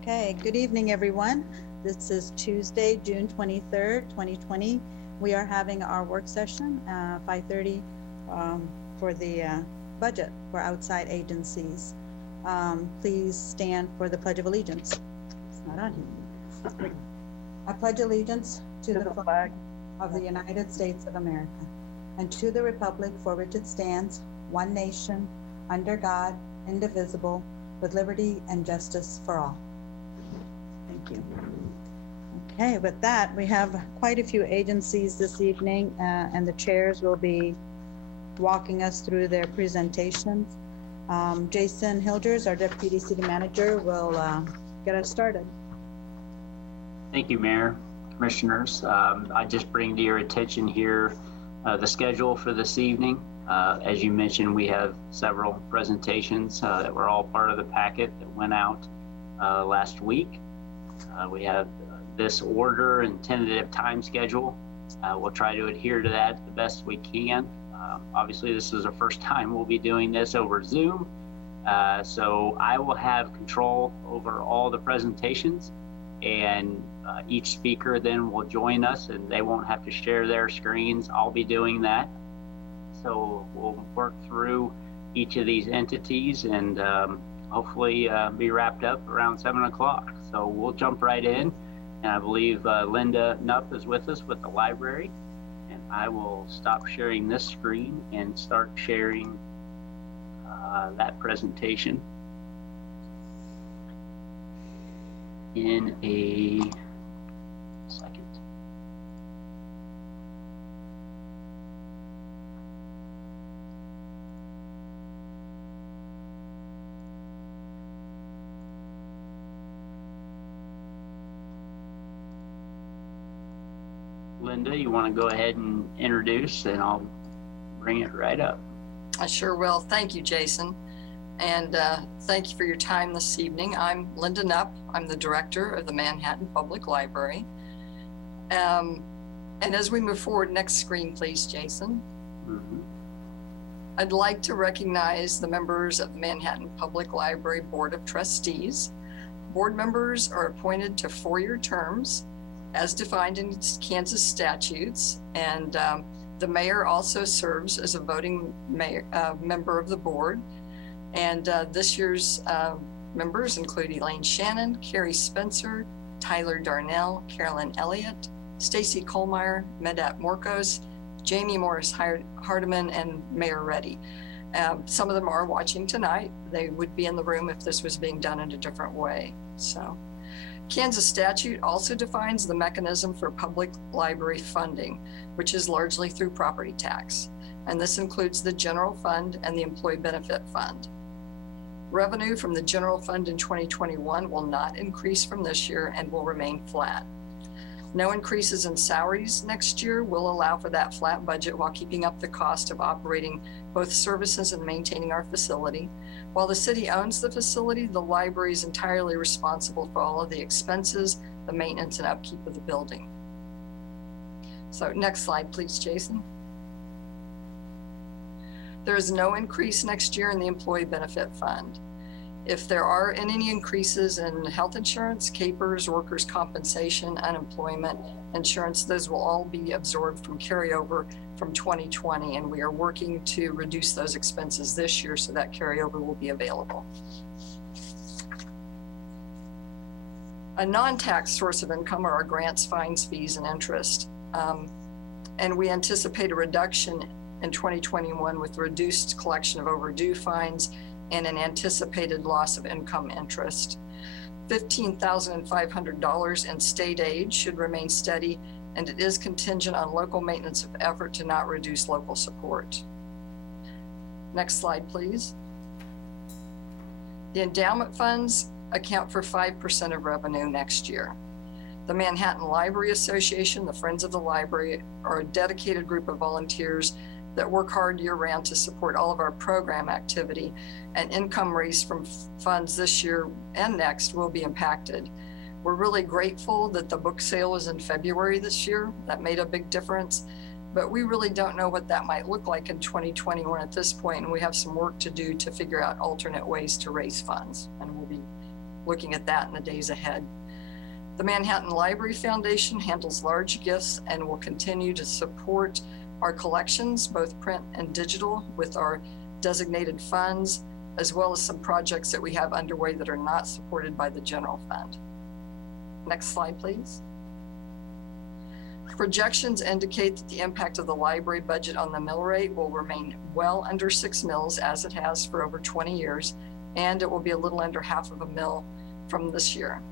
Okay, good evening, everyone. This is Tuesday, June 23rd, 2020. We are having our work session, 5:30 for the budget for outside agencies. Please stand for the Pledge of Allegiance. It's not on here. I pledge allegiance to the flag of the United States of America and to the republic for which it stands, one nation, under God, indivisible, with liberty and justice for all. Thank you. Okay, with that, we have quite a few agencies this evening, and the chairs will be walking us through their presentations. Jason Hilders, our Deputy City Manager, will get us started. Thank you, Mayor, Commissioners. I just bring to your attention here the schedule for this evening. As you mentioned, we have several presentations that were all part of the packet that went out last week. We have this order and tentative time schedule. We'll try to adhere to that the best we can. Obviously, this is the first time we'll be doing this over Zoom. So I will have control over all the presentations, and each speaker then will join us and they won't have to share their screens. I'll be doing that. So we'll work through each of these entities and hopefully be wrapped up around 7 o'clock. So we'll jump right in. And I believe Linda Knupp is with us with the library. And I will stop sharing this screen and start sharing that presentation in a second. Linda, you want to go ahead and introduce, and I'll bring it right up. I sure will. Thank you, Jason. And thank you for your time this evening. I'm Linda Knupp. I'm the director of the Manhattan Public Library. And as we move forward, next screen, please, Jason. Mm-hmm. I'd like to recognize the members of the Manhattan Public Library Board of Trustees. Board members are appointed to 4-year terms as defined in Kansas statutes, and the mayor also serves as a voting member of the board. And this year's members include Elaine Shannon, Carrie Spencer, Tyler Darnell, Carolyn Elliott, Stacy Kohlmeyer, Medat Morkos, Jamie Morris Hardiman, and Mayor Reddy. Some of them are watching tonight. They would be in the room if this was being done in a different way. So, Kansas statute also defines the mechanism for public library funding, which is largely through property tax. And this includes the general fund and the employee benefit fund. Revenue from the general fund in 2021 will not increase from this year and will remain flat. No increases in salaries next year will allow for that flat budget while keeping up the cost of operating both services and maintaining our facility. While the city owns the facility, the library is entirely responsible for all of the expenses, the maintenance and upkeep of the building. So next slide, please, Jason. There is no increase next year in the employee benefit fund. If there are any increases in health insurance, CAPERS, workers' compensation, unemployment insurance, those will all be absorbed from carryover from 2020, and we are working to reduce those expenses this year so that carryover will be available. A non-tax source of income are our grants, fines, fees, and interest. And we anticipate a reduction in 2021 with reduced collection of overdue fines and an anticipated loss of income interest. $15,500 in state aid should remain steady, and it is contingent on local maintenance of effort to not reduce local support. Next slide, please. The endowment funds account for 5% of revenue next year. The Manhattan Library Association, the Friends of the Library, are a dedicated group of volunteers that work hard year-round to support all of our program activity, and income raised from funds this year and next will be impacted. We're really grateful that the book sale was in February this year. That made a big difference, but we really don't know what that might look like in 2021 at this point, and we have some work to do to figure out alternate ways to raise funds, and we'll be looking at that in the days ahead. The Manhattan Library Foundation handles large gifts and will continue to support our collections, both print and digital, with our designated funds, as well as some projects that we have underway that are not supported by the general fund. Next slide, please. Projections indicate that the impact of the library budget on the mill rate will remain well under 6 mills, as it has for over 20 years, and it will be a little under half of a mill from this year.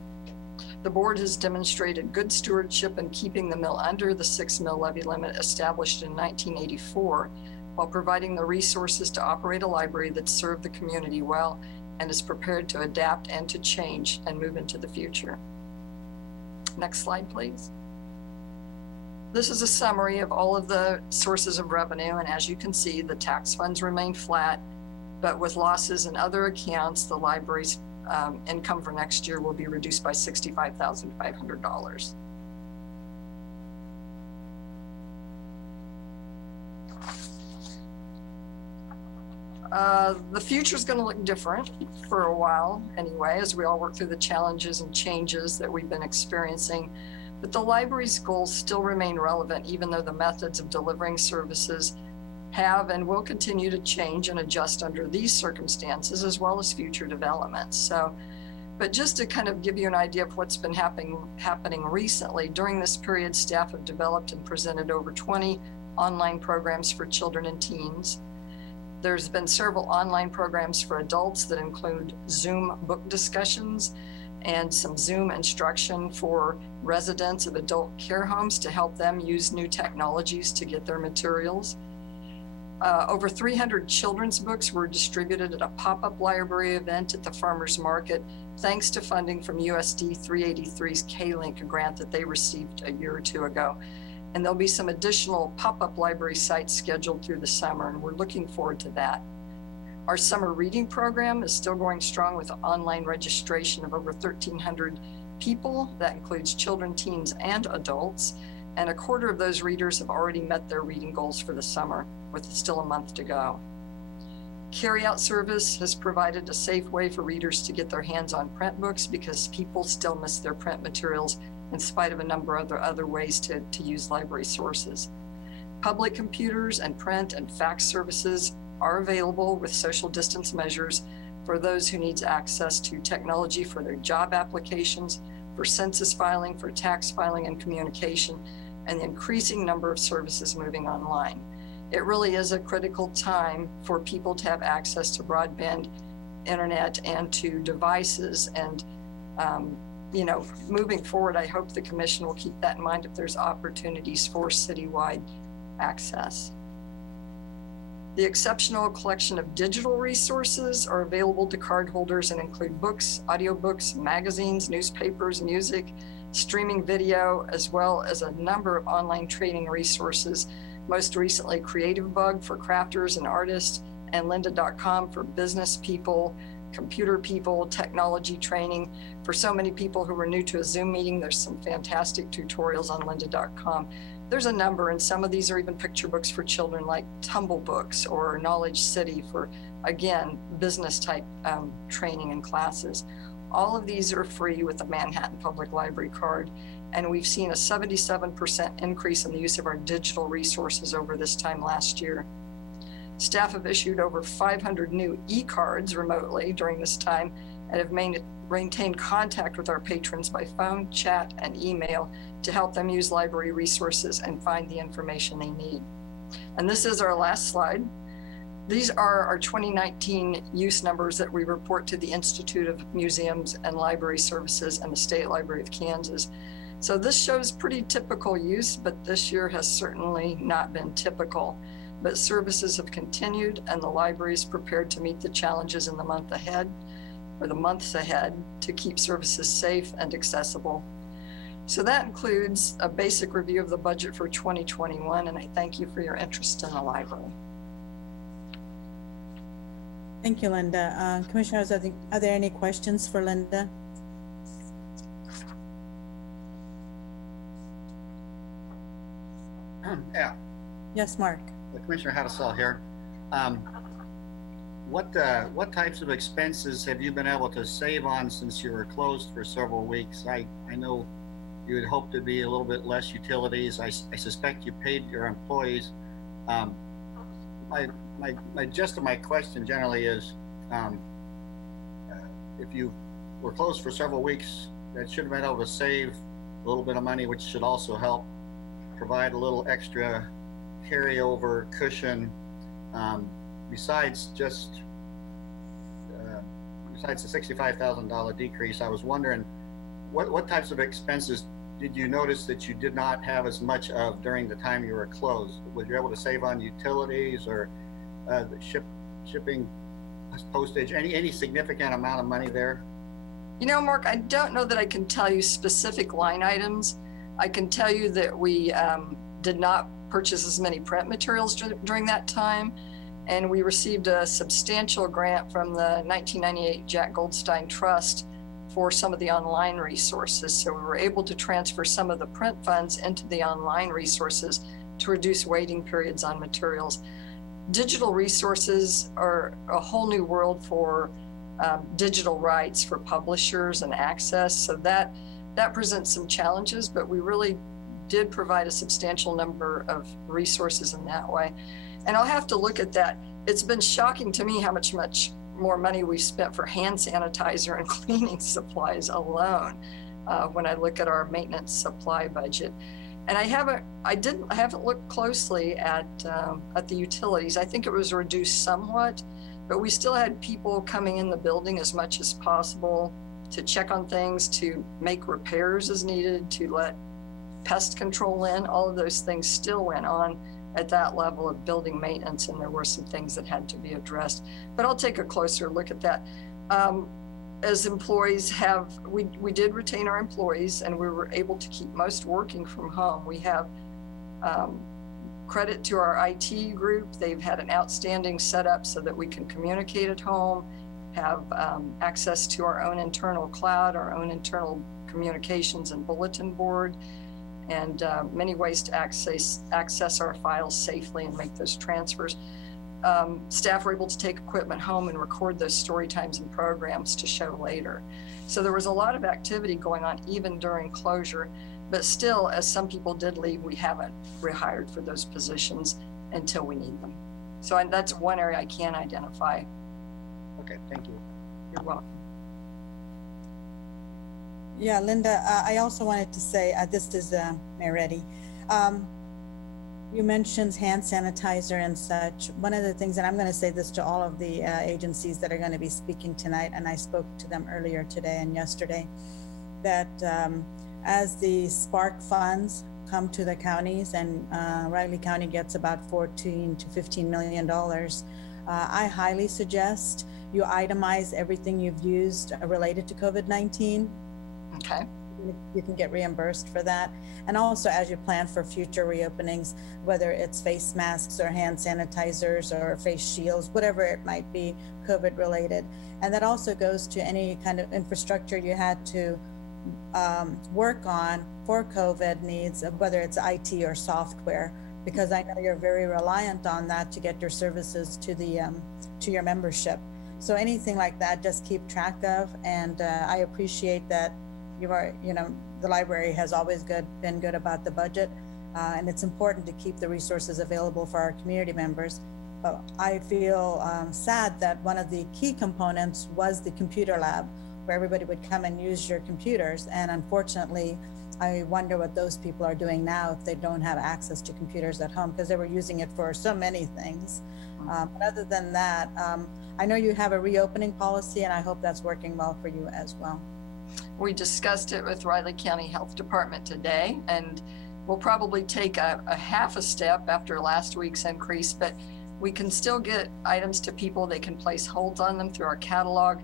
The board has demonstrated good stewardship in keeping the mill under the 6 mill levy limit established in 1984, while providing the resources to operate a library that served the community well and is prepared to adapt and to change and move into the future. Next slide, please. This is a summary of all of the sources of revenue, and as you can see, the tax funds remain flat, but with losses in other accounts, the library's income for next year will be reduced by $65,500. The future is going to look different for a while anyway, as we all work through the challenges and changes that we've been experiencing. But the library's goals still remain relevant, even though the methods of delivering services have and will continue to change and adjust under these circumstances, as well as future developments. So, but just to kind of give you an idea of what's been happening recently, during this period, staff have developed and presented over 20 online programs for children and teens. There's been several online programs for adults that include Zoom book discussions and some Zoom instruction for residents of adult care homes to help them use new technologies to get their materials. Over 300 children's books were distributed at a pop-up library event at the farmers market, thanks to funding from USD 383's K-Link grant that they received a year or two ago. And there'll be some additional pop-up library sites scheduled through the summer, and we're looking forward to that. Our summer reading program is still going strong with online registration of over 1,300 people. That includes children, teens, and adults. And a quarter of those readers have already met their reading goals for the summer, with still a month to go. Carryout service has provided a safe way for readers to get their hands on print books because people still miss their print materials in spite of a number of other ways to use library sources. Public computers and print and fax services are available with social distance measures for those who need access to technology for their job applications, for census filing, for tax filing and communication, and the increasing number of services moving online. It really is a critical time for people to have access to broadband internet and to devices. And, you know, moving forward, I hope the commission will keep that in mind if there's opportunities for citywide access. The exceptional collection of digital resources are available to cardholders and include books, audiobooks, magazines, newspapers, music, streaming video, as well as a number of online training resources, most recently Creative Bug for crafters and artists, and lynda.com for business people, computer people, technology training. For so many people who are new to a Zoom meeting, there's some fantastic tutorials on lynda.com. There's a number, and some of these are even picture books for children, like Tumble Books or Knowledge City for, again, business type training and classes. All of these are free with the Manhattan Public Library card, and we've seen a 77% increase in the use of our digital resources over this time last year. Staff have issued over 500 new e-cards remotely during this time and have maintained contact with our patrons by phone, chat, and email to help them use library resources and find the information they need. And this is our last slide. These are our 2019 use numbers that we report to the Institute of Museums and Library Services and the State Library of Kansas. So this shows pretty typical use, but this year has certainly not been typical. But services have continued, and the library is prepared to meet the challenges in the month ahead, or the months ahead, to keep services safe and accessible. So that includes a basic review of the budget for 2021, and I thank you for your interest in the library. Thank you, Linda. Commissioners, are there any questions for Linda? Yeah. Yes, Mark. Commissioner Hattasol here. what types of expenses have you been able to save on since you were closed for several weeks? I know you had hoped to be a little bit less utilities. I suspect you paid your employees. My gist of my question generally is, if you were closed for several weeks, that should have been able to save a little bit of money, which should also help provide a little extra carryover cushion, besides the $65,000 decrease. I was wondering what types of expenses did you notice that you did not have as much of during the time you were closed? Were you able to save on utilities or the shipping, postage, any significant amount of money there? You know, Mark, I don't know that I can tell you specific line items. I can tell you that we did not purchase as many print materials during that time, and we received a substantial grant from the 1998 Jack Goldstein Trust for some of the online resources. So we were able to transfer some of the print funds into the online resources to reduce waiting periods on materials. Digital resources are a whole new world for digital rights for publishers and access. So that presents some challenges, but we really did provide a substantial number of resources in that way. And I'll have to look at that. It's been shocking to me how much more money we've spent for hand sanitizer and cleaning supplies alone when I look at our maintenance supply budget. And I haven't looked closely at the utilities. I think it was reduced somewhat, but we still had people coming in the building as much as possible to check on things, to make repairs as needed, to let pest control in. All of those things still went on at that level of building maintenance, and there were some things that had to be addressed. But I'll take a closer look at that. As employees we did retain our employees, and we were able to keep most working from home. We have credit to our IT group. They've had an outstanding setup so that we can communicate at home, have access to our own internal cloud, our own internal communications and bulletin board, and many ways to access our files safely and make those transfers. Staff were able to take equipment home and record those story times and programs to show later. So there was a lot of activity going on even during closure, but still, as some people did leave, we haven't rehired for those positions until we need them. So that's one area I can identify. Okay, thank you. You're welcome. Yeah, Linda, I also wanted to say, this is Mayor Reddy. You mentioned hand sanitizer and such. One of the things, and I'm going to say this to all of the agencies that are going to be speaking tonight, and I spoke to them earlier today and yesterday, that as the Spark funds come to the counties, and Riley County gets about $14 to $15 million, I highly suggest you itemize everything you've used related to COVID-19. Okay. You can get reimbursed for that. And also, as you plan for future reopenings, whether it's face masks or hand sanitizers or face shields, whatever it might be COVID related. And that also goes to any kind of infrastructure you had to work on for COVID needs, whether it's IT or software, because I know you're very reliant on that to get your services to your membership. So anything like that, just keep track of. And I appreciate that the library has always been good about the budget, and it's important to keep the resources available for our community members. But I feel sad that one of the key components was the computer lab, where everybody would come and use your computers. And unfortunately, I wonder what those people are doing now if they don't have access to computers at home, because they were using it for so many things. But other than that, I know you have a reopening policy, and I hope that's working well for you as well. We discussed it with Riley County Health Department today, and we'll probably take a half a step after last week's increase, but we can still get items to people. They can place holds on them through our catalog.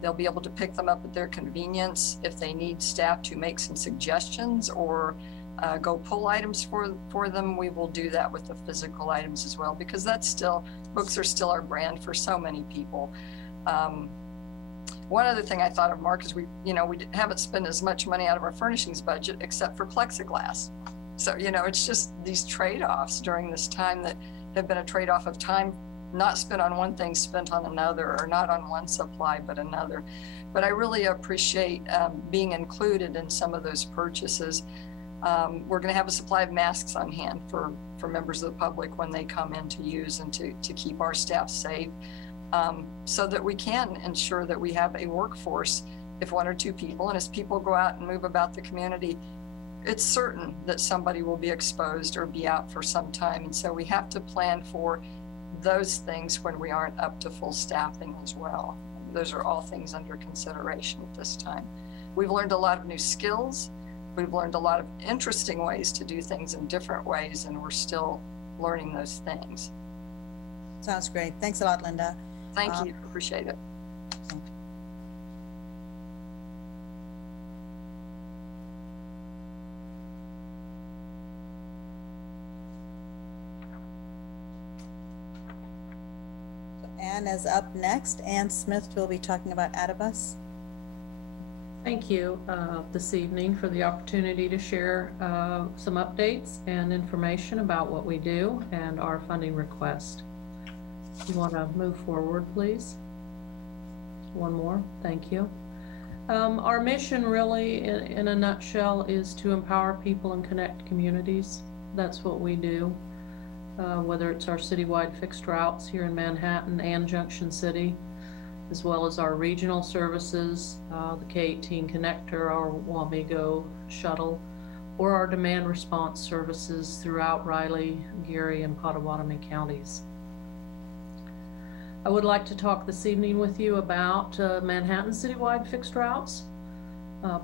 They'll be able to pick them up at their convenience. If they need staff to make some suggestions or go pull items for them, we will do that with the physical items as well, because books are still our brand for so many people. One other thing I thought of, Mark, is we haven't spent as much money out of our furnishings budget except for plexiglass. So, it's just these trade-offs during this time that have been a trade-off of time not spent on one thing, spent on another, or not on one supply, but another. But I really appreciate being included in some of those purchases. We're going to have a supply of masks on hand for members of the public when they come in to use and to keep our staff safe, so that we can ensure that we have a workforce if one or two people, and as people go out and move about the community, it's certain that somebody will be exposed or be out for some time. And so we have to plan for those things when we aren't up to full staffing as well. Those are all things under consideration at this time. We've learned a lot of new skills. We've learned a lot of interesting ways to do things in different ways, and we're still learning those things. Sounds great. Thanks a lot, Linda. Thank you. Appreciate it. Ann is up next. Ann Smith will be talking about Adibus. Thank you this evening for the opportunity to share some updates and information about what we do and our funding request. You want to move forward, please? One more. Thank you. Our mission really, in a nutshell, is to empower people and connect communities. That's what we do. Whether it's our citywide fixed routes here in Manhattan and Junction City, as well as our regional services, the K-18 connector, our Wamego shuttle, or our demand response services throughout Riley, Geary, and Pottawatomie counties. I would like to talk this evening with you about Manhattan citywide fixed routes.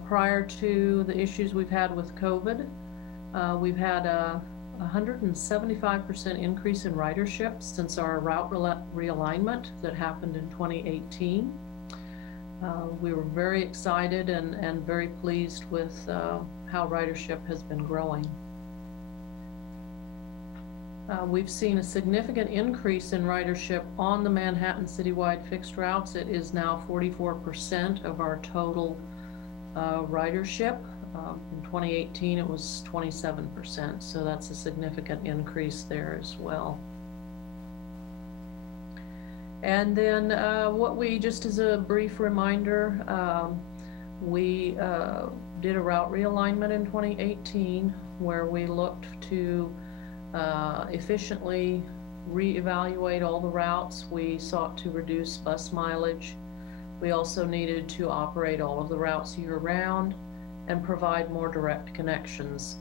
Prior to the issues we've had with COVID, we've had a 175% increase in ridership since our route realignment that happened in 2018. We were very excited and very pleased with how ridership has been growing. We've seen a significant increase in ridership on the Manhattan citywide fixed routes. It is now 44% of our total ridership. In 2018, it was 27%, so that's a significant increase there as well. And then just as a brief reminder, we did a route realignment in 2018 where we looked to efficiently reevaluate all the routes. We sought to reduce bus mileage. We also needed to operate all of the routes year-round and provide more direct connections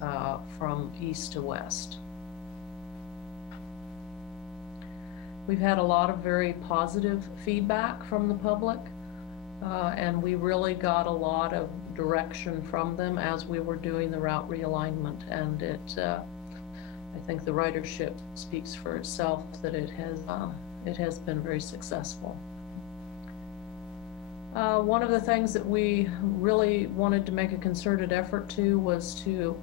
from east to west. We've had a lot of very positive feedback from the public, and we really got a lot of direction from them as we were doing the route realignment, and I think the ridership speaks for itself that it has been very successful. One of the things that we really wanted to make a concerted effort to was to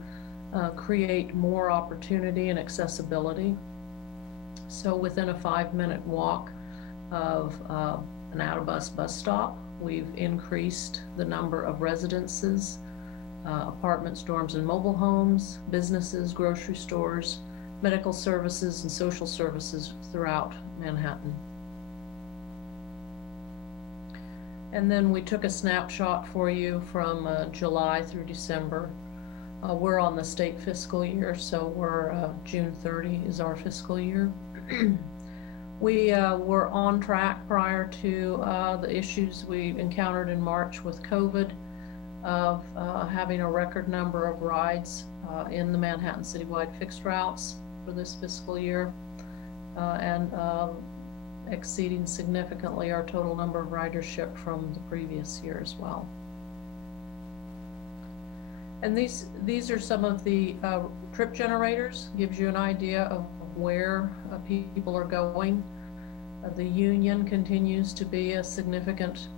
create more opportunity and accessibility. So within a 5-minute walk of an Adibus bus stop, we've increased the number of residences, apartments, dorms, and mobile homes, businesses, grocery stores, medical services, and social services throughout Manhattan. And then we took a snapshot for you from July through December. We're on the state fiscal year, so we're June 30 is our fiscal year. We were on track prior to the issues we encountered in March with COVID of having a record number of rides in the Manhattan citywide fixed routes for this fiscal year, and exceeding significantly our total number of ridership from the previous year as well. And these are some of the trip generators. Gives you an idea of where people are going. The Union continues to be a significant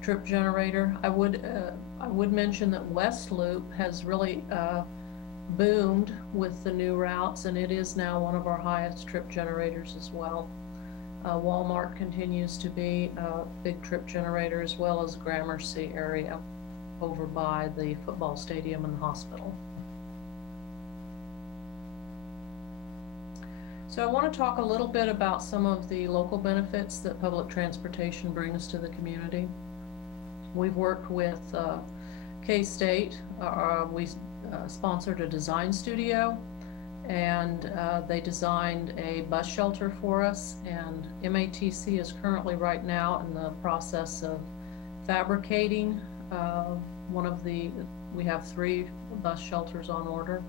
trip generator. I would mention that West Loop has really boomed with the new routes, and it is now one of our highest trip generators as well. Walmart continues to be a big trip generator, as well as Gramercy area over by the football stadium and the hospital. So I want to talk a little bit about some of the local benefits that public transportation brings to the community. We've worked with K-State. We sponsored a design studio, and they designed a bus shelter for us, and MATC is currently right now in the process of fabricating we have 3 bus shelters on order.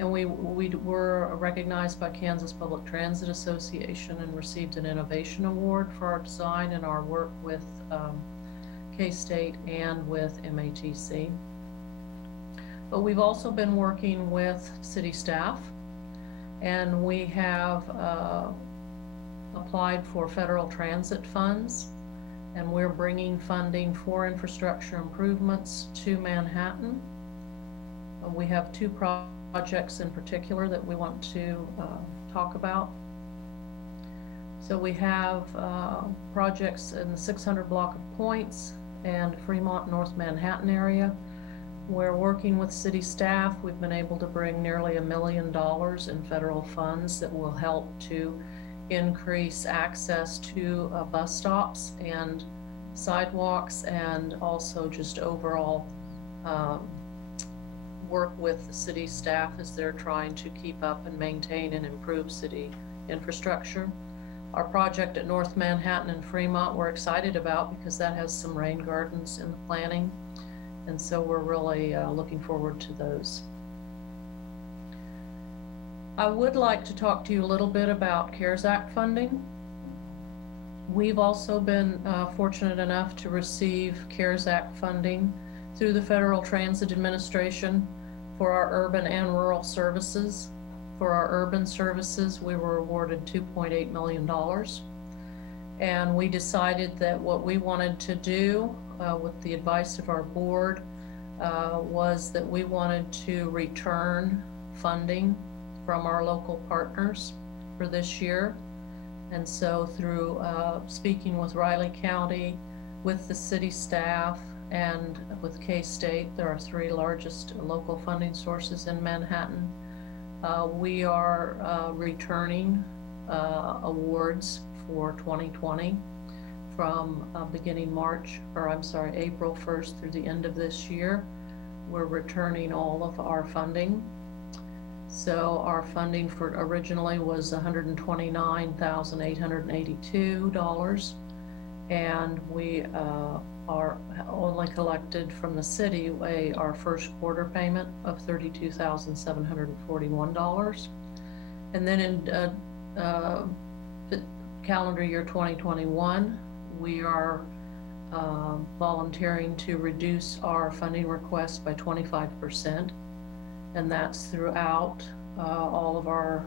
And we were recognized by Kansas Public Transit Association and received an innovation award for our design and our work with K-State and with MATC. But we've also been working with city staff, and we have applied for federal transit funds, and we're bringing funding for infrastructure improvements to Manhattan. We have 2 projects in particular that we want to talk about. So we have projects in the 600 block of Points and Fremont North Manhattan area. We're working with city staff. We've been able to bring nearly $1 million in federal funds that will help to increase access to bus stops and sidewalks, and also just overall work with the city staff as they're trying to keep up and maintain and improve city infrastructure. Our project at North Manhattan and Fremont we're excited about because that has some rain gardens in the planning, and so we're really looking forward to those. I would like to talk to you a little bit about CARES Act funding. We've also been fortunate enough to receive CARES Act funding through the Federal Transit Administration for our urban and rural services. For our urban services, we were awarded $2.8 million. And we decided that what we wanted to do with the advice of our board was that we wanted to return funding from our local partners for this year. And so through speaking with Riley County, with the city staff, and with K-State, there are 3 largest local funding sources in Manhattan. We are returning awards for 2020 from beginning April 1st through the end of this year. We're returning all of our funding. So our funding for originally was $129,882, and we are only collected from the city our first quarter payment of $32,741. And then in calendar year 2021, we are volunteering to reduce our funding request by 25. And that's throughout all of our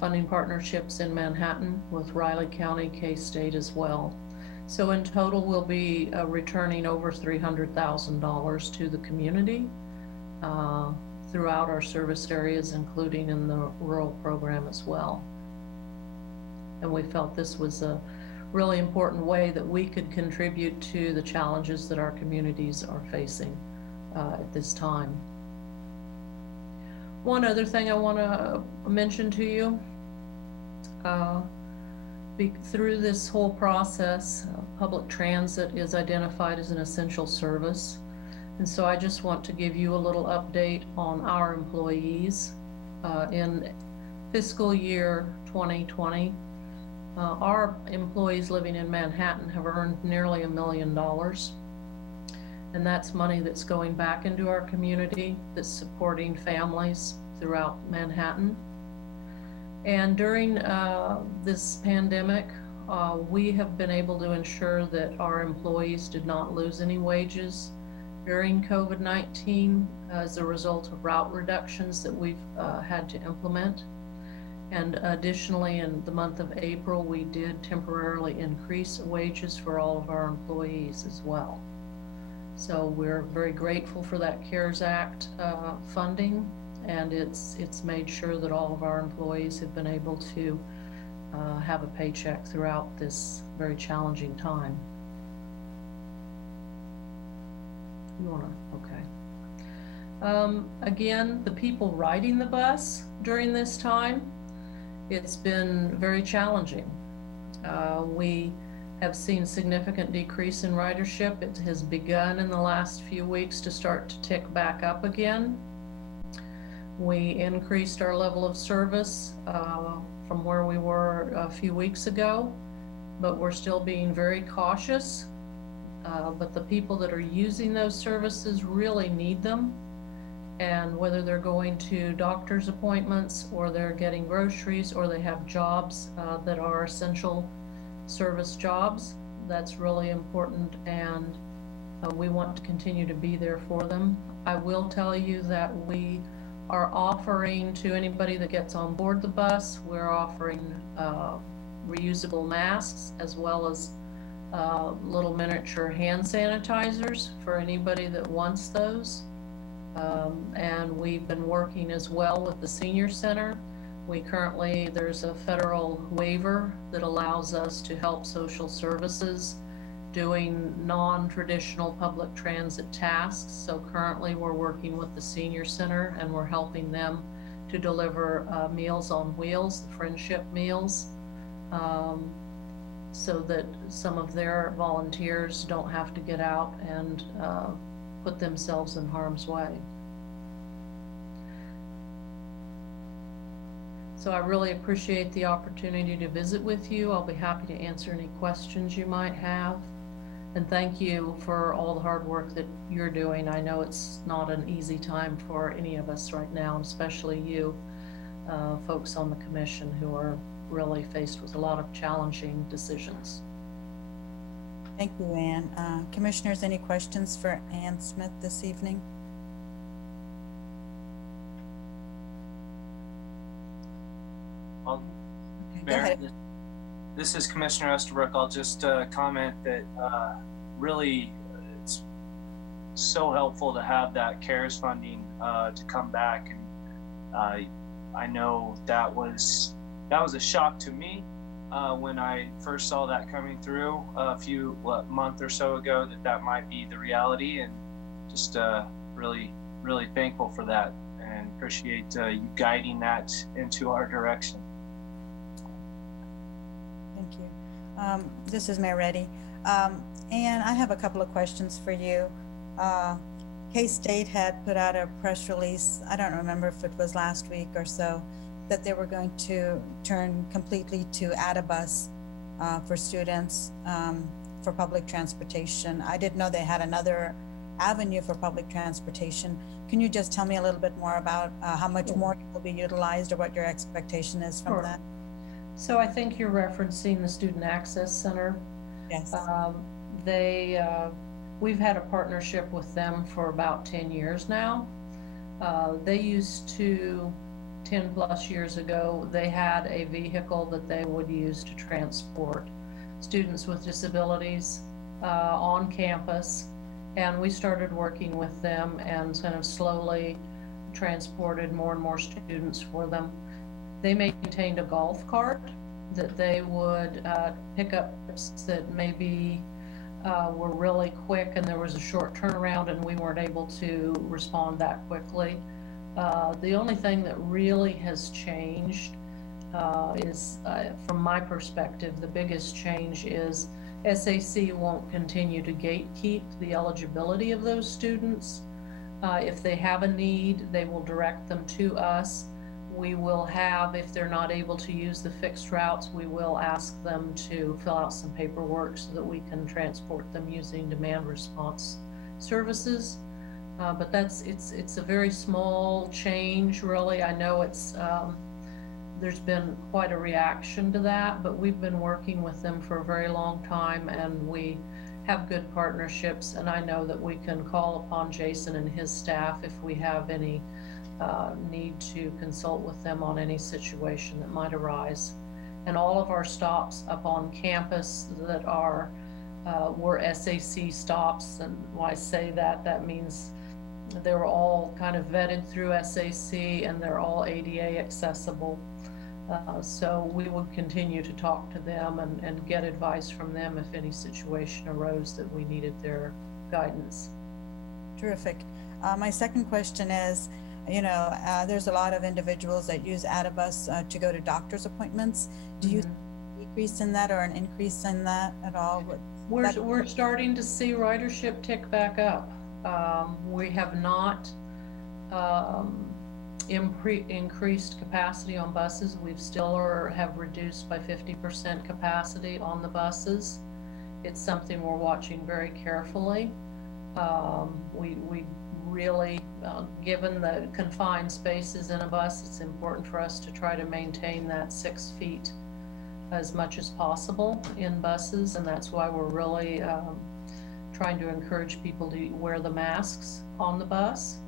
funding partnerships in Manhattan with Riley County, K-State as well. So in total, we'll be returning over $300,000 to the community throughout our service areas, including in the rural program as well. And we felt this was a really important way that we could contribute to the challenges that our communities are facing at this time. One other thing I want to mention to you, through this whole process, public transit is identified as an essential service. And so I just want to give you a little update on our employees. In fiscal year 2020, our employees living in Manhattan have earned nearly $1 million. And that's money that's going back into our community, that's supporting families throughout Manhattan. And during this pandemic, we have been able to ensure that our employees did not lose any wages during COVID-19 as a result of route reductions that we've had to implement. And additionally, in the month of April, we did temporarily increase wages for all of our employees as well. So we're very grateful for that CARES Act funding, and it's made sure that all of our employees have been able to have a paycheck throughout this very challenging time. You wanna, okay. Again, the people riding the bus during this time it's been very challenging. We have seen significant decrease in ridership. It has begun in the last few weeks to start to tick back up again. We increased our level of service from where we were a few weeks ago, but we're still being very cautious. But the people that are using those services really need them. And whether they're going to doctor's appointments or they're getting groceries or they have jobs that are essential service jobs, that's really important, and we want to continue to be there for them. I will tell you that we are offering to anybody that gets on board the bus, we're offering reusable masks as well as little miniature hand sanitizers for anybody that wants those. And we've been working as well with the senior center. There's a federal waiver that allows us to help social services doing non-traditional public transit tasks. So currently we're working with the senior center and we're helping them to deliver Meals on Wheels, the friendship meals, so that some of their volunteers don't have to get out and put themselves in harm's way. So I really appreciate the opportunity to visit with you. I'll be happy to answer any questions you might have. And thank you for all the hard work that you're doing. I know it's not an easy time for any of us right now, and especially you folks on the commission who are really faced with a lot of challenging decisions. Thank you, Ann. Commissioners, any questions for Ann Smith this evening? Well, Okay, go Mayor, ahead. this is Commissioner Estabrook. I'll just comment that really it's so helpful to have that CARES funding to come back, and I know that was a shock to me when I first saw that coming through a month or so ago, that might be the reality, and just really thankful for that and appreciate you guiding that into our direction. Thank you. This is Mayor Reddy. Ann, I have a couple of questions for you. K-State had put out a press release, I don't remember if it was last week or so, that they were going to turn completely to Addabus for students for public transportation. I didn't know they had another avenue for public transportation. Can you just tell me a little bit more about how much more will be utilized or what your expectation is from that? So I think you're referencing the Student Access Center. Yes. We've had a partnership with them for about 10 years now. They used to, 10 plus years ago, they had a vehicle that they would use to transport students with disabilities on campus. And we started working with them and kind of slowly transported more and more students for them. They maintained a golf cart that they would pick up that maybe were really quick and there was a short turnaround and we weren't able to respond that quickly. The only thing that really has changed is, from my perspective, the biggest change is SAC won't continue to gatekeep the eligibility of those students. If they have a need, they will direct them to us. We will have, if they're not able to use the fixed routes, we will ask them to fill out some paperwork so that we can transport them using demand response services. But it's a very small change, really. I know there's been quite a reaction to that, but we've been working with them for a very long time and we have good partnerships, and I know that we can call upon Jason and his staff if we have any need to consult with them on any situation that might arise. And all of our stops up on campus that were SAC stops, and when I say that, that means they were all kind of vetted through SAC and they're all ADA accessible. So we would continue to talk to them and get advice from them if any situation arose that we needed their guidance. Terrific. My second question is, there's a lot of individuals that use Adibus to go to doctor's appointments. Do you see a decrease in that or an increase in that at all? We're starting to see ridership tick back up. We have not increased capacity on buses. We've still have reduced by 50% capacity on the buses. It's something we're watching very carefully. We really, given the confined spaces in a bus, it's important for us to try to maintain that 6 feet as much as possible in buses, and that's why we're really trying to encourage people to wear the masks on the bus.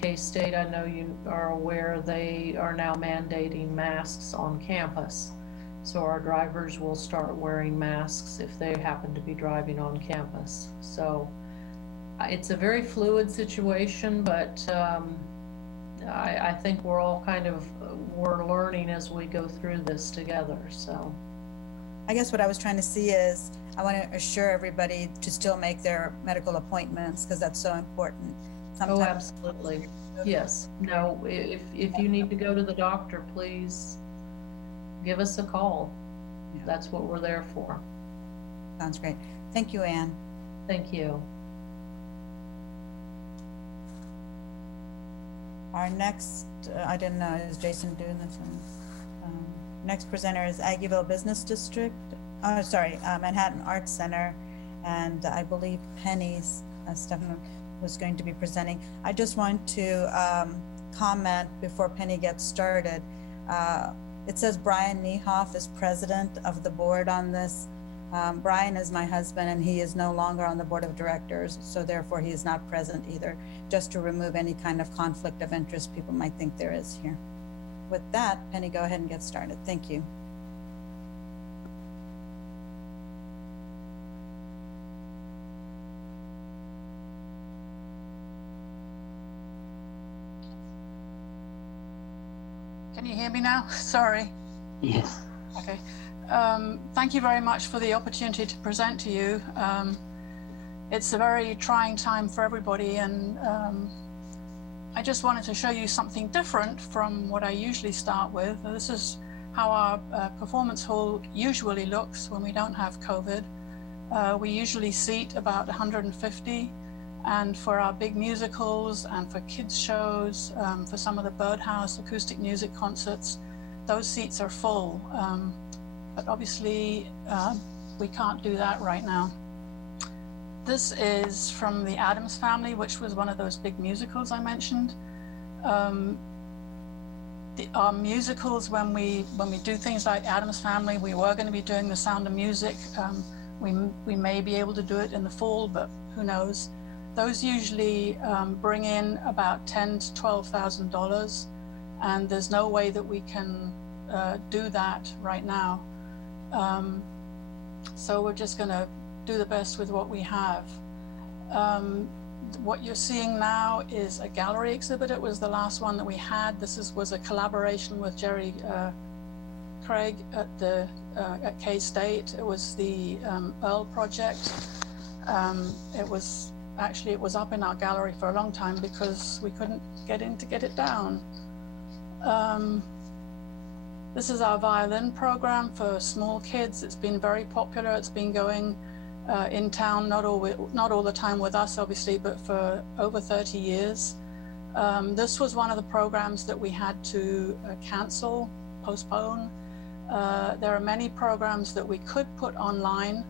K-State, I know you are aware, they are now mandating masks on campus. So our drivers will start wearing masks if they happen to be driving on campus. So it's a very fluid situation, but I think we're all we're learning as we go through this together, so. I guess what I was trying to see is, I want to assure everybody to still make their medical appointments, because that's so important. Oh, absolutely. Yes. No, if you need to go to the doctor, please give us a call. Yeah. That's what we're there for. Sounds great. Thank you, Ann. Thank you. Our next, I didn't know, is Jason doing this one? Next presenter is Aggieville Business District. Oh, sorry, Manhattan Arts Center. And I believe Penny's, Stefan was going to be presenting. I just want to comment before Penny gets started. It says Brian Niehoff is president of the board on this. Brian is my husband, and he is no longer on the board of directors, so therefore he is not present either, just to remove any kind of conflict of interest people might think there is here. With that, Penny, go ahead and get started. Thank you. Can you hear me now? Sorry. Yes. Okay. Thank you very much for the opportunity to present to you. It's a very trying time for everybody, and I just wanted to show you something different from what I usually start with. This is how our performance hall usually looks when we don't have COVID. We usually seat about 150, and for our big musicals and for kids shows, for some of the Birdhouse acoustic music concerts, those seats are full. But obviously we can't do that right now. This is from the Addams Family, which was one of those big musicals I mentioned. Our musicals, when we do things like Addams Family, we were going to be doing The Sound of Music. We may be able to do it in the fall, but who knows? Those usually bring in about $10,000 to $12,000, and there's no way that we can do that right now. So we're just going to do the best with what we have. What you're seeing now is a gallery exhibit. It was the last one that we had. This was a collaboration with Jerry Craig at K-State. It was the Earl project. It was up in our gallery for a long time because we couldn't get in to get it down. This is our violin program for small kids. It's been very popular. It's been going in town, not all the time with us, obviously, but for over 30 years. This was one of the programs that we had to cancel, postpone. There are many programs that we could put online,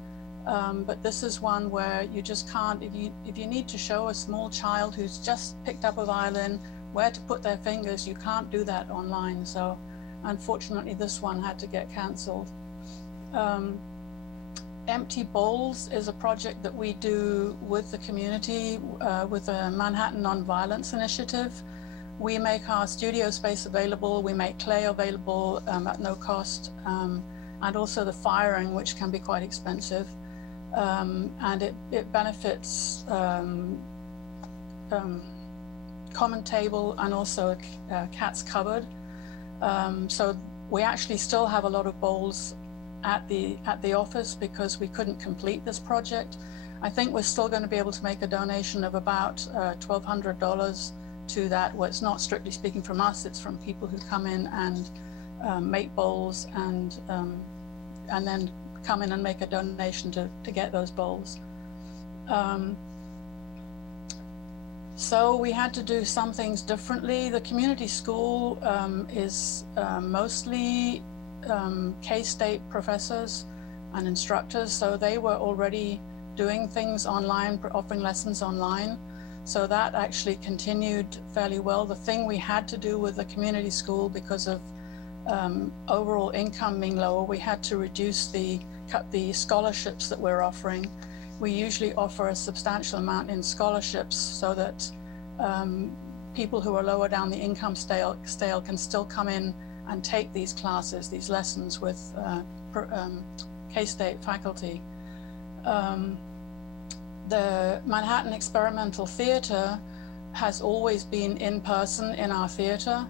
but this is one where you just can't, if you need to show a small child who's just picked up a violin where to put their fingers, you can't do that online. So unfortunately, this one had to get canceled. Empty Bowls is a project that we do with the community, with the Manhattan Nonviolence Initiative. We make our studio space available, we make clay available at no cost, and also the firing, which can be quite expensive. And it benefits Common Table and also Cat's Cupboard. So we actually still have a lot of bowls at the office because we couldn't complete this project. I think we're still going to be able to make a donation of about $1,200 to that. Well, it's not strictly speaking from us, it's from people who come in and make bowls and then come in and make a donation to get those bowls. So we had to do some things differently. The community school is mostly K-State professors and instructors, so they were already doing things online, offering lessons online. So that actually continued fairly well. The thing we had to do with the community school, because of overall income being lower, we had to cut the scholarships that we're offering. We usually offer a substantial amount in scholarships so that people who are lower down the income scale can still come in and take these classes, these lessons with K-State faculty. The Manhattan Experimental Theater has always been in person in our theater.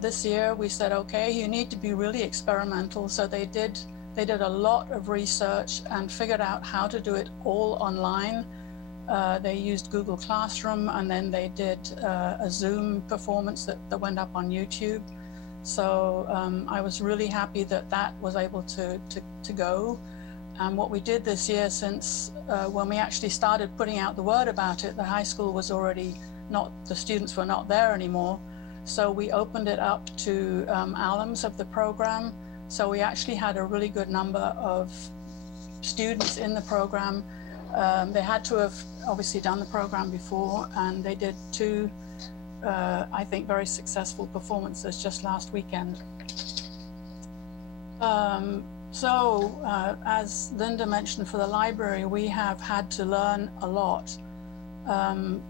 This year we said, okay, you need to be really experimental. So they did a lot of research and figured out how to do it all online. They used Google Classroom, and then they did a Zoom performance that went up on YouTube. So I was really happy that was able to go. And what we did this year, since when we actually started putting out the word about it, the high school was already the students were not there anymore. So we opened it up to alums of the program. So we actually had a really good number of students in the program. They had to have obviously done the program before, and they did two, I think, very successful performances just last weekend. As Linda mentioned, for the library, we have had to learn a lot.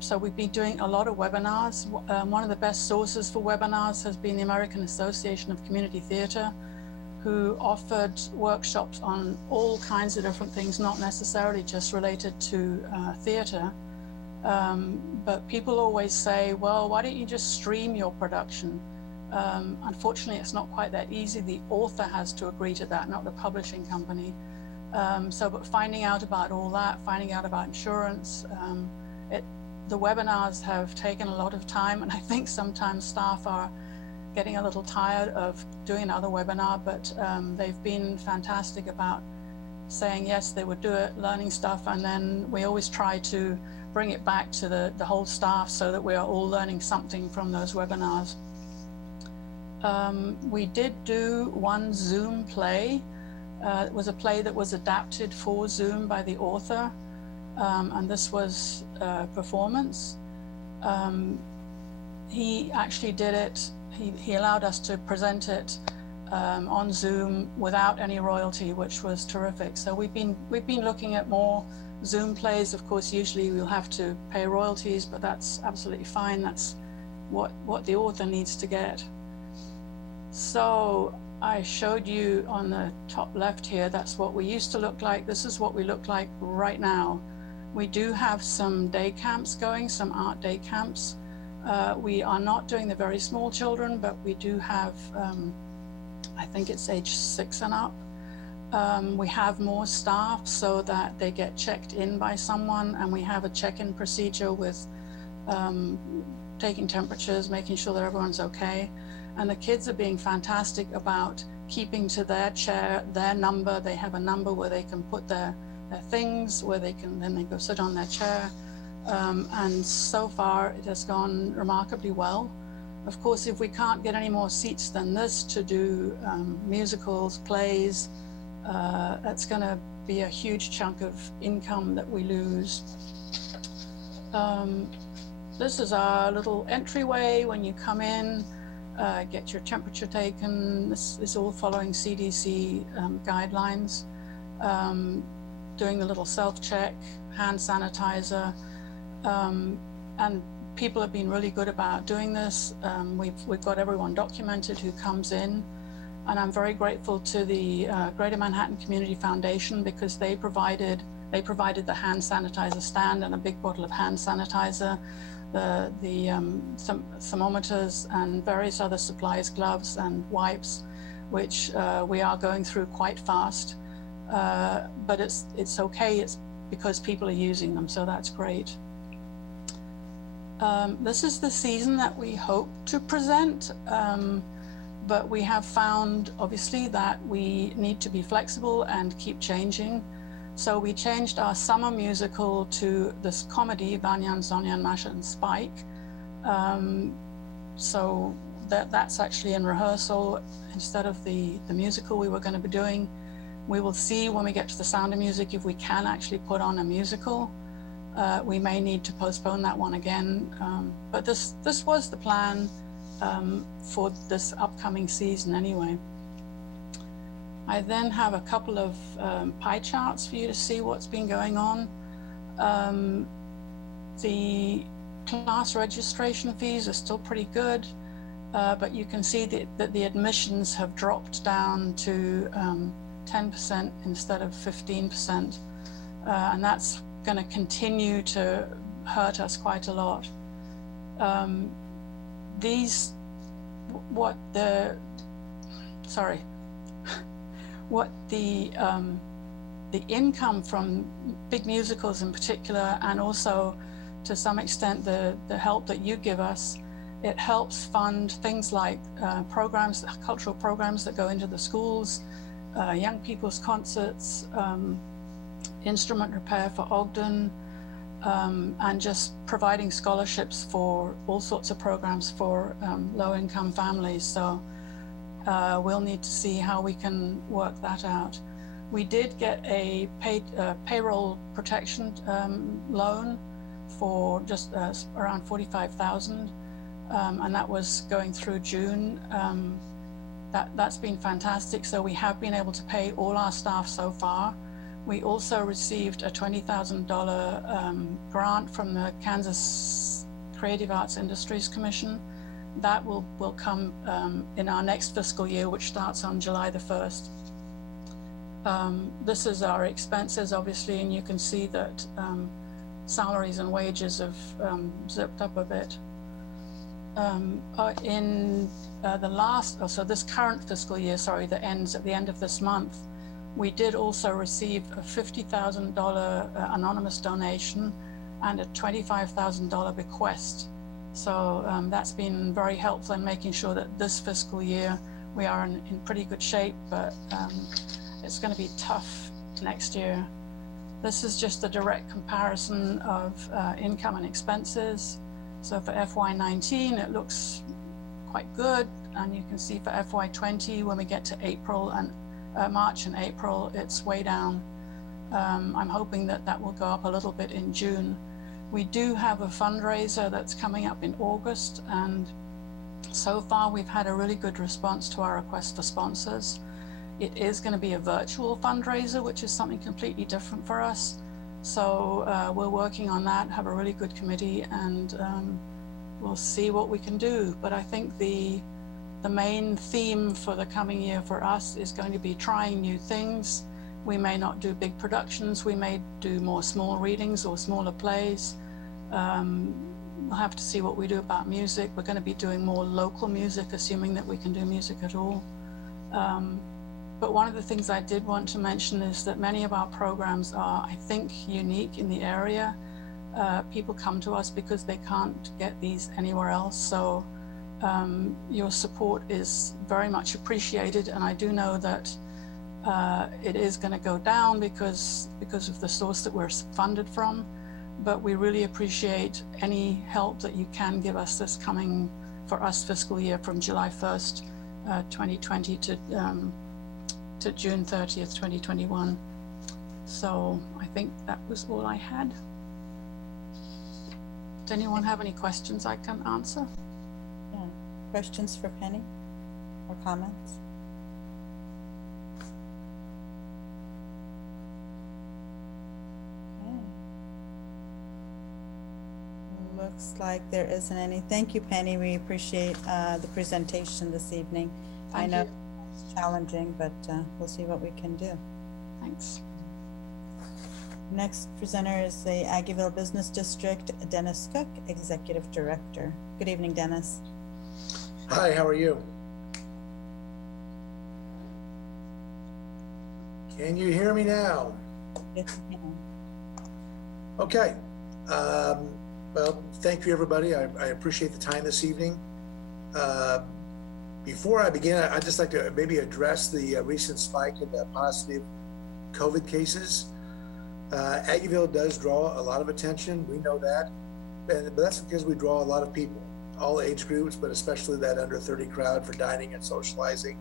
So we've been doing a lot of webinars. One of the best sources for webinars has been the American Association of Community Theatre, who offered workshops on all kinds of different things, not necessarily just related to theatre. But people always say, well, why don't you just stream your production? Unfortunately, it's not quite that easy. The author has to agree to that, not the publishing company. But finding out about all that, finding out about insurance, the webinars have taken a lot of time, and I think sometimes staff are getting a little tired of doing another webinar, but they've been fantastic about saying yes, they would do it, learning stuff, and then we always try to bring it back to the whole staff so that we are all learning something from those webinars. We did do one Zoom play. It was a play that was adapted for Zoom by the author, and this was a performance. He actually did it. He allowed us to present it on Zoom without any royalty, which was terrific. So we've been looking at more Zoom plays. Of course, usually we'll have to pay royalties, but that's absolutely fine. That's what the author needs to get. So I showed you on the top left here, that's what we used to look like. This is what we look like right now. We do have some day camps going, some art day camps. We are not doing the very small children, but we do have, I think it's age 6 and up. We have more staff so that they get checked in by someone, and we have a check-in procedure with taking temperatures, making sure that everyone's okay. And the kids are being fantastic about keeping to their chair, their number. They have a number where they can put their things, where they go sit on their chair. And so far it has gone remarkably well. Of course, if we can't get any more seats than this to do musicals, plays, that's going to be a huge chunk of income that we lose. This is our little entryway when you come in, get your temperature taken. This is all following CDC guidelines. Doing the little self-check, hand sanitizer, and people have been really good about doing this. We've got everyone documented who comes in, and I'm very grateful to the Greater Manhattan Community Foundation, because they provided the hand sanitizer stand and a big bottle of hand sanitizer, the thermometers and various other supplies, gloves and wipes, which we are going through quite fast. But it's okay. It's because people are using them, so that's great. This is the season that we hope to present, but we have found, obviously, that we need to be flexible and keep changing. So we changed our summer musical to this comedy, Banyan, Zonyan, Masha, and Spike. So that's actually in rehearsal instead of the musical we were going to be doing. We will see when we get to the Sound of Music if we can actually put on a musical. We may need to postpone that one again, but this was the plan for this upcoming season anyway. I then have a couple of pie charts for you to see what's been going on. The class registration fees are still pretty good, but you can see that the admissions have dropped down to 10% instead of 15%, and that's going to continue to hurt us quite a lot. The income from big musicals in particular, and also to some extent the help that you give us, it helps fund things like programs, cultural programs that go into the schools, young people's concerts, instrument repair for Ogden, and just providing scholarships for all sorts of programs for low-income families. So we'll need to see how we can work that out. We did get a payroll protection loan for just around $45,000, and that was going through June. That's been fantastic. So we have been able to pay all our staff so far. We also received a $20,000 grant from the Kansas Creative Arts Industries Commission. That will come in our next fiscal year, which starts on July the 1st. This is our expenses, obviously, and you can see that salaries and wages have zipped up a bit. So this current fiscal year, that ends at the end of this month, we did also receive a $50,000 anonymous donation and a $25,000 bequest. So that's been very helpful in making sure that this fiscal year we are in pretty good shape, but it's going to be tough next year. This is just a direct comparison of income and expenses. So for FY19, it looks quite good. And you can see for FY20, when we get to April and March and April, it's way down. I'm hoping that will go up a little bit in June. We do have a fundraiser that's coming up in August, and so far we've had a really good response to our request for sponsors. It is going to be a virtual fundraiser, which is something completely different for us. So we're working on that, have a really good committee, and we'll see what we can do. But I think the main theme for the coming year for us is going to be trying new things. We may not do big productions. We may do more small readings or smaller plays. We'll have to see what we do about music. We're going to be doing more local music, assuming that we can do music at all. But one of the things I did want to mention is that many of our programs are, I think, unique in the area. People come to us because they can't get these anywhere else. So your support is very much appreciated. And I do know that it is going to go down because of the source that we're funded from. But we really appreciate any help that you can give us this coming for us fiscal year from July 1st, 2020 to June 30th, 2021. So I think that was all I had. Does anyone have any questions I can answer? Yeah. Questions for Penny or comments? Okay. Looks like there isn't any. Thank you, Penny. We appreciate the presentation this evening. Thank I know you. it's challenging, but we'll see what we can do. Thanks. Next presenter is the Aggieville Business District, Dennis Cook, Executive Director. Good evening, Dennis. Hi, how are you? Can you hear me now? Yes, you can. Okay. Well, thank you, everybody. I appreciate the time this evening. Before I begin, I'd just like to maybe address the recent spike in the positive COVID cases. Aggieville does draw a lot of attention. We know that, but that's because we draw a lot of people, all age groups, but especially that under 30 crowd for dining and socializing.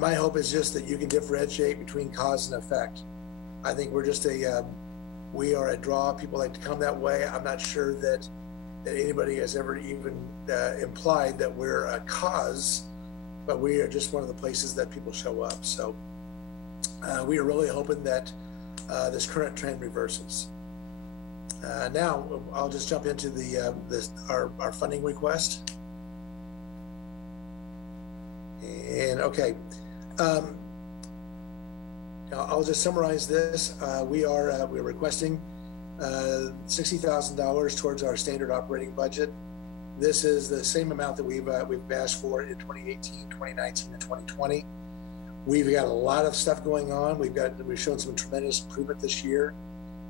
My hope is just that you can differentiate between cause and effect. I think we're just we are a draw. People like to come that way. I'm not sure that anybody has ever even implied that we're a cause, but we are just one of the places that people show up. So we are really hoping that this current trend reverses. Now I'll just jump into our funding request. And okay, I'll just summarize this. We're requesting $60,000 towards our standard operating budget. This is the same amount that we've asked for in 2018, 2019, and 2020. We've got a lot of stuff going on. We've shown some tremendous improvement this year,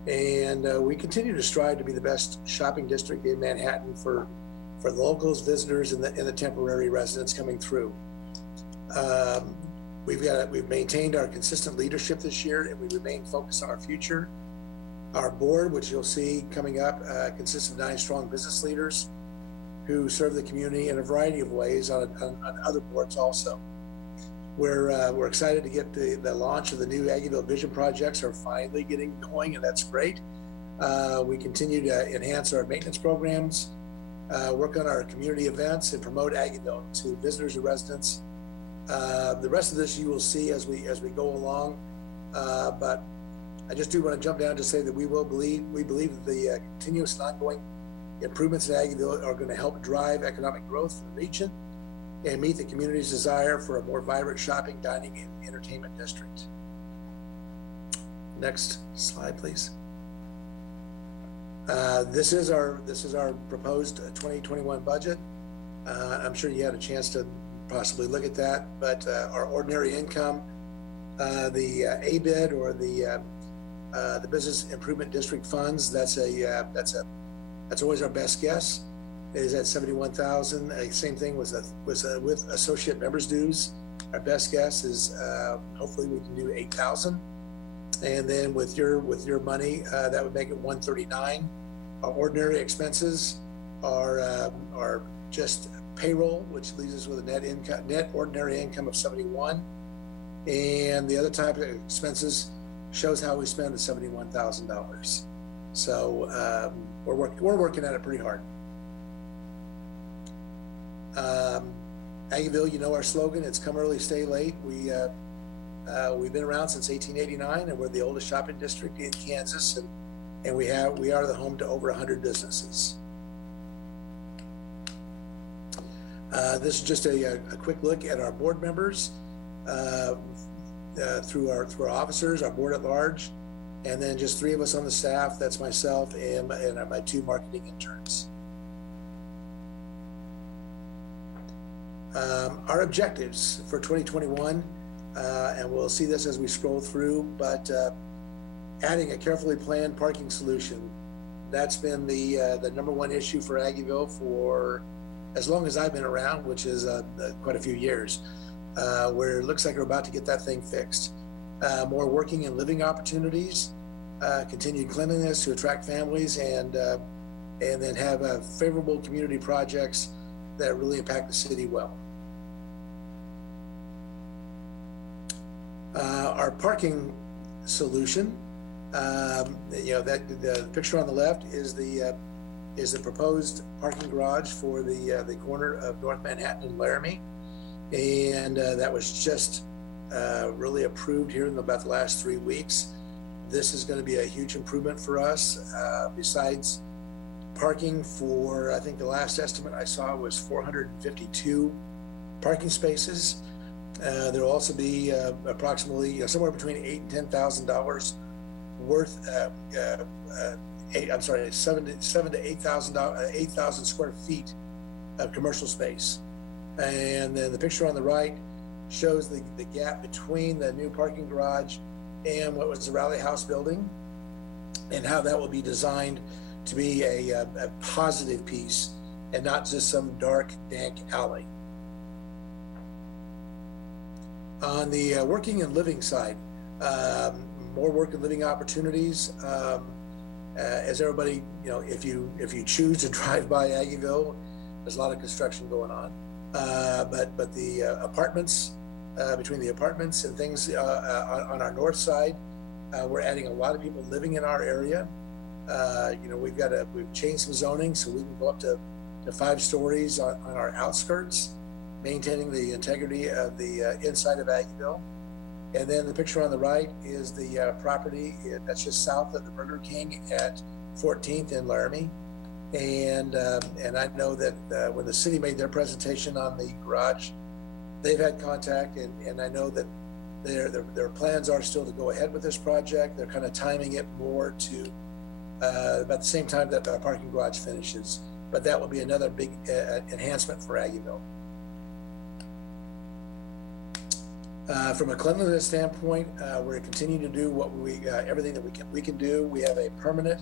and we continue to strive to be the best shopping district in Manhattan for the locals, visitors, and the temporary residents coming through. We've maintained our consistent leadership this year, and we remain focused on our future. Our board, which you'll see coming up, consists of 9 strong business leaders who serve the community in a variety of ways on other boards also. We're excited to get the launch of the new Aggieville Vision projects are finally getting going, and that's great. We continue to enhance our maintenance programs, work on our community events, and promote Aggieville to visitors and residents. The rest of this you will see as we go along, but I just do want to jump down to say that we believe that the continuous and ongoing improvements in Aggieville are going to help drive economic growth in the region and meet the community's desire for a more vibrant shopping, dining, and entertainment district. Next slide, please. This is our proposed 2021 budget. I'm sure you had a chance to possibly look at that, but our ordinary income, the ABID or the Business Improvement District funds, that's always our best guess. It is at $71,000. Same thing with associate members dues. Our best guess is hopefully we can do $8,000, and then with your money that would make it $139,000. Our ordinary expenses are just payroll, which leaves us with a net ordinary income of $71,000, and the other type of expenses shows how we spend the $71,000. So we're working at it pretty hard. Aggieville, you know our slogan, it's come early, stay late. We've been around since 1889, and we're the oldest shopping district in Kansas, and we are the home to over 100 businesses. This is just a quick look at our board members through our officers, our board at large, and then just 3 of us on the staff. That's myself and my 2 marketing interns. Our objectives for 2021, and we'll see this as we scroll through, but adding a carefully planned parking solution. That's been the #1 issue for Aggieville for as long as I've been around, which is quite a few years, where it looks like we're about to get that thing fixed. More working and living opportunities, continued cleanliness to attract families, and then have favorable community projects that really impact the city well. Our parking solution, that the picture on the left is the proposed parking garage for the corner of North Manhattan and Laramie, and that was just really approved here in about the last 3 weeks. This is going to be a huge improvement for us. Besides parking for, I think the last estimate I saw was 452 parking spaces. There will also be approximately somewhere between $8,000 and $10,000 worth. $7,000 to $8,000 square feet of commercial space. And then the picture on the right shows the gap between the new parking garage and what was the Rally House building, and how that will be designed to be a positive piece and not just some dark, dank alley. On the working and living side, more work and living opportunities. As everybody, if you choose to drive by Aggieville, there's a lot of construction going on. But the apartments, between the apartments and things on our north side, we're adding a lot of people living in our area. We've changed some zoning so we can go up to 5 stories on our outskirts, maintaining the integrity of the inside of Aggieville. And then the picture on the right is the property that's just south of the Burger King at 14th in Laramie. And I know that when the city made their presentation on the garage, they've had contact, and I know that their plans are still to go ahead with this project. They're kind of timing it more to about the same time that our parking garage finishes. But that will be another big enhancement for Aggieville. From a cleanliness standpoint, we're continuing to do what everything that we can do. We have a permanent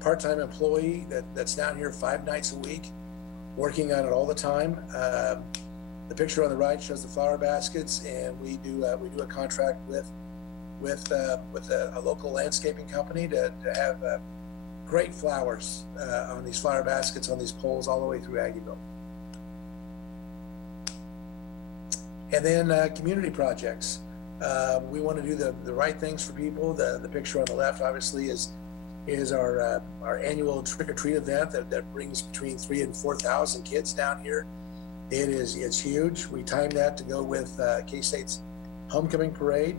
part-time employee that's down here 5 nights a week, working on it all the time. The picture on the right shows the flower baskets, and we do a contract with a local landscaping company to have great flowers on these flower baskets on these poles all the way through Aggieville. And then community projects. We want to do the right things for people. The picture on the left, obviously, is our annual trick-or-treat event that brings between 3,000 and 4,000 kids down here. It's huge. We timed that to go with K-State's homecoming parade.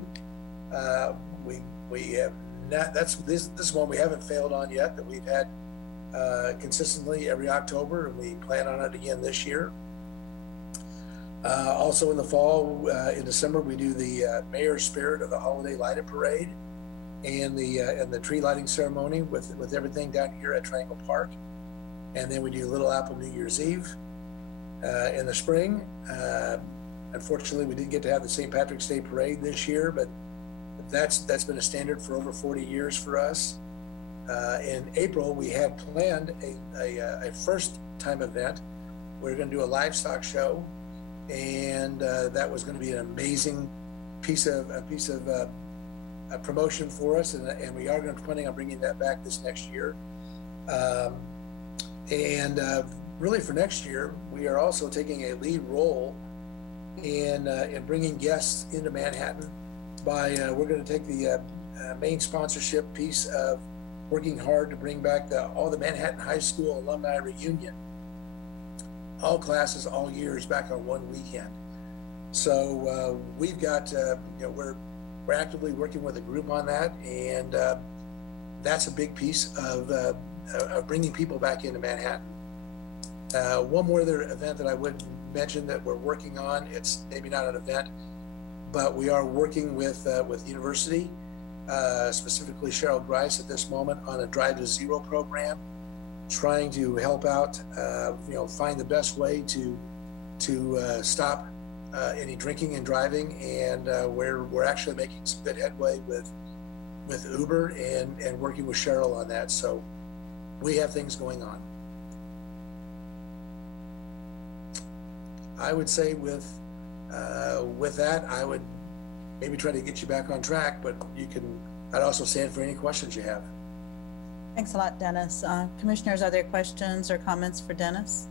We have not, this one we haven't failed on yet, that we've had consistently every October, and we plan on it again this year. Also in the fall, in December, we do the Mayor's Spirit of the Holiday Lighted Parade and the tree lighting ceremony with everything down here at Triangle Park. And then we do Little Apple New Year's Eve in the spring. Unfortunately, we didn't get to have the St. Patrick's Day Parade this year, but that's been a standard for over 40 years for us. In April, we had planned a first-time event. We're going to do a livestock show, and that was going to be an amazing piece of promotion for us, and we are going to planning on bringing that back this next year. Really for next year, we are also taking a lead role in bringing guests into Manhattan by we're going to take the main sponsorship piece of working hard to bring back all the Manhattan High School alumni reunion, all classes, all years, back on one weekend. So we've got we're actively working with a group on that, and that's a big piece of bringing people back into Manhattan. One more other event that I would mention that we're working on, it's maybe not an event, but we are working with university, specifically Cheryl Grice at this moment, on a Drive to Zero program, trying to help out, find the best way to stop any drinking and driving, and we're actually making some good headway with Uber and working with Cheryl on that. So we have things going on. I would say with that, I would maybe try to get you back on track, but I'd also stand for any questions you have. Thanks a lot, Dennis. Commissioners, are there questions or comments for Dennis?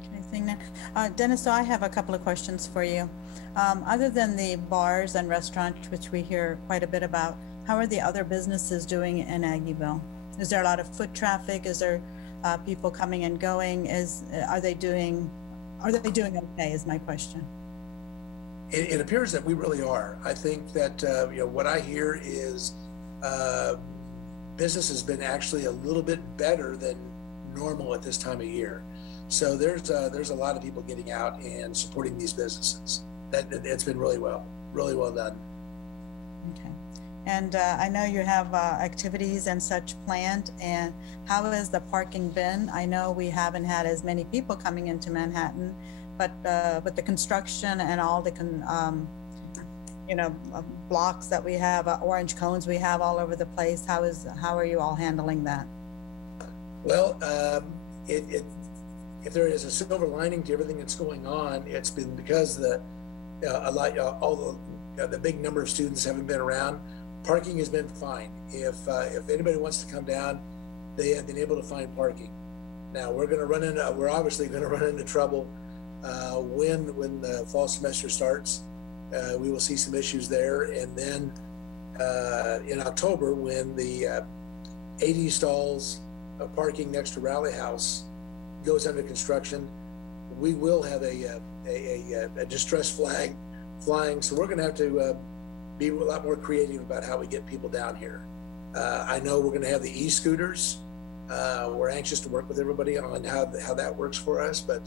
Okay, seeing none. Dennis, so I have a couple of questions for you. Other than the bars and restaurants, which we hear quite a bit about, how are the other businesses doing in Aggieville? Is there a lot of foot traffic? Is there people coming and going? Are they doing okay, is my question. It appears that we really are. I think that what I hear is business has been actually a little bit better than normal at this time of year. So there's a lot of people getting out and supporting these businesses. It's been really well done. Okay. And I know you have activities and such planned, and how has the parking been? I know we haven't had as many people coming into Manhattan, but with the construction and all the blocks that we have, orange cones we have all over the place. How are you all handling that? Well, if there is a silver lining to everything that's going on, it's been because the big number of students haven't been around. Parking has been fine. If anybody wants to come down, they have been able to find parking. Now we're obviously going to run into trouble when the fall semester starts. We will see some issues there, and then in October, when the 80 stalls of parking next to Rally House goes under construction, we will have a distress flag flying. So we're going to have to be a lot more creative about how we get people down here. I know we're going to have the e-scooters. We're anxious to work with everybody on how that works for us, but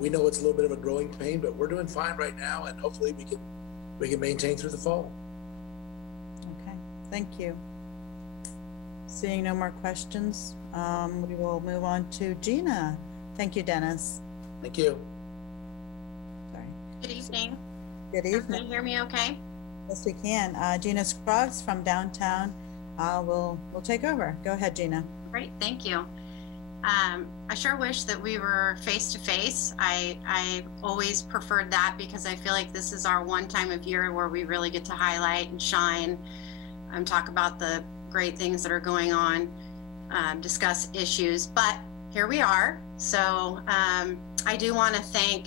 we know it's a little bit of a growing pain, but we're doing fine right now, and hopefully we can maintain through the fall. Okay, thank you. Seeing no more questions, we will move on to Gina. Thank you, Dennis. Thank you. Sorry. Good evening. Good Can you evening. hear me okay? Yes, we can. Gina Scruggs from downtown will take over. Go ahead, Gina. Great, thank you. I sure wish that we were face to face. I always preferred that because I feel like this is our one time of year where we really get to highlight and shine and talk about the great things that are going on, discuss issues, but here we are. So I do want to thank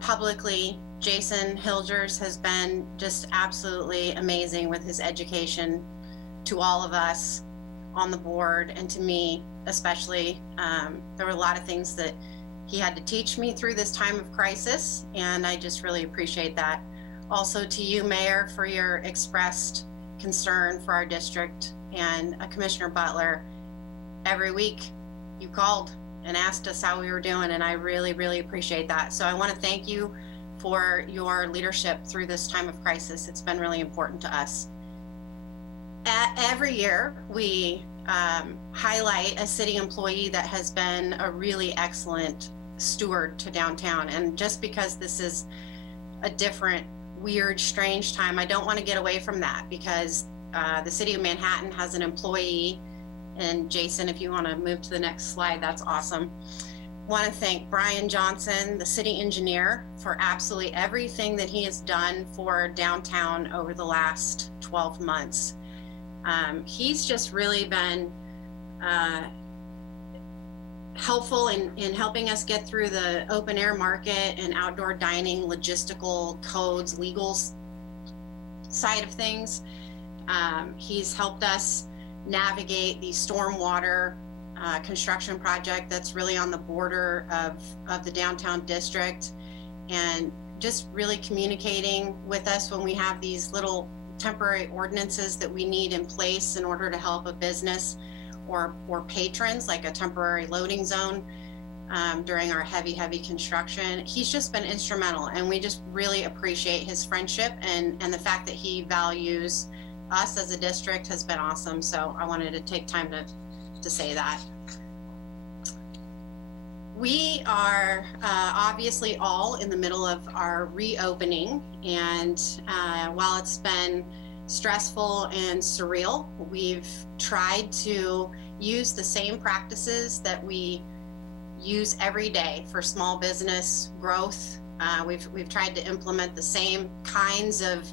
publicly, Jason Hilgers has been just absolutely amazing with his education to all of us on the board, and to me especially. There were a lot of things that he had to teach me through this time of crisis, and I just really appreciate that. Also to you, Mayor, for your expressed concern for our district, and Commissioner Butler. Every week you called and asked us how we were doing, and I really, really appreciate that. So I want to thank you for your leadership through this time of crisis. It's been really important to us. Every year we highlight a city employee that has been a really excellent steward to downtown, and just because this is a different, weird, strange time, I don't want to get away from that, because the city of Manhattan has an employee, and Jason, if you want to move to the next slide, that's awesome. Want to thank Brian Johnson, the city engineer, for absolutely everything that he has done for downtown over the last 12 months. He's just really been helpful in helping us get through the open air market and outdoor dining, logistical codes, legal side of things. He's helped us navigate the stormwater construction project that's really on the border of the downtown district, and just really communicating with us when we have these little temporary ordinances that we need in place in order to help a business or patrons, like a temporary loading zone during our heavy construction. He's just been instrumental, and we just really appreciate his friendship, and the fact that he values us as a district has been awesome. So I wanted to take time to say that. We are obviously all in the middle of our reopening, and while it's been stressful and surreal, we've tried to use the same practices that we use every day for small business growth. We've tried to implement the same kinds of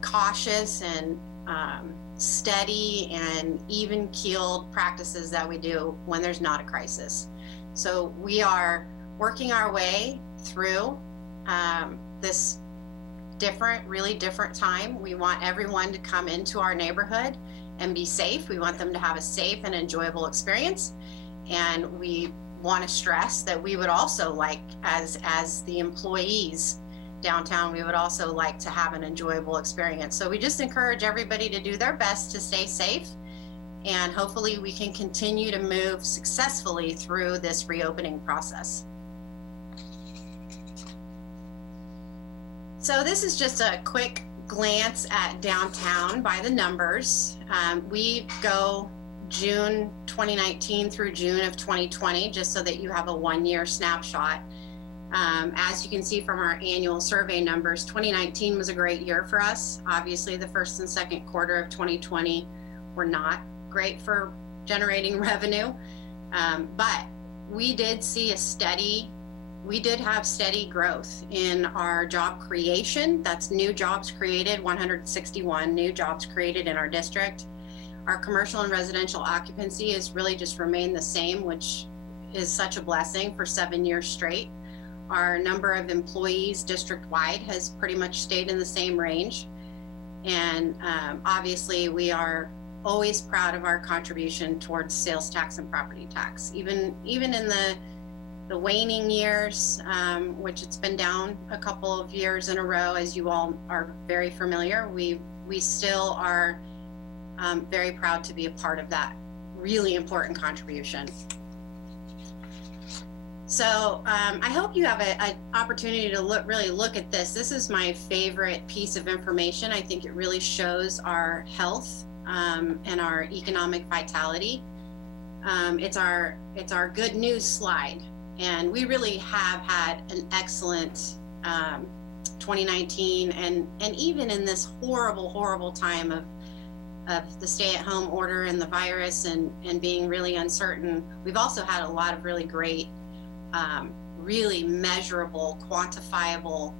cautious and steady and even-keeled practices that we do when there's not a crisis. So we are working our way through this really different time. We want everyone to come into our neighborhood and be safe. We want them to have a safe and enjoyable experience. And we want to stress that we would also like, as the employees downtown, we would also like to have an enjoyable experience. So we just encourage everybody to do their best to stay safe, and hopefully we can continue to move successfully through this reopening process. So this is just a quick glance at downtown by the numbers. We go June 2019 through June of 2020, just so that you have a 1-year snapshot. As you can see from our annual survey numbers, 2019 was a great year for us. Obviously, the first and second quarter of 2020 were not great for generating revenue, but we did have steady growth in our job creation. That's new jobs created, 161 new jobs created in our district. Our commercial and residential occupancy has really just remained the same, which is such a blessing for 7 years straight. Our number of employees district-wide has pretty much stayed in the same range. And obviously we are always proud of our contribution towards sales tax and property tax. Even in the waning years, which it's been down a couple of years in a row, as you all are very familiar, we still are very proud to be a part of that really important contribution. So I hope you have an opportunity to really look at this. This is my favorite piece of information. I think it really shows our health and our economic vitality. It's our good news slide. And we really have had an excellent 2019, and even in this horrible time of the stay-at-home order and the virus and being really uncertain, we've also had a lot of really great, really measurable, quantifiable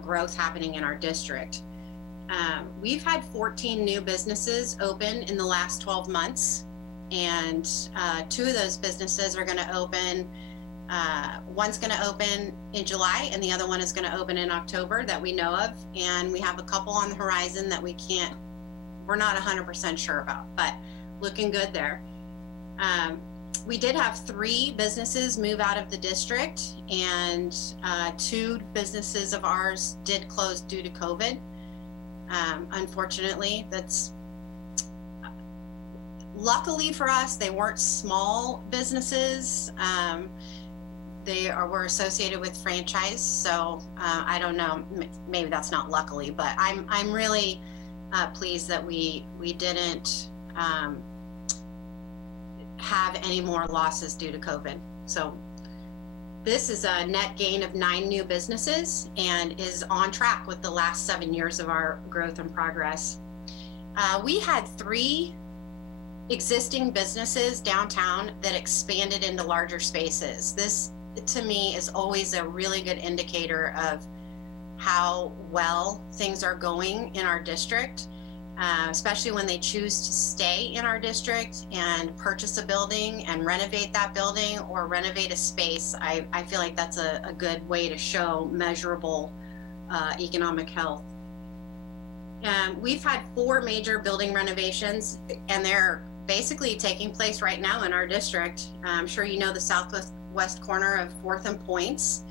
growth happening in our district. We've had 14 new businesses open in the last 12 months, and 2 of those businesses are going to open. One's going to open in July, and the other one is going to open in October that we know of. And we have a couple on the horizon that we're not 100% sure about, but looking good there. We did have 3 businesses move out of the district, and 2 businesses of ours did close due to COVID. Unfortunately, luckily for us, they weren't small businesses. They were associated with franchise, so I don't know, maybe that's not luckily, but I'm really pleased that we didn't have any more losses due to COVID. So this is a net gain of 9 new businesses and is on track with the last 7 years of our growth and progress. We had 3 existing businesses downtown that expanded into larger spaces. This, to me, is always a really good indicator of how well things are going in our district, especially when they choose to stay in our district and purchase a building and renovate that building or renovate a space. I feel like that's a good way to show measurable economic health. We've had 4 major building renovations, and they're basically taking place right now in our district. I'm sure you know the southwest corner of 4th and Points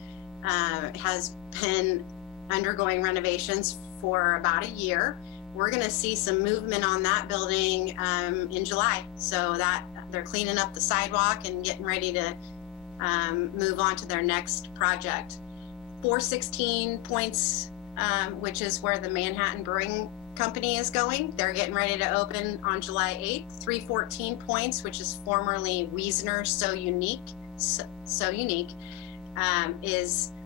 has been undergoing renovations for about a year. We're going to see some movement on that building in July, so that they're cleaning up the sidewalk and getting ready to move on to their next project. 416 Points, which is where the Manhattan Brewing Company is going, they're getting ready to open on July 8th. 314 Points, which is formerly Wiesner's So Unique,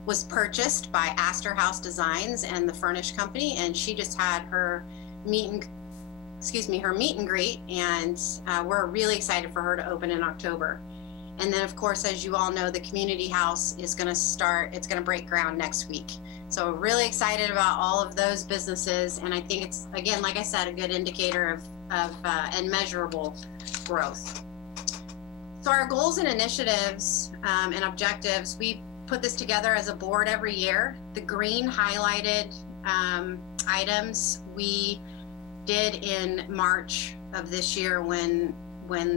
was purchased by Astor House Designs and the Furnish Company, and she just had her meet and greet, and we're really excited for her to open in October. And then, of course, as you all know, the community house is going to break ground next week. So really excited about all of those businesses, and I think it's, again, like I said, a good indicator of and measurable growth. So our goals and initiatives and objectives, we put this together as a board every year. The green highlighted items we did in March of this year when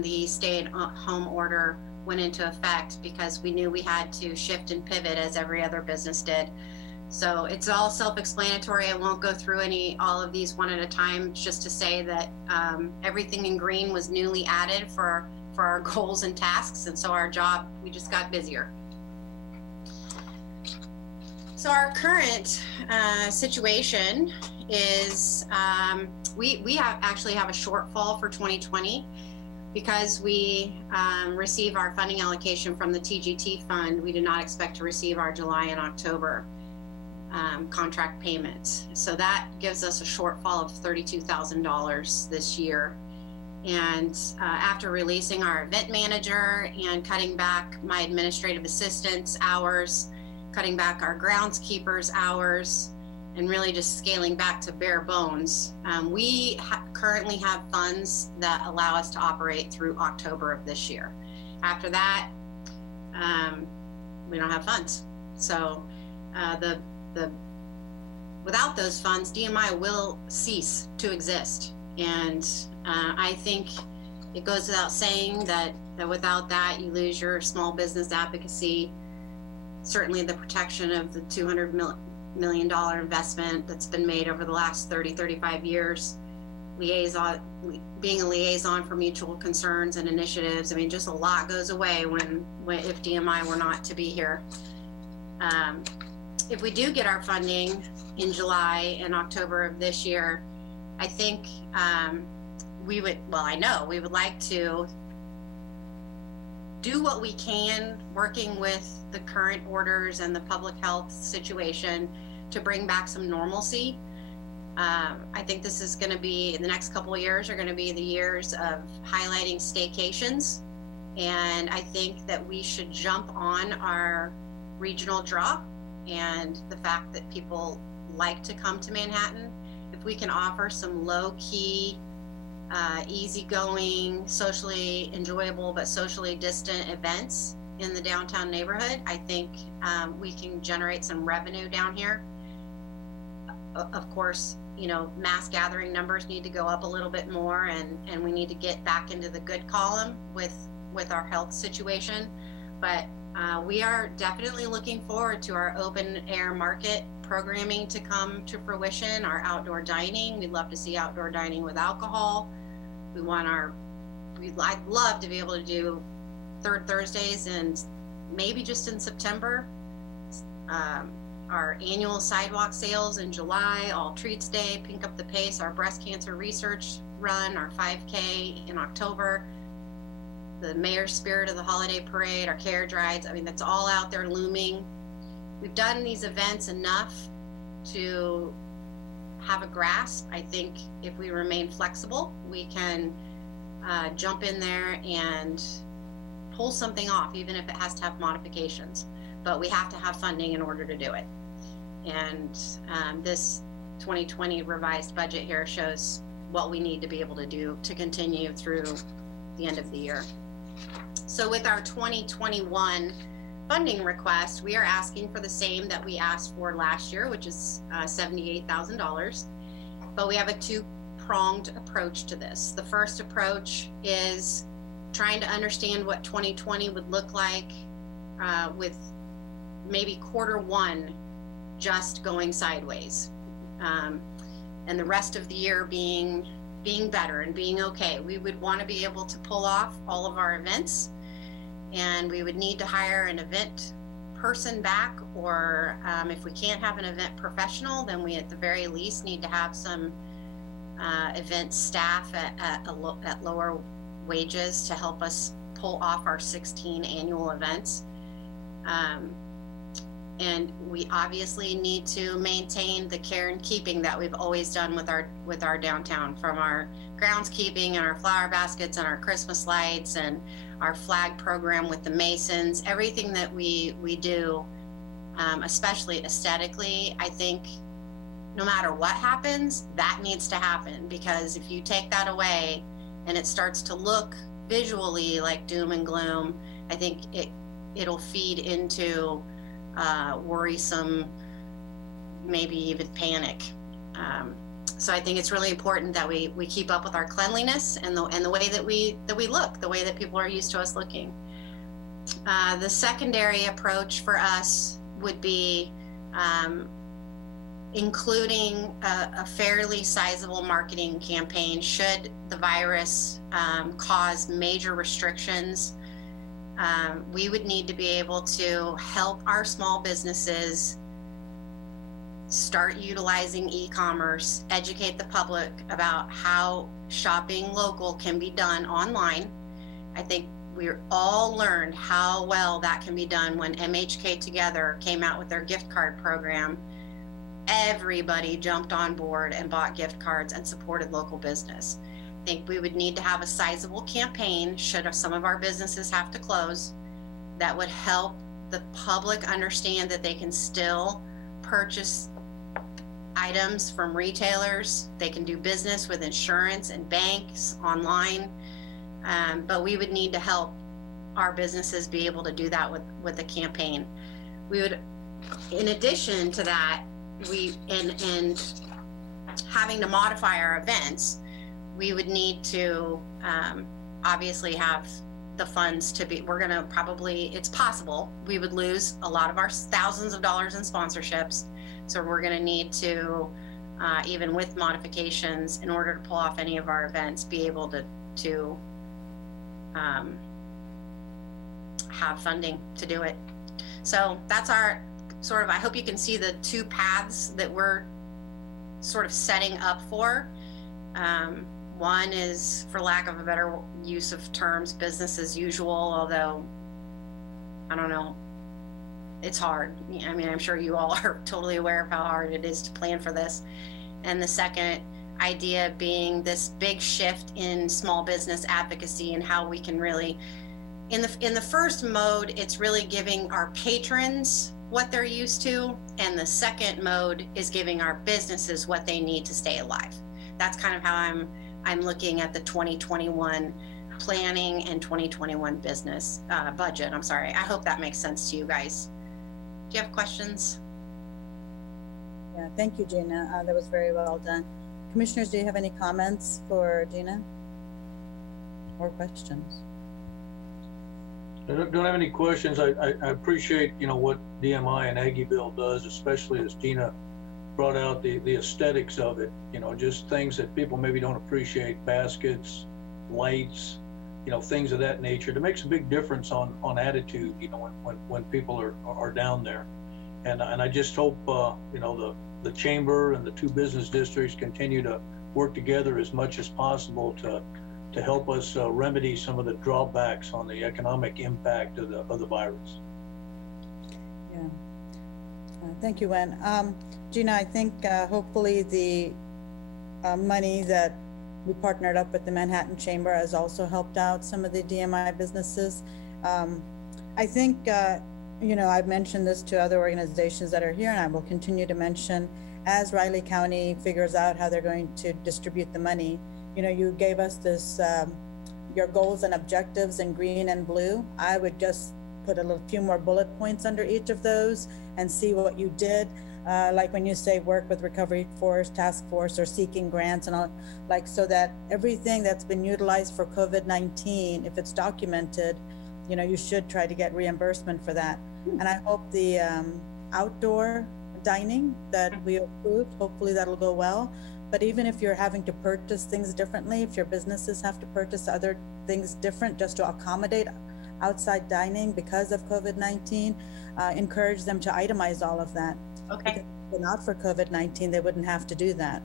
the stay-at-home order went into effect, because we knew we had to shift and pivot as every other business did. So it's all self-explanatory. I won't go through all of these one at a time, just to say that everything in green was newly added for our goals and tasks, and so our job, we just got busier. So our current situation is we actually have a shortfall for 2020. Because we receive our funding allocation from the TGT fund, we do not expect to receive our July and October contract payments. So that gives us a shortfall of $32,000 this year. And after releasing our event manager and cutting back my administrative assistant's hours, cutting back our groundskeeper's hours, and really just scaling back to bare bones, we currently have funds that allow us to operate through October of this year. After that, we don't have funds. So without those funds, DMI will cease to exist. And I think it goes without saying that without that, you lose your small business advocacy, certainly the protection of the $200 million investment that's been made over the last 35 years, being a liaison for mutual concerns and initiatives. I mean, just a lot goes away if DMI were not to be here. If we do get our funding in July and October of this year, I think I know we would like to do what we can, working with the current orders and the public health situation, to bring back some normalcy. I think this is going to be, the next couple of years are going to be the years of highlighting staycations. And I think that we should jump on our regional draw and the fact that people like to come to Manhattan. If we can offer some low-key, easygoing, socially enjoyable but socially distant events in the downtown neighborhood, I think we can generate some revenue down here. Of course, mass gathering numbers need to go up a little bit more, and we need to get back into the good column with our health situation. But we are definitely looking forward to our open air market programming to come to fruition, our outdoor dining. We'd love to see outdoor dining with alcohol. I'd love to be able to do third Thursdays and maybe just in September. Our annual sidewalk sales in July, All Treats Day, Pink Up the Pace, our breast cancer research run, our 5K in October, the Mayor's Spirit of the Holiday Parade, our carriage rides. I mean, that's all out there looming. We've done these events enough to have a grasp. I think if we remain flexible, we can jump in there and pull something off, even if it has to have modifications. But we have to have funding in order to do it. And this 2020 revised budget here shows what we need to be able to do to continue through the end of the year. So with our 2021 funding request, we are asking for the same that we asked for last year, which is $78,000. But we have a two-pronged approach to this. The first approach is trying to understand what 2020 would look like with maybe Q1 just going sideways, and the rest of the year being better and being okay. We would want to be able to pull off all of our events, and we would need to hire an event person back, or if we can't have an event professional, then we at the very least need to have some event staff at lower wages to help us pull off our 16 annual events. And we obviously need to maintain the care and keeping that we've always done with our downtown, from our groundskeeping and our flower baskets and our Christmas lights and our flag program with the Masons. Everything that we do, especially aesthetically, I think no matter what happens, that needs to happen, because if you take that away and it starts to look visually like doom and gloom, I think it'll feed into worrisome, maybe even panic. So I think it's really important that we keep up with our cleanliness and the way that we look, the way that people are used to us looking. The secondary approach for us would be including a fairly sizable marketing campaign should the virus cause major restrictions. We would need to be able to help our small businesses start utilizing e-commerce, educate the public about how shopping local can be done online, I think we all learned how well that can be done when MHK Together came out with their gift card program. Everybody jumped on board and bought gift cards and supported local business. I think we would need to have a sizable campaign should some of our businesses have to close that would help the public understand that they can still purchase items from retailers. They can do business with insurance and banks online. But we would need to help our businesses be able to do that with a campaign. We would, in addition to that, and having to modify our events, we would need to obviously have the funds to be, we're gonna probably, it's possible, we would lose a lot of our thousands of dollars in sponsorships. So we're gonna need to, even with modifications, in order to pull off any of our events, be able to have funding to do it. So that's our sort of, I hope you can see the two paths that we're sort of setting up for. One is, for lack of a better use of terms, business as usual, although I don't know, it's hard. I mean, I'm sure you all are totally aware of how hard it is to plan for this. And the second idea being this big shift in small business advocacy and how we can really, in the first mode, it's really giving our patrons what they're used to, and the second mode is giving our businesses what they need to stay alive. That's kind of how I'm looking at the 2021 planning and 2021 business budget. I'm sorry. I hope that makes sense to you guys. Do you have questions? Yeah, thank you, Gina. That was very well done. Commissioners, do you have any comments for Gina or questions? I don't have any questions. I appreciate, what DMI and Aggieville does, especially as Gina brought out the aesthetics of it, just things that people maybe don't appreciate, baskets, lights, things of that nature. It makes a big difference on attitude, when people are down there. And I just hope, the chamber and the two business districts continue to work together as much as possible to help us remedy some of the drawbacks on the economic impact of the virus. Yeah. Thank you, Wen. Gina, I think hopefully the money that we partnered up with the Manhattan Chamber has also helped out some of the DMI businesses. I think, I've mentioned this to other organizations that are here, and I will continue to mention, as Riley County figures out how they're going to distribute the money. You gave us this, your goals and objectives in green and blue. I would just put a few more bullet points under each of those and see what you did. Like when you say work with Recovery Force, Task Force, or seeking grants and all, so that everything that's been utilized for COVID-19, if it's documented, you should try to get reimbursement for that. And I hope the outdoor dining that we approved, hopefully that'll go well. But even if you're having to purchase things differently, if your businesses have to purchase other things different just to accommodate outside dining because of COVID-19, encourage them to itemize all of that. Okay. If not for COVID-19, they wouldn't have to do that.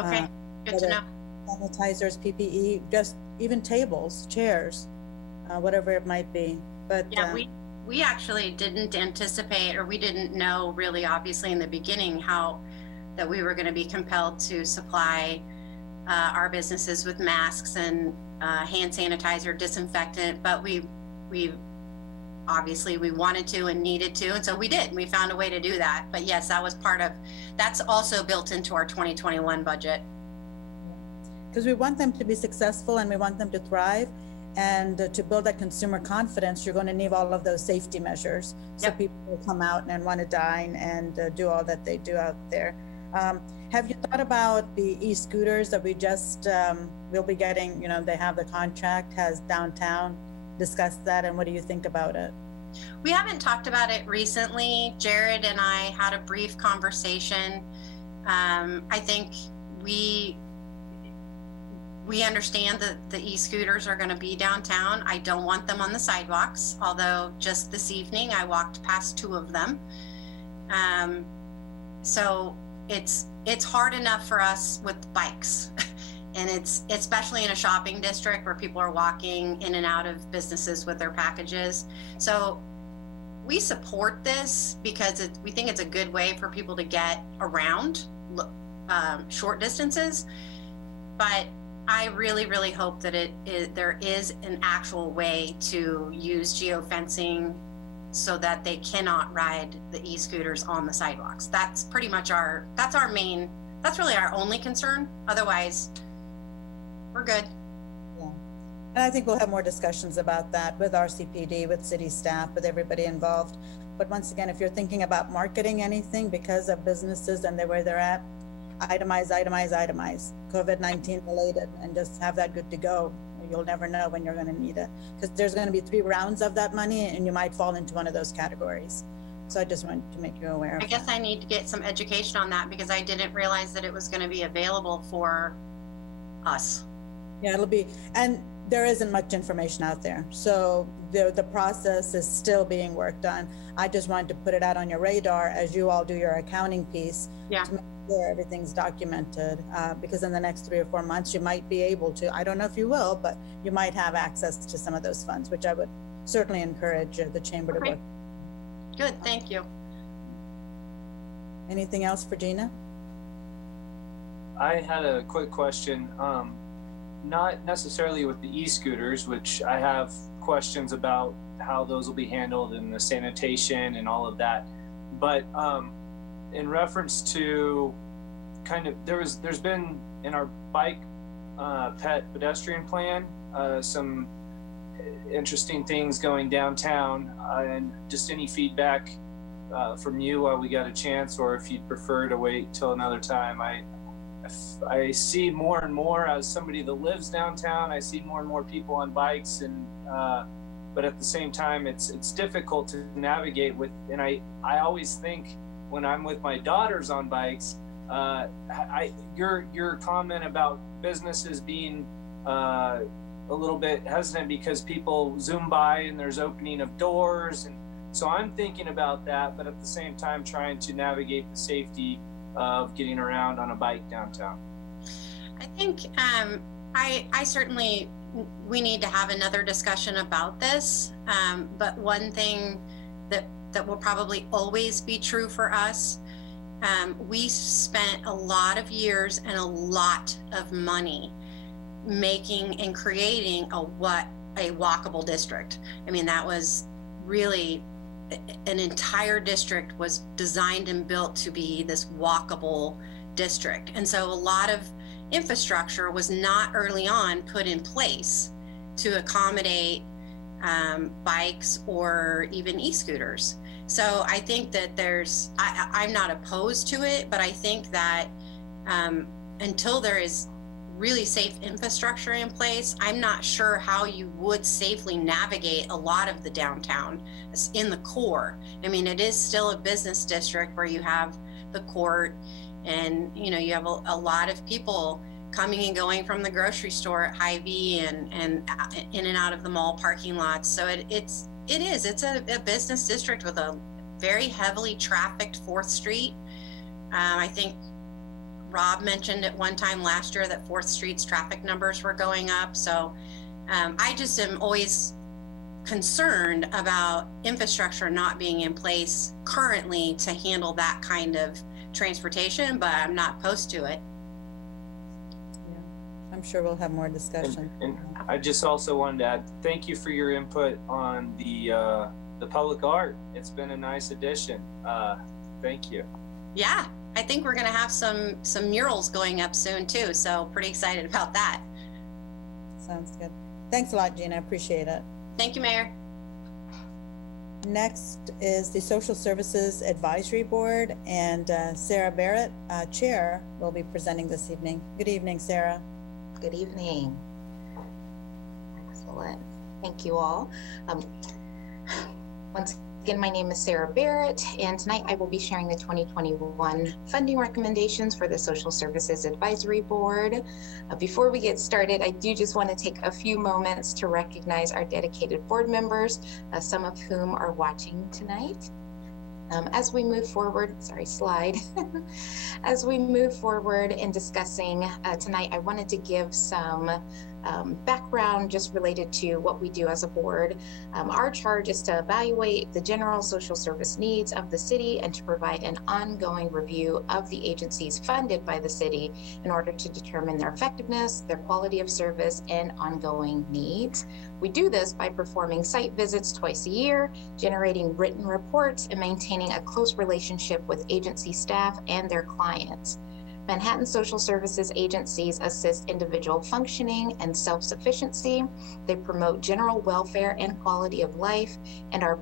Okay, good to know. Sanitizers, PPE, just even tables, chairs, whatever it might be. But yeah, we actually didn't anticipate, or we didn't know really, obviously in the beginning, that we were going to be compelled to supply our businesses with masks and hand sanitizer, disinfectant, but we obviously we wanted to and needed to, and so we did. We found a way to do that. But yes, that was that's also built into our 2021 budget. Because we want them to be successful and we want them to thrive, and to build that consumer confidence, you're going to need all of those safety measures. So Yep. people will come out and want to dine and do all that they do out there. Have you thought about the e-scooters that we just, we'll be getting, they have the contract, has downtown discussed that, and what do you think about it? We haven't talked about it recently. Jared and I had a brief conversation. I think we understand that the e-scooters are going to be downtown. I don't want them on the sidewalks, although just this evening I walked past 2 of them. So it's hard enough for us with bikes And it's especially in a shopping district where people are walking in and out of businesses with their packages. So we support this because we think it's a good way for people to get around short distances. But I really, really hope that there is an actual way to use geofencing so that they cannot ride the e-scooters on the sidewalks. That's pretty much that's really our only concern. Otherwise, we're good. Yeah. And I think we'll have more discussions about that with RCPD, with city staff, with everybody involved. But once again, if you're thinking about marketing anything because of businesses and where they're at, itemize, COVID-19 related, and just have that good to go. You'll never know when you're going to need it, because there's going to be 3 rounds of that money and you might fall into one of those categories. So I just wanted to make you aware of I guess that. I need to get some education on that because I didn't realize that it was going to be available for us. Yeah, it'll be, and there isn't much information out there. So the process is still being worked on. I just wanted to put it out on your radar as you all do your accounting piece. Yeah. To make sure everything's documented, because in the next 3 or 4 months, you might be able to, I don't know if you will, but you might have access to some of those funds, which I would certainly encourage the chamber to work. Good, thank you. Anything else for Gina? I had a quick question. Not necessarily with the e-scooters, which I have questions about how those will be handled and the sanitation and all of that. But in reference to there's been in our bike pet pedestrian plan, some interesting things going downtown, and just any feedback from you while we got a chance, or if you'd prefer to wait till another time. I see more and more, as somebody that lives downtown, I see more and more people on bikes, and but at the same time, it's difficult to navigate with. And I always think when I'm with my daughters on bikes, your comment about businesses being a little bit hesitant because people zoom by and there's opening of doors, and so I'm thinking about that, but at the same time trying to navigate the safety of getting around on a bike downtown. I think I certainly, we need to have another discussion about this, but one thing that will probably always be true for us, we spent a lot of years and a lot of money making and creating a walkable district. I mean, that was really, an entire district was designed and built to be this walkable district. And so a lot of infrastructure was not early on put in place to accommodate bikes or even e-scooters. So I think that I'm not opposed to it, but I think that until there is really safe infrastructure in place, I'm not sure how you would safely navigate a lot of the downtown in the core. I mean, it is still a business district where you have the court, and you have a lot of people coming and going from the grocery store at Hy-Vee and in and out of the mall parking lots. So it's a business district with a very heavily trafficked 4th Street. I think Rob mentioned at one time last year that 4th Street's traffic numbers were going up. So I just am always concerned about infrastructure not being in place currently to handle that kind of transportation, but I'm not opposed to it. Yeah, I'm sure we'll have more discussion. And I just also wanted to add, thank you for your input on the public art. It's been a nice addition. Thank you. Yeah. I think we're going to have some murals going up soon too. So pretty excited about that. Sounds good. Thanks a lot, Gina. I appreciate it. Thank you, Mayor. Next is the Social Services Advisory Board, and Sarah Barrett, Chair, will be presenting this evening. Good evening, Sarah. Good evening. Excellent. Thank you all. Once again, my name is Sarah Barrett, and tonight I will be sharing the 2021 funding recommendations for the Social Services Advisory Board. Before we get started, I do just want to take a few moments to recognize our dedicated board members, some of whom are watching tonight. As we move forward, as we move forward in discussing tonight, I wanted to give some background just related to what we do as a board. Our charge is to evaluate the general social service needs of the city and to provide an ongoing review of the agencies funded by the city in order to determine their effectiveness, their quality of service, and ongoing needs. We do this by performing site visits twice a year, generating written reports, and maintaining a close relationship with agency staff and their clients. Manhattan Social Services agencies assist individual functioning and self-sufficiency. They promote general welfare and quality of life and are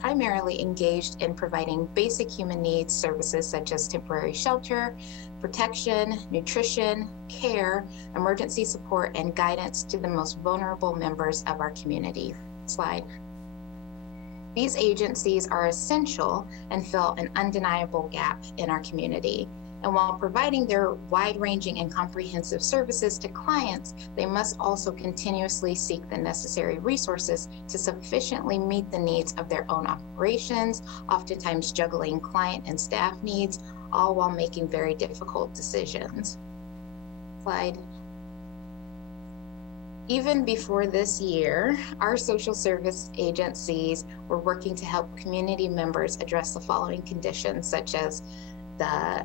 primarily engaged in providing basic human needs services such as temporary shelter, protection, nutrition, care, emergency support, and guidance to the most vulnerable members of our community. Slide. These agencies are essential and fill an undeniable gap in our community. And while providing their wide-ranging and comprehensive services to clients, they must also continuously seek the necessary resources to sufficiently meet the needs of their own operations, oftentimes juggling client and staff needs, all while making very difficult decisions. Slide. Even before this year, our social service agencies were working to help community members address the following conditions, such as the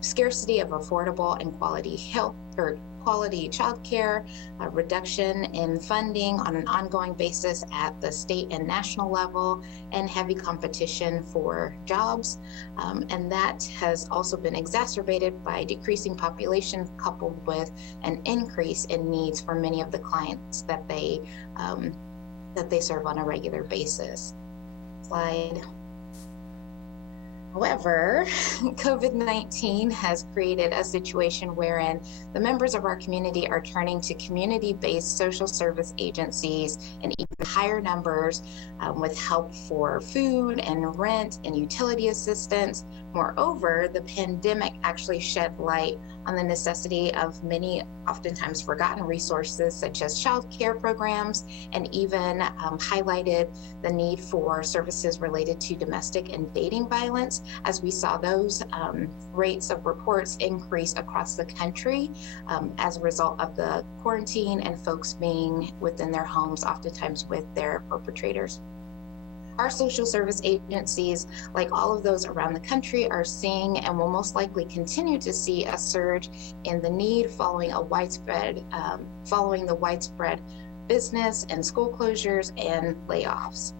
scarcity of affordable and quality health or quality childcare, reduction in funding on an ongoing basis at the state and national level, and heavy competition for jobs. And that has also been exacerbated by decreasing population coupled with an increase in needs for many of the clients that they serve on a regular basis. Slide. However, COVID-19 has created a situation wherein the members of our community are turning to community-based social service agencies in even higher numbers with help for food and rent and utility assistance. Moreover, the pandemic actually shed light on the necessity of many oftentimes forgotten resources such as child care programs, and even highlighted the need for services related to domestic and dating violence, as we saw those rates of reports increase across the country as a result of the quarantine and folks being within their homes, oftentimes with their perpetrators. Our social service agencies, like all of those around the country, are seeing and will most likely continue to see a surge in the need following the widespread business and school closures and layoffs.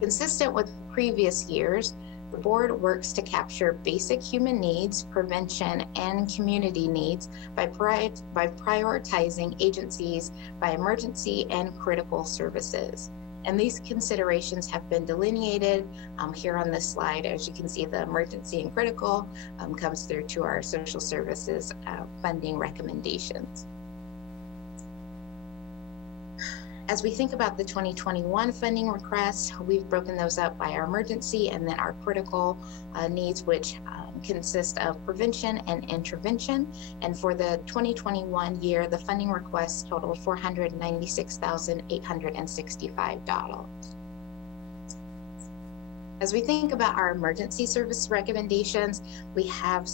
Consistent with previous years, the board works to capture basic human needs, prevention, and community needs by prioritizing agencies by emergency and critical services. And these considerations have been delineated here on this slide. As you can see, the emergency and critical comes through to our social services funding recommendations. As we think about the 2021 funding requests, we've broken those up by our emergency and then our critical needs, which consist of prevention and intervention. And for the 2021 year, the funding requests totaled $496,865. As we think about our emergency service recommendations, we have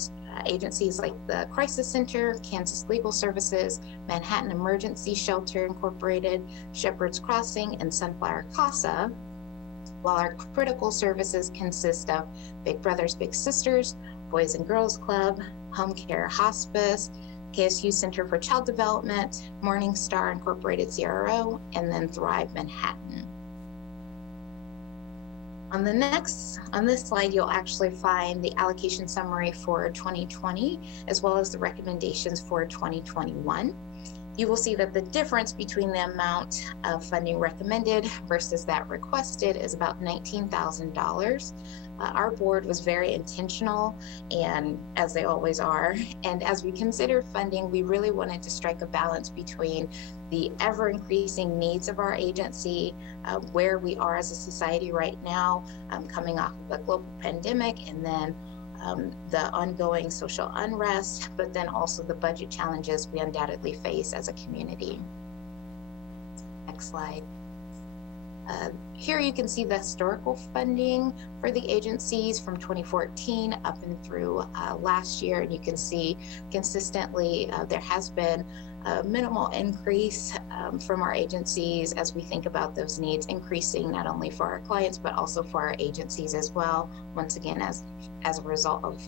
agencies like the Crisis Center, Kansas Legal Services, Manhattan Emergency Shelter Incorporated, Shepherd's Crossing, and Sunflower Casa, while our critical services consist of Big Brothers Big Sisters, Boys and Girls Club, Home Care Hospice, KSU Center for Child Development, Morning Star Incorporated CRO, and then Thrive Manhattan. On this slide, you'll actually find the allocation summary for 2020, as well as the recommendations for 2021. You will see that the difference between the amount of funding recommended versus that requested is about $19,000. Our board was very intentional, and as they always are, and as we considered funding, we really wanted to strike a balance between the ever-increasing needs of our agency, where we are as a society right now, coming off of the global pandemic, and then the ongoing social unrest, but then also the budget challenges we undoubtedly face as a community. Next slide. Here you can see the historical funding for the agencies from 2014 up and through last year. And you can see consistently there has been a minimal increase from our agencies as we think about those needs increasing not only for our clients, but also for our agencies as well. Once again, as a result of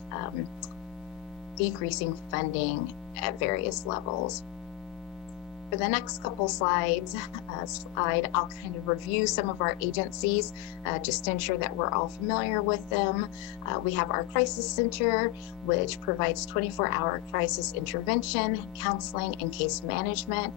decreasing funding at various levels. For the next couple slides, I'll kind of review some of our agencies just to ensure that we're all familiar with them. We have our Crisis Center, which provides 24-hour crisis intervention, counseling, and case management.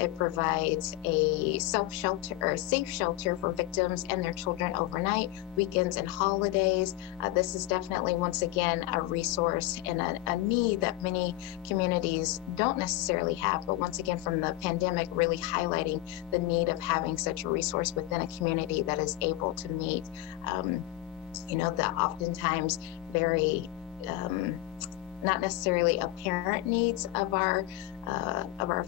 It provides a safe shelter for victims and their children overnight, weekends, and holidays. This is definitely, once again, a resource and a need that many communities don't necessarily have, but once again, from the pandemic, really highlighting the need of having such a resource within a community that is able to meet, the oftentimes very not necessarily apparent needs of our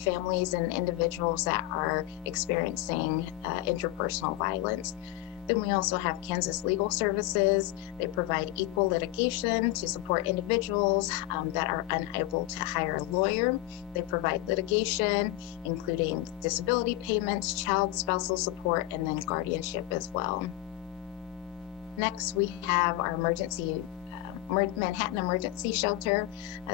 families and individuals that are experiencing interpersonal violence. Then we also have Kansas Legal Services. They provide equal litigation to support individuals that are unable to hire a lawyer. They provide litigation, including disability payments, child spousal support, and then guardianship as well. Next, we have our Manhattan Emergency Shelter.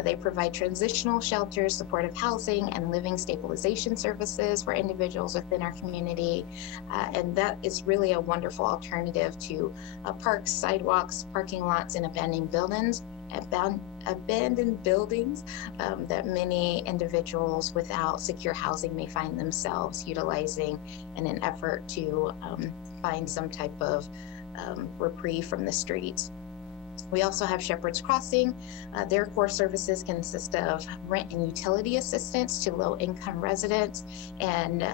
They provide transitional shelters, supportive housing, and living stabilization services for individuals within our community. And that is really a wonderful alternative to parks, sidewalks, parking lots, and abandoned buildings that many individuals without secure housing may find themselves utilizing in an effort to find some type of reprieve from the streets. We also have Shepherd's Crossing. Their core services consist of rent and utility assistance to low-income residents, and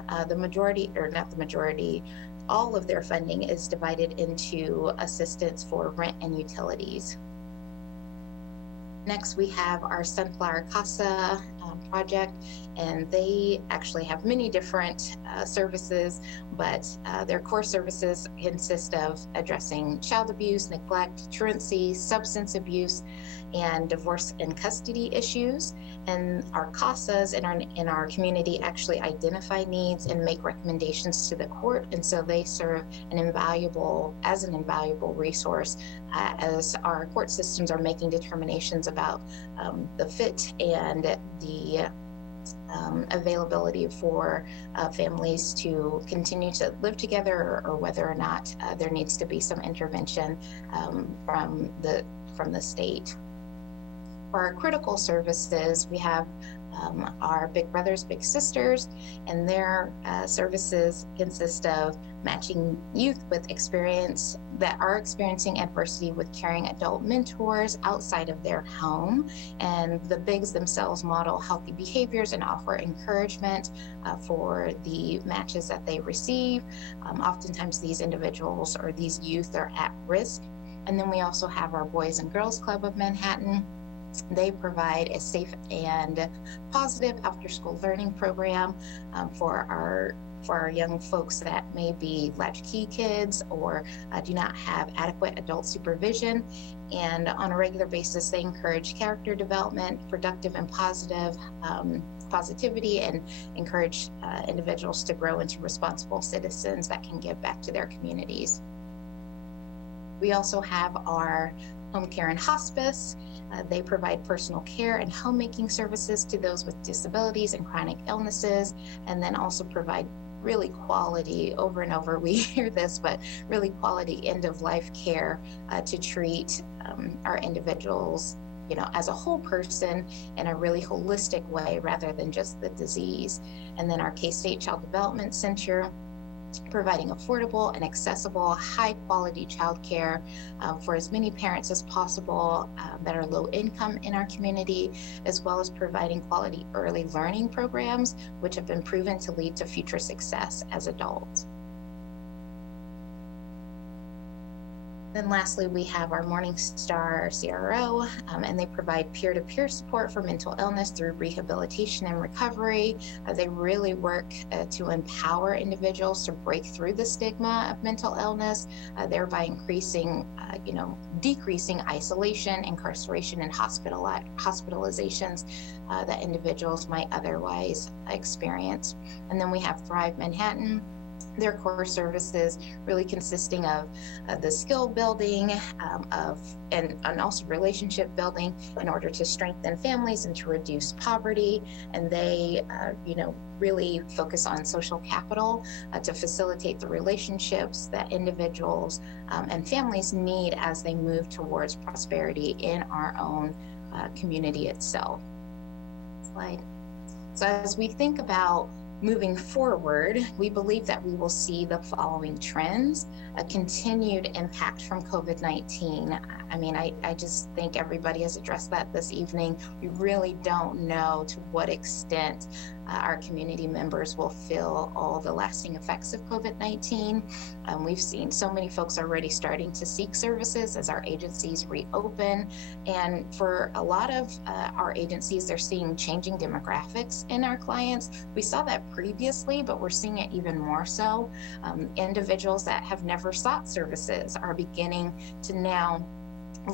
all of their funding is divided into assistance for rent and utilities. Next, we have our Sunflower Casa project, and they actually have many different services, but their core services consist of addressing child abuse, neglect, truancy, substance abuse, and divorce and custody issues. And our CASAs in our community actually identify needs and make recommendations to the court, and so they serve as an invaluable resource as our court systems are making determinations about the fit and the availability for families to continue to live together, or whether or not there needs to be some intervention from the state. For our critical services, we have our Big Brothers Big Sisters, and their services consist of matching youth with experience that are experiencing adversity with caring adult mentors outside of their home. And the Bigs themselves model healthy behaviors and offer encouragement for the matches that they receive. Oftentimes these individuals or these youth are at risk. And then we also have our Boys and Girls Club of Manhattan. They provide a safe and positive after-school learning program for our young folks that may be latchkey kids or do not have adequate adult supervision. And on a regular basis, they encourage character development, productive and positivity, and encourage individuals to grow into responsible citizens that can give back to their communities. We also have our Home Care and Hospice. They provide personal care and homemaking services to those with disabilities and chronic illnesses, and then also provide really quality, over and over we hear this, but really quality end-of-life care to treat our individuals, as a whole person in a really holistic way rather than just the disease. And then our K-State Child Development Center, providing affordable and accessible high-quality childcare for as many parents as possible that are low income in our community, as well as providing quality early learning programs, which have been proven to lead to future success as adults. Then lastly, we have our Morningstar CRO, and they provide peer-to-peer support for mental illness through rehabilitation and recovery. They really work to empower individuals to break through the stigma of mental illness, thereby decreasing isolation, incarceration, and hospitalizations that individuals might otherwise experience. And then we have Thrive Manhattan. Their core services really consisting of the skill building and also relationship building in order to strengthen families and to reduce poverty. And they, really focus on social capital to facilitate the relationships that individuals and families need as they move towards prosperity in our own community itself. Slide. So as we think about moving forward, we believe that we will see the following trends: a continued impact from COVID-19. I mean, I just think everybody has addressed that this evening. We really don't know to what extent our community members will feel all the lasting effects of COVID-19. We've seen so many folks already starting to seek services as our agencies reopen. And for a lot of our agencies, they're seeing changing demographics in our clients. We saw that previously, but we're seeing it even more so. Individuals that have never sought services are beginning to now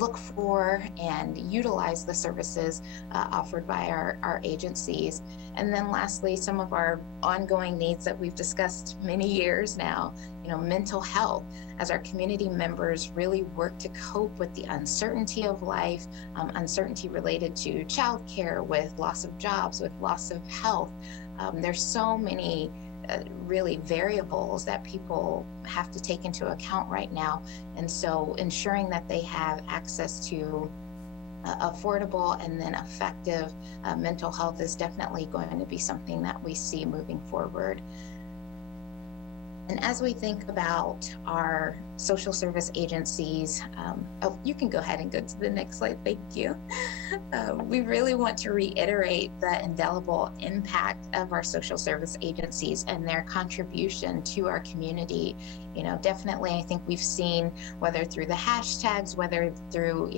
look for and utilize the services offered by our agencies. And then lastly, some of our ongoing needs that we've discussed many years now, mental health, as our community members really work to cope with the uncertainty of life, uncertainty related to childcare, with loss of jobs, with loss of health. There's so many really variables that people have to take into account right now. And so ensuring that they have access to affordable and then effective mental health is definitely going to be something that we see moving forward. And as we think about our social service agencies, you can go ahead and go to the next slide, thank you. We really want to reiterate the indelible impact of our social service agencies and their contribution to our community. Definitely, I think we've seen, whether through the hashtags, whether through,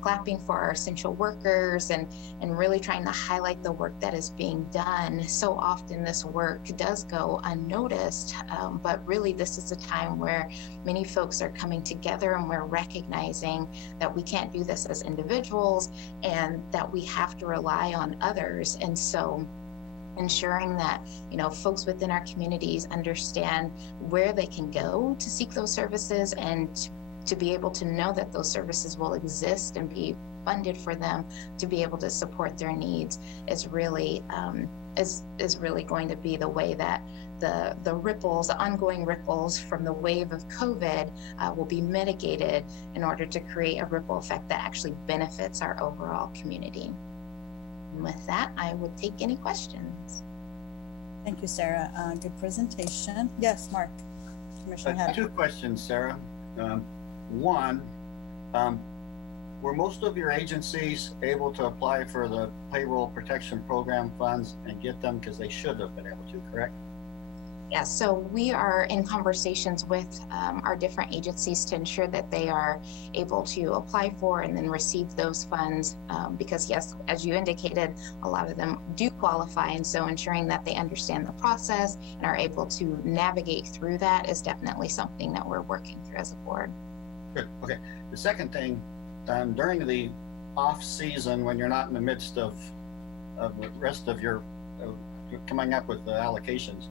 clapping for our essential workers and really trying to highlight the work that is being done. So often this work does go unnoticed, but really this is a time where many folks are coming together and we're recognizing that we can't do this as individuals and that we have to rely on others. And so ensuring that folks within our communities understand where they can go to seek those services and to be able to know that those services will exist and be funded for them to be able to support their needs is really going to be the way that the ripples, the ongoing ripples from the wave of COVID will be mitigated in order to create a ripple effect that actually benefits our overall community. And with that, I would take any questions. Thank you, Sarah. Good presentation. Yes, Mark. Commissioner Haddon. 2 questions, Sarah. One, were most of your agencies able to apply for the payroll protection program funds and get them, because they should have been able to, correct? Yeah, so we are in conversations with our different agencies to ensure that they are able to apply for and then receive those funds because yes, as you indicated, a lot of them do qualify, and so ensuring that they understand the process and are able to navigate through that is definitely something that we're working through as a board. Good, okay. The second thing, during the off season, when you're not in the midst of the rest of your coming up with the allocations,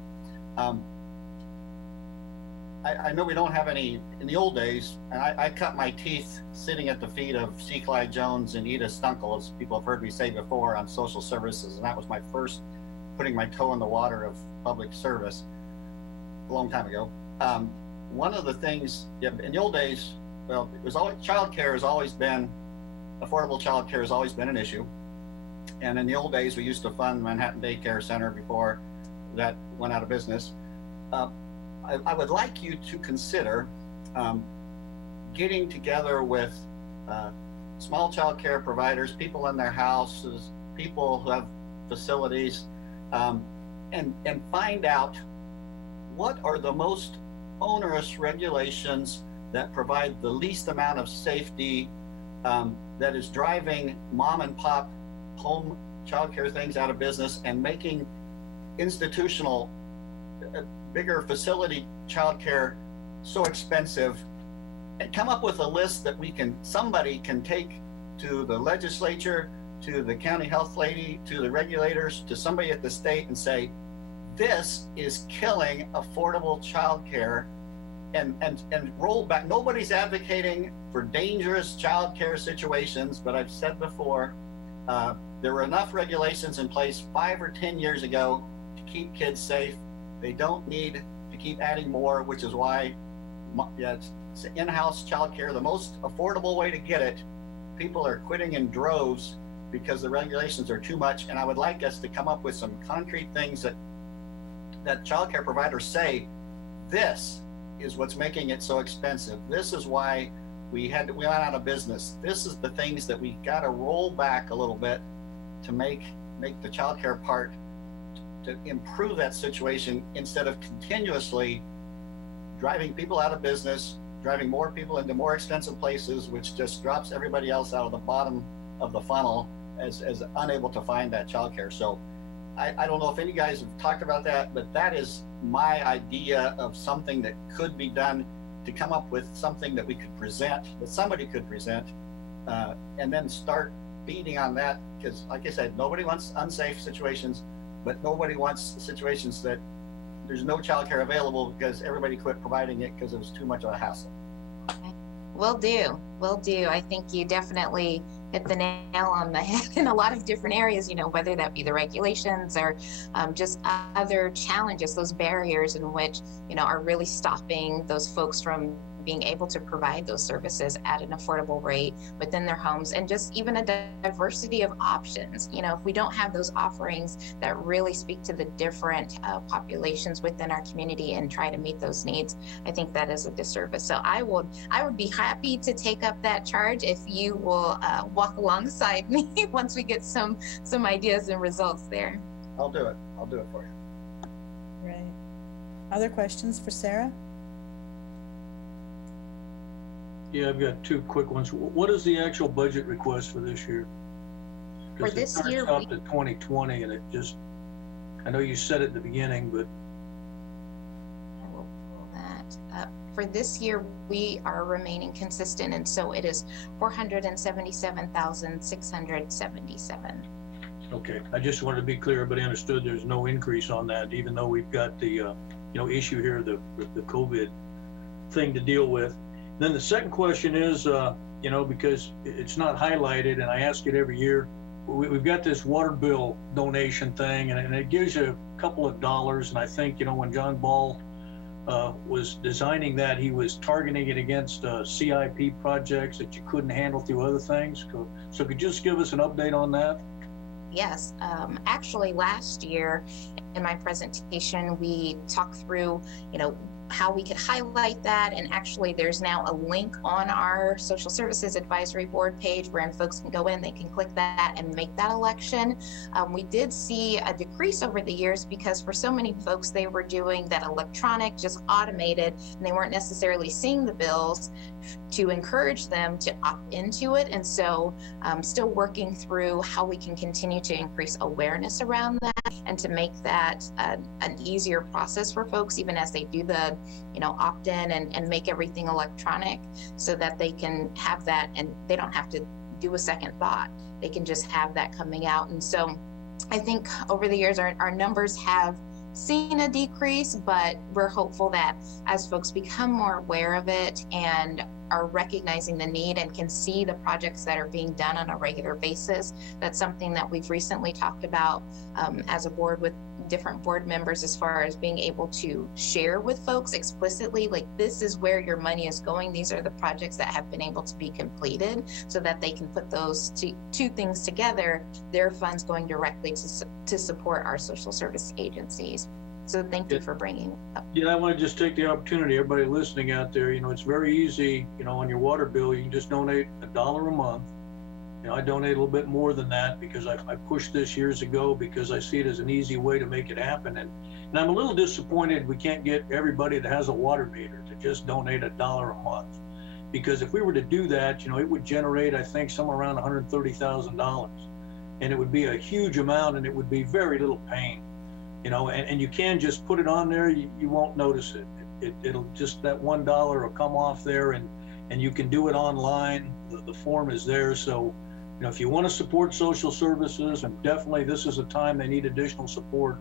I know we don't have any in the old days, and I cut my teeth sitting at the feet of C. Clyde Jones and Edith Stunkel, as people have heard me say before, on social services, and that was my first putting my toe in the water of public service a long time ago. One of the things in the old days, well, it was always, childcare has always been, affordable childcare has always been an issue. And in the old days, we used to fund Manhattan Daycare Center before that went out of business. I would like you to consider getting together with small child care providers, people in their houses, people who have facilities, and find out what are the most onerous regulations that provide the least amount of safety, that is driving mom and pop home childcare things out of business and making institutional, bigger facility childcare so expensive, and come up with a list that somebody can take to the legislature, to the county health lady, to the regulators, to somebody at the state and say, this is killing affordable childcare, and roll back. Nobody's advocating for dangerous childcare situations, but I've said before, there were enough regulations in place 5 or 10 years ago to keep kids safe. They don't need to keep adding more, which is why it's in-house childcare, the most affordable way to get it. People are quitting in droves because the regulations are too much. And I would like us to come up with some concrete things that childcare providers say, this is what's making it so expensive. This is why we went out of business. This is the things that we got to roll back a little bit to make the childcare part, to improve that situation, instead of continuously driving people out of business, driving more people into more expensive places, which just drops everybody else out of the bottom of the funnel as unable to find that childcare. So I don't know if any guys have talked about that, but that is my idea of something that could be done, to come up with something that we could present, that somebody could present, and then start beating on that. Because like I said, nobody wants unsafe situations, but nobody wants situations that there's no childcare available because everybody quit providing it because it was too much of a hassle. Okay. Will do. I think you definitely hit the nail on the head in a lot of different areas, whether that be the regulations or just other challenges, those barriers in which, are really stopping those folks from being able to provide those services at an affordable rate within their homes, and just even a diversity of options. If we don't have those offerings that really speak to the different populations within our community and try to meet those needs, I think that is a disservice. So I would be happy to take up that charge if you will walk alongside me once we get some ideas and results there. I'll do it for you. Right. Other questions for Sarah? Yeah, I've got 2 quick ones. What is the actual budget request for this year? For this year, it stopped at 2020, and I know you said it at the beginning, but I will pull that up. For this year, we are remaining consistent, and so it is $477,677. okay. I just wanted to be clear, but I understood there's no increase on that, even though we've got the issue here, the COVID thing to deal with. Then the second question is, because it's not highlighted, and I ask it every year, we've got this water bill donation thing, and it gives you a couple of dollars. And I think, when John Ball was designing that, he was targeting it against CIP projects that you couldn't handle through other things. So could you just give us an update on that? Yes, actually last year in my presentation, we talked through, how we could highlight that. And actually there's now a link on our Social Services Advisory Board page wherein folks can go in, they can click that and make that election. We did see a decrease over the years because for so many folks, they were doing that electronic, just automated, and they weren't necessarily seeing the bills to encourage them to opt into it. And so still working through how we can continue to increase awareness around that and to make that an easier process for folks, even as they do the opt-in and make everything electronic, so that they can have that and they don't have to do a second thought. They can just have that coming out. And so I think over the years, our numbers have seen a decrease, but we're hopeful that as folks become more aware of it and are recognizing the need and can see the projects that are being done on a regular basis, that's something that we've recently talked about as a board with different board members, as far as being able to share with folks explicitly, like, this is where your money is going. These are the projects that have been able to be completed, so that they can put those two things together, their funds going directly to support our social service agencies. So thank you for bringing it up. Yeah, I want to just take the opportunity, everybody listening out there, it's very easy, on your water bill, you can just donate $1 a month, You know, I donate a little bit more than that because I pushed this years ago because I see it as an easy way to make it happen. And I'm a little disappointed we can't get everybody that has a water meter to just donate $1 a month. Because if we were to do that, you know, it would generate, I think, somewhere around $130,000. And it would be a huge amount and it would be very little pain, you know, and you can just put it on there, you won't notice it. It'll just, that $1 will come off there and you can do it online. The form is there. So, you know, if you want to support social services, and definitely this is a time they need additional support,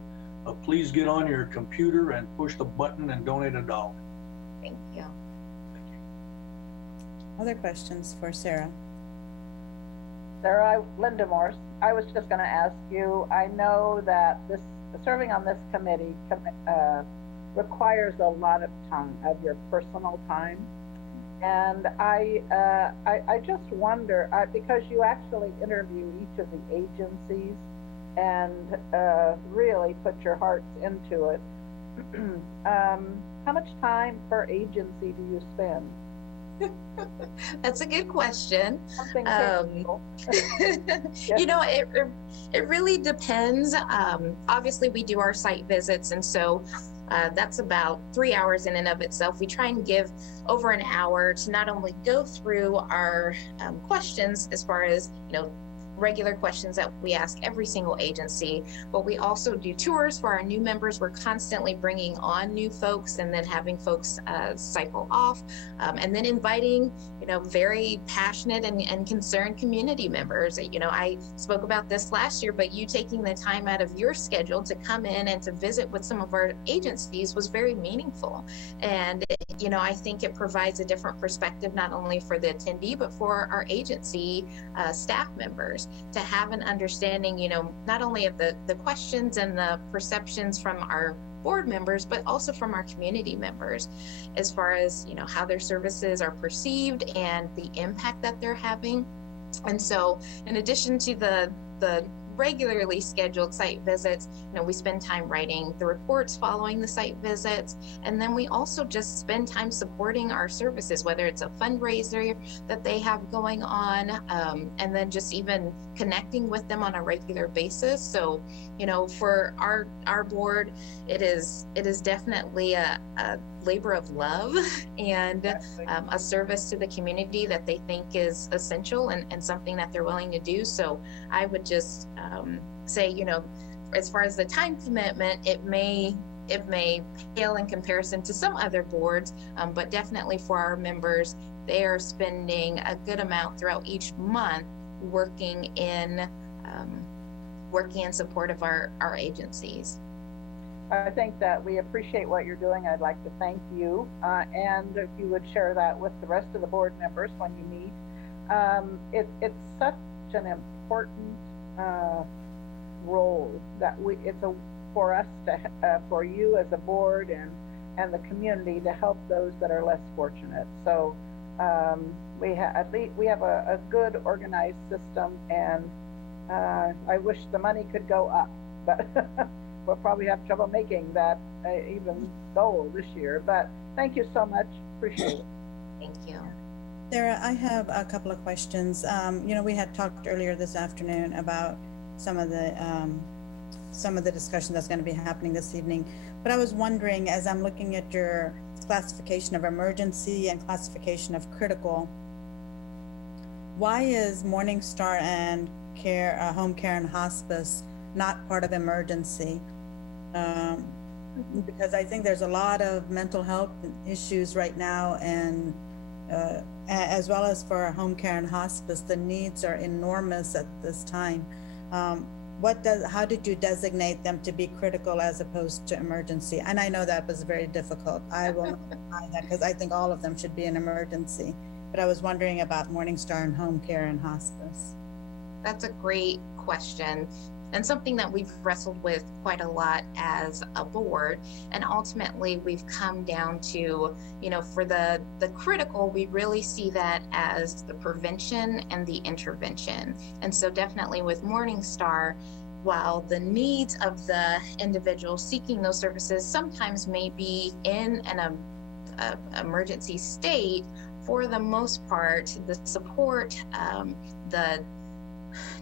please get on your computer and push the button and donate $1. Thank you. Other questions for Sarah? Sarah, Linda Morse. I was just going to ask you, I know that serving on this committee requires a lot of time, of your personal time. And I just wonder, because you actually interview each of the agencies and really put your hearts into it, how much time per agency do you spend? That's a good question. Yeah. You know, it really depends. Obviously, we do our site visits, and so that's about 3 hours in and of itself. We try and give over an hour to not only go through our questions as far as, you know, regular questions that we ask every single agency, but we also do tours for our new members. We're constantly bringing on new folks and then having folks cycle off, and then inviting, you know, very passionate and concerned community members. You know, I spoke about this last year, but you taking the time out of your schedule to come in and to visit with some of our agencies was very meaningful. And, you know, I think it provides a different perspective, not only for the attendee, but for our agency staff members, to have an understanding, you know, not only of the questions and the perceptions from our board members, but also from our community members, as far as, you know, how their services are perceived and the impact that they're having. And so, in addition to the regularly scheduled site visits, you know, we spend time writing the reports following the site visits, and then we also just spend time supporting our services, whether it's a fundraiser that they have going on, and then just even connecting with them on a regular basis. So, you know, for our board, it is definitely a labor of love and a service to the community that they think is essential and something that they're willing to do. So I would just say, you know, as far as the time commitment, it may pale in comparison to some other boards, but definitely for our members, they are spending a good amount throughout each month working in support of our agencies. I think that we appreciate what you're doing. I'd like to thank you, and if you would share that with the rest of the board members when you meet. It's such an important role that for us to for you as a board and the community to help those that are less fortunate. So we have a good organized system, and I wish the money could go up, but we'll probably have trouble making that even goal this year. But thank you so much. Appreciate it. Thank you. Sarah, I have a couple of questions. You know, we had talked earlier this afternoon about some of the discussion that's going to be happening this evening. But I was wondering, as I'm looking at your classification of emergency and classification of critical, why is Morningstar and home care and hospice not part of emergency? Because I think there's a lot of mental health issues right now, and as well as for home care and hospice, the needs are enormous at this time. How did you designate them to be critical as opposed to emergency? And I know that was very difficult. I will not deny that, because I think all of them should be an emergency. But I was wondering about Morningstar and home care and hospice. That's a great question, and something that we've wrestled with quite a lot as a board. And ultimately, we've come down to, you know, for the critical, we really see that as the prevention and the intervention. And so definitely with Morningstar, while the needs of the individual seeking those services sometimes may be in an emergency state, for the most part, the support,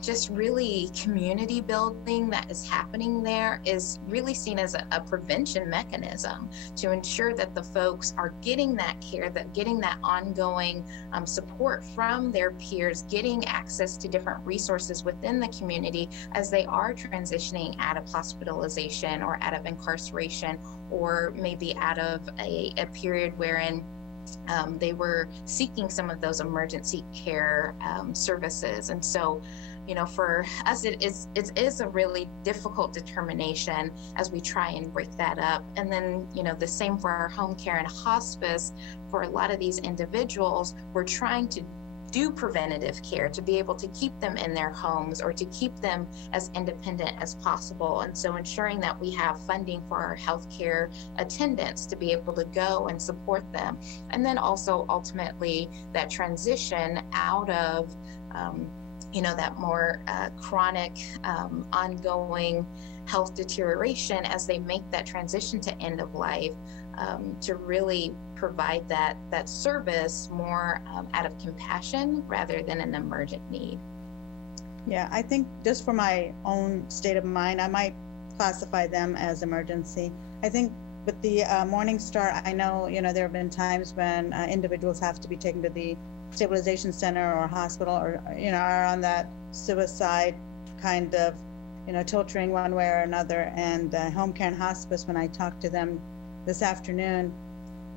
just really community building that is happening there is really seen as a prevention mechanism to ensure that the folks are getting that care, that getting that ongoing support from their peers, getting access to different resources within the community as they are transitioning out of hospitalization or out of incarceration, or maybe out of a period wherein they were seeking some of those emergency care services. And so, you know, for us, it is a really difficult determination as we try and break that up. And then, you know, the same for our home care and hospice. For a lot of these individuals, we're trying to do preventative care to be able to keep them in their homes or to keep them as independent as possible. And so ensuring that we have funding for our healthcare attendants to be able to go and support them. And then also ultimately that transition out of, you know, that more chronic, ongoing health deterioration as they make that transition to end of life, to really provide that service more out of compassion rather than an emergent need. Yeah, I think just for my own state of mind, I might classify them as emergency. I think with the Morningstar, I know, you know, there have been times when individuals have to be taken to the stabilization center or hospital, or, you know, are on that suicide kind of, you know, tilting one way or another. And home care and hospice, when I talked to them this afternoon,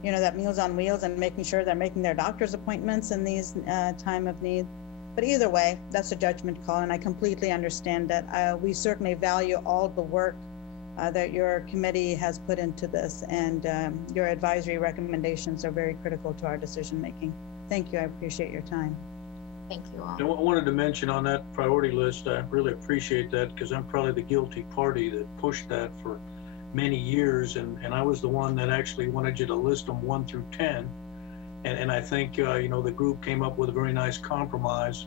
you know, that Meals on Wheels and making sure they're making their doctor's appointments in these time of need. But either way, that's a judgment call, and I completely understand that. We certainly value all the work that your committee has put into this, and your advisory recommendations are very critical to our decision making. Thank you. I appreciate your time. Thank you all. I wanted to mention on that priority list, I really appreciate that because I'm probably the guilty party that pushed that for many years, and I was the one that actually wanted you to list them 1 through 10, and I think you know, the group came up with a very nice compromise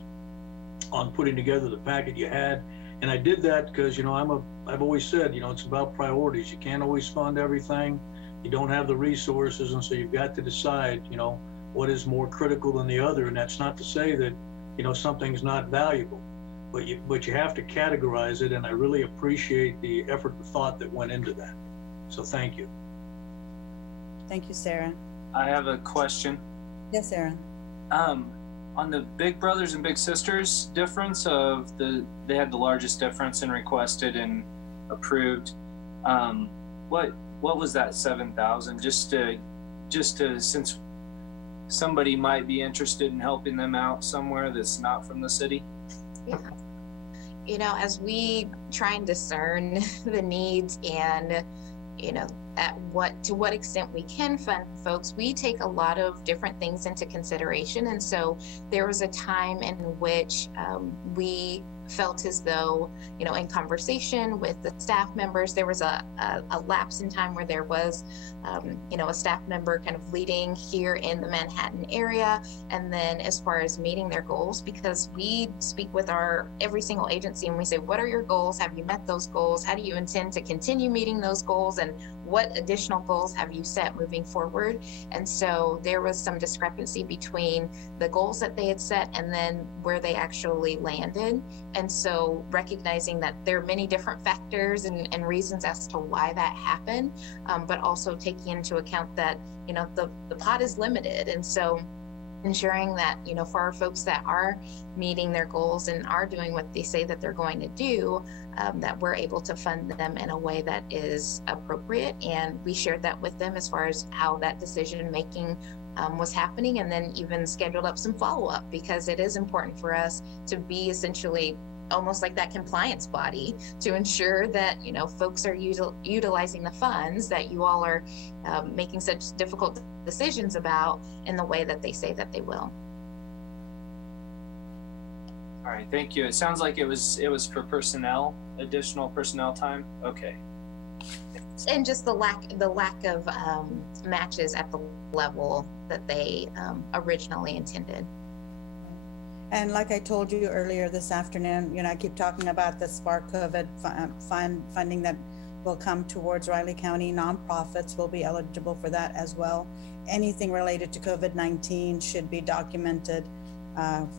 on putting together the packet you had. And I did that because, you know, I've always said, you know, it's about priorities. You can't always fund everything. You don't have the resources, and so you've got to decide, you know, what is more critical than the other. And that's not to say that, you know, something's not valuable, but you have to categorize it, and I really appreciate the effort and thought that went into that. So thank you. Thank you, Sarah. I have a question. Yes, Sarah. On the Big Brothers and Big Sisters difference of they had the largest difference in requested and approved. What was that 7,000? Just to since somebody might be interested in helping them out somewhere that's not from the city. Yeah. You know, as we try and discern the needs and, you know, to what extent we can fund folks, we take a lot of different things into consideration. And so there was a time in which we felt as though, you know, in conversation with the staff members, there was a lapse in time where there was, you know, a staff member kind of leading here in the Manhattan area. And then as far as meeting their goals, because we speak with every single agency and we say, what are your goals? Have you met those goals? How do you intend to continue meeting those goals? And what additional goals have you set moving forward? And so there was some discrepancy between the goals that they had set and then where they actually landed. And so recognizing that there are many different factors and reasons as to why that happened, but also taking into account that, you know, the pot is limited. And so ensuring that, you know, for our folks that are meeting their goals and are doing what they say that they're going to do, that we're able to fund them in a way that is appropriate. And we shared that with them as far as how that decision making was happening, and then even scheduled up some follow-up, because it is important for us to be essentially almost like that compliance body to ensure that, you know, folks are utilizing the funds that you all are making such difficult decisions about in the way that they say that they will. All right, thank you. It sounds like it was for personnel, additional personnel time. Okay. And just the lack of matches at the level that they originally intended. And like I told you earlier this afternoon, you know, I keep talking about the Spark COVID funding that will come towards Riley County. Nonprofits will be eligible for that as well. Anything related to COVID-19 should be documented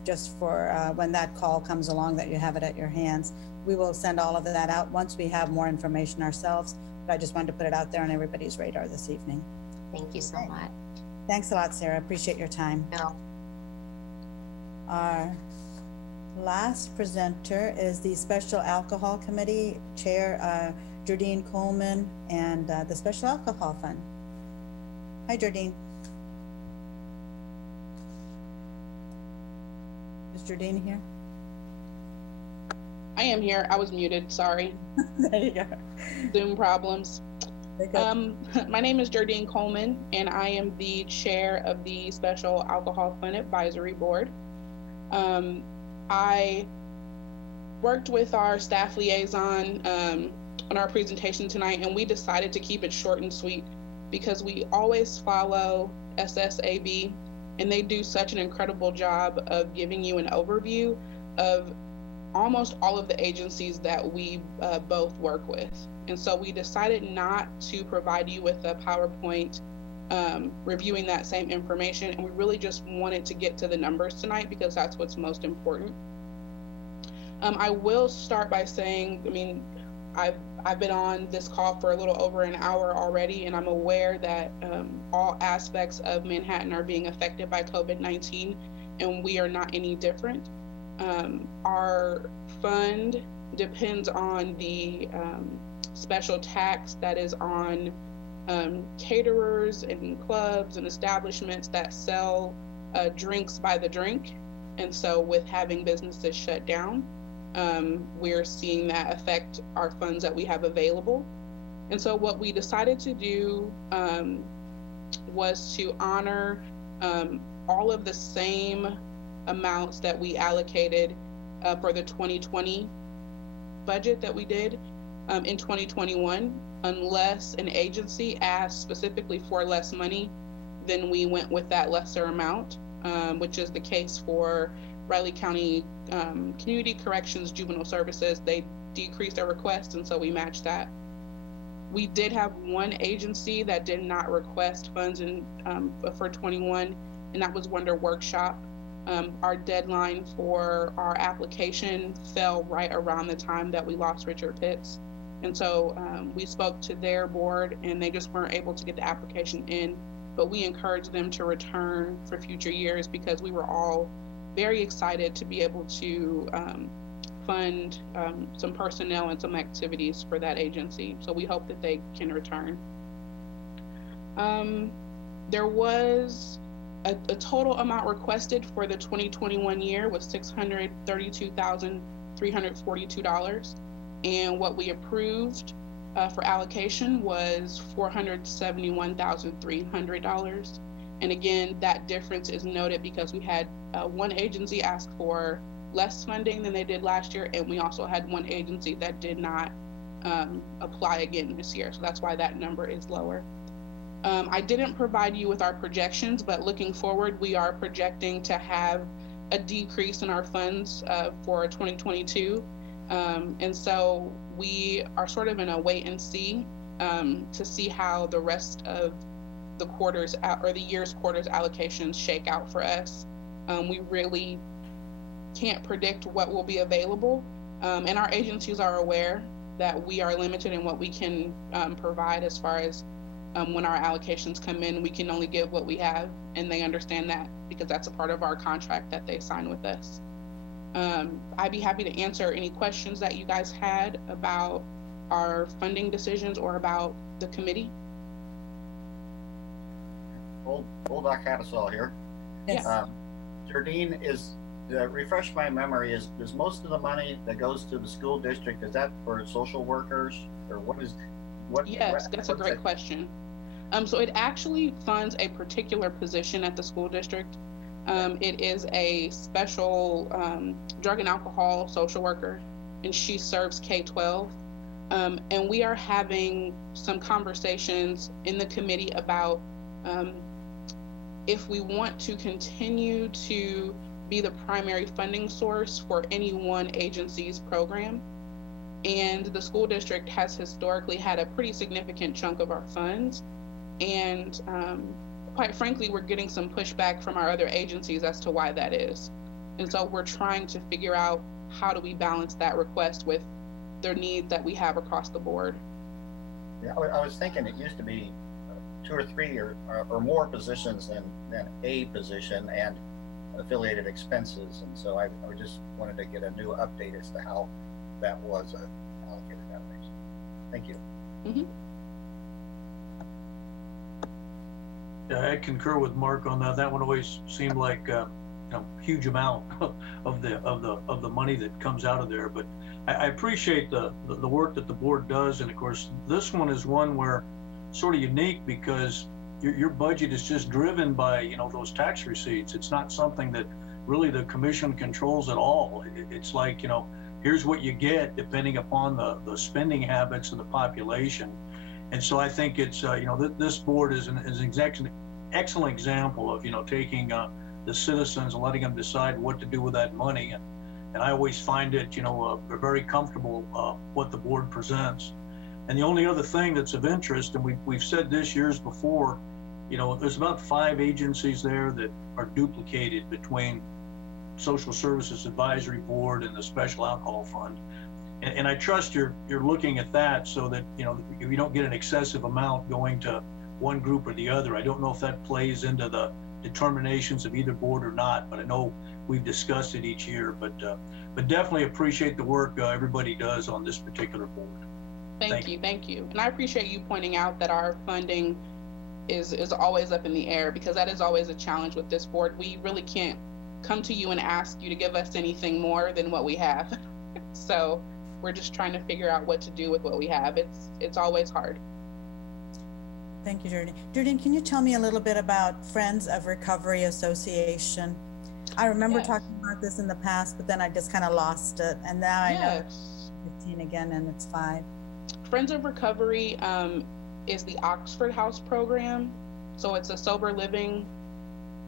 just for when that call comes along, that you have it at your hands. We will send all of that out once we have more information ourselves, but I just wanted to put it out there on everybody's radar this evening. Thank you so much. Thanks a lot, Sarah. Appreciate your time. No. Our last presenter is the Special Alcohol Committee Chair, Jardine Coleman, and the Special Alcohol Fund. Hi, Jardine. Is Jardine here? I am here. I was muted. Sorry. There you go. Zoom problems. My name is Jardine Coleman, and I am the chair of the Special Alcohol Fund Advisory Board. I worked with our staff liaison on our presentation tonight, and we decided to keep it short and sweet because we always follow SSAB, and they do such an incredible job of giving you an overview of almost all of the agencies that we both work with. And so we decided not to provide you with a PowerPoint reviewing that same information, and we really just wanted to get to the numbers tonight because that's what's most important. I will start by saying, I mean, I've been on this call for a little over an hour already, and I'm aware that all aspects of Manhattan are being affected by COVID-19, and we are not any different. Our fund depends on the special tax that is on caterers and clubs and establishments that sell drinks by the drink. And so with having businesses shut down, we're seeing that affect our funds that we have available. And so what we decided to do was to honor all of the same amounts that we allocated for the 2020 budget that we did in 2021, unless an agency asked specifically for less money, then we went with that lesser amount, which is the case for Riley County Community Corrections Juvenile Services. They decreased their request, and so we matched that. We did have one agency that did not request funds in for 21, and that was Wonder Workshop. Our deadline for our application fell right around the time that we lost Richard Pitts. And so we spoke to their board, and they just weren't able to get the application in, but we encouraged them to return for future years because we were all very excited to be able to fund some personnel and some activities for that agency. So we hope that they can return. There was a total amount requested for the 2021 year was $632,342. And what we approved for allocation was $471,300. And again, that difference is noted because we had one agency ask for less funding than they did last year, and we also had one agency that did not apply again this year. So that's why that number is lower. I didn't provide you with our projections, but looking forward, we are projecting to have a decrease in our funds for 2022. And so we are sort of in a wait and see to see how the rest of the quarters or the year's quarters allocations shake out for us. We really can't predict what will be available. And our agencies are aware that we are limited in what we can provide as far as when our allocations come in, we can only give what we have, and they understand that because that's a part of our contract that they sign with us. I'd be happy to answer any questions that you guys had about our funding decisions or about the committee. Bulldog Catasol here. Yes. Jardine, refresh my memory, is most of the money that goes to the school district, is that for social workers, or Yes, that's a great question. So it actually funds a particular position at the school district. It is a special drug and alcohol social worker, and she serves K-12. And we are having some conversations in the committee about if we want to continue to be the primary funding source for any one agency's program. And the school district has historically had a pretty significant chunk of our funds. And quite frankly, we're getting some pushback from our other agencies as to why that is. And so we're trying to figure out how do we balance that request with their needs that we have across the board. Yeah, I was thinking it used to be 2 or 3 or more positions than a position and affiliated expenses. And so I just wanted to get a new update as to how that was allocated that way. So, thank you. Mm-hmm. Yeah, I concur with Mark on that. That one always seemed like huge amount of the money that comes out of there. But I appreciate the work that the board does, and of course this one is one where sort of unique because your budget is just driven by those tax receipts. It's not something that really the commission controls at all. It's like here's what you get depending upon the spending habits of the population. And so I think it's this board is an excellent example of taking the citizens and letting them decide what to do with that money. And I always find it very comfortable what the board presents. And the only other thing that's of interest, and we've said this years before, there's about 5 agencies there that are duplicated between Social Services Advisory Board and the Special Alcohol Fund. And I trust you're looking at that so that you don't get an excessive amount going to one group or the other. I don't know if that plays into the determinations of either board or not, but I know we've discussed it each year. But definitely appreciate the work everybody does on this particular board. Thank you. And I appreciate you pointing out that our funding is always up in the air, because that is always a challenge with this board. We really can't come to you and ask you to give us anything more than what we have. So we're just trying to figure out what to do with what we have. It's always hard. Thank you, Jardine. Jardine, can you tell me a little bit about Friends of Recovery Association? I remember talking about this in the past, but then I just kind of lost it. And now I know it's 15 again, and it's 5. Friends of Recovery is the Oxford House program. So it's a sober living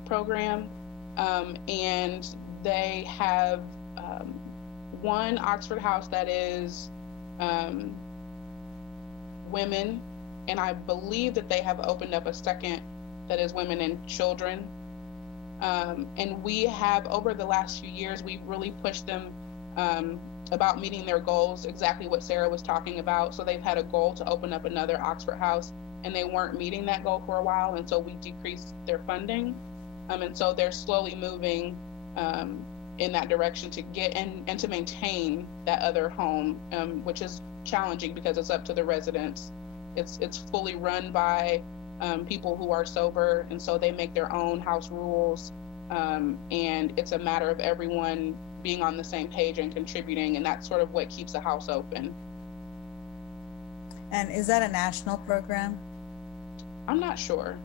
program. And they have one Oxford House that is women, and I believe that they have opened up a second that is women and children. And we have, over the last few years, we've really pushed them about meeting their goals, exactly what Sarah was talking about. So they've had a goal to open up another Oxford House, and they weren't meeting that goal for a while, and so we decreased their funding. And so they're slowly moving in that direction to get and to maintain that other home, which is challenging because it's up to the residents. It's fully run by people who are sober, and so they make their own house rules, and it's a matter of everyone being on the same page and contributing, and that's sort of what keeps the house open. And is that a national program? I'm not sure.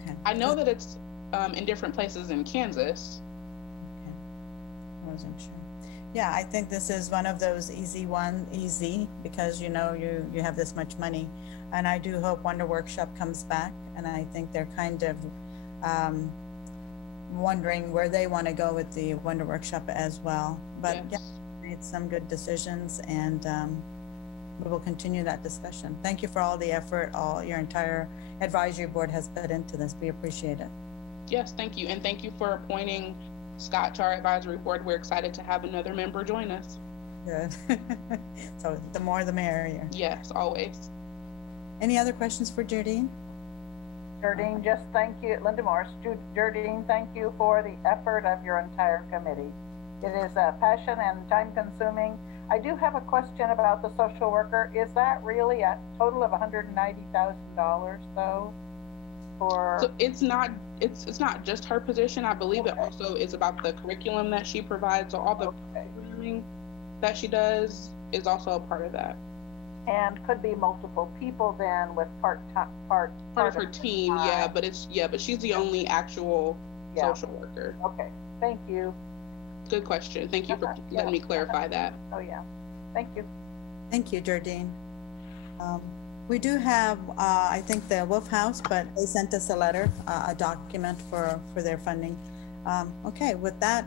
Okay. I know that it's in different places in Kansas. Okay. I wasn't sure. Yeah, I think this is one of those easy because you have this much money, and I do hope Wonder Workshop comes back, and I think they're kind of wondering where they want to go with the Wonder Workshop as well. But yes. Made some good decisions, and we will continue that discussion. Thank you for all the effort your entire advisory board has put into this. We appreciate it. Yes, thank you, and thank you for appointing Scott to our advisory board. We're excited to have another member join us. Good. So the more the merrier. Yes, always. Any other questions for Jardine? Jardine, just thank you, Linda Morris. Jardine, thank you for the effort of your entire committee. It is passion and time consuming. I do have a question about the social worker. Is that really a total of $190,000 though? So it's not just her position. I believe it also is about the curriculum that she provides. So all the programming that she does is also a part of that. And could be multiple people then with part of her team, but she's the only actual social worker. Okay, thank you. Good question. Thank you for letting me clarify that. Oh yeah, thank you. Thank you, Jardine. We do have, I think, the Wolf House, but they sent us a letter, a document for their funding. Okay, with that,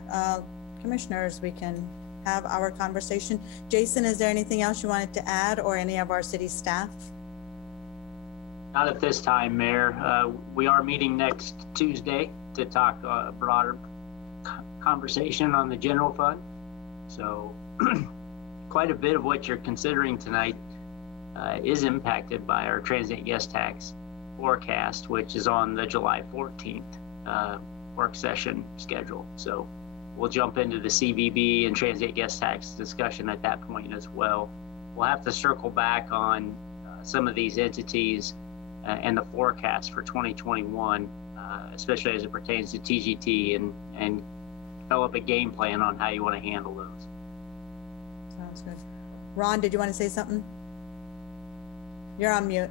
commissioners, we can have our conversation. Jason, is there anything else you wanted to add, or any of our city staff? Not at this time, Mayor. We are meeting next Tuesday to talk broader conversation on the general fund. So quite a bit of what you're considering tonight is impacted by our transient guest tax forecast, which is on the July 14th work session schedule. So we'll jump into the CVB and transient guest tax discussion at that point as well. We'll have to circle back on some of these entities and the forecast for 2021, especially as it pertains to TGT, and develop a game plan on how you want to handle those. Sounds good. Ron, did you want to say something? You're on mute.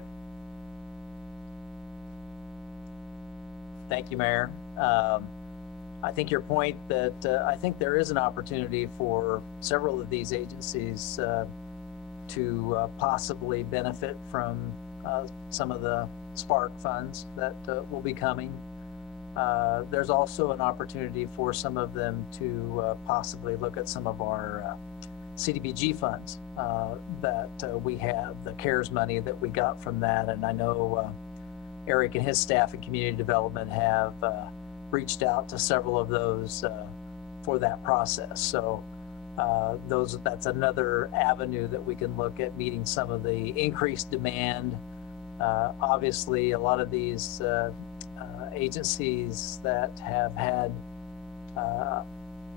Thank you, Mayor. I think your point that I think there is an opportunity for several of these agencies to possibly benefit from some of the Spark funds that will be coming. There's also an opportunity for some of them to possibly look at some of our CDBG funds that we have, the CARES money that we got from that. And I know Eric and his staff in community development have reached out to several of those for that process. So that's another avenue that we can look at meeting some of the increased demand. Obviously, a lot of these agencies that have had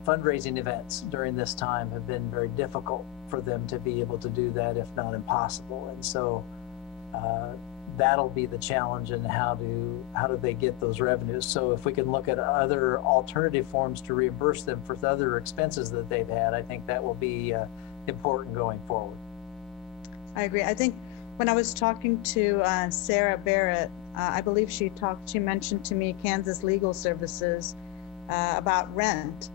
fundraising events during this time have been very difficult for them to be able to do that, if not impossible. And so that'll be the challenge, in how do they get those revenues. So if we can look at other alternative forms to reimburse them for the other expenses that they've had, I think that will be important going forward. I agree. I think when I was talking to Sarah Barrett, I believe she mentioned to me Kansas Legal Services about rent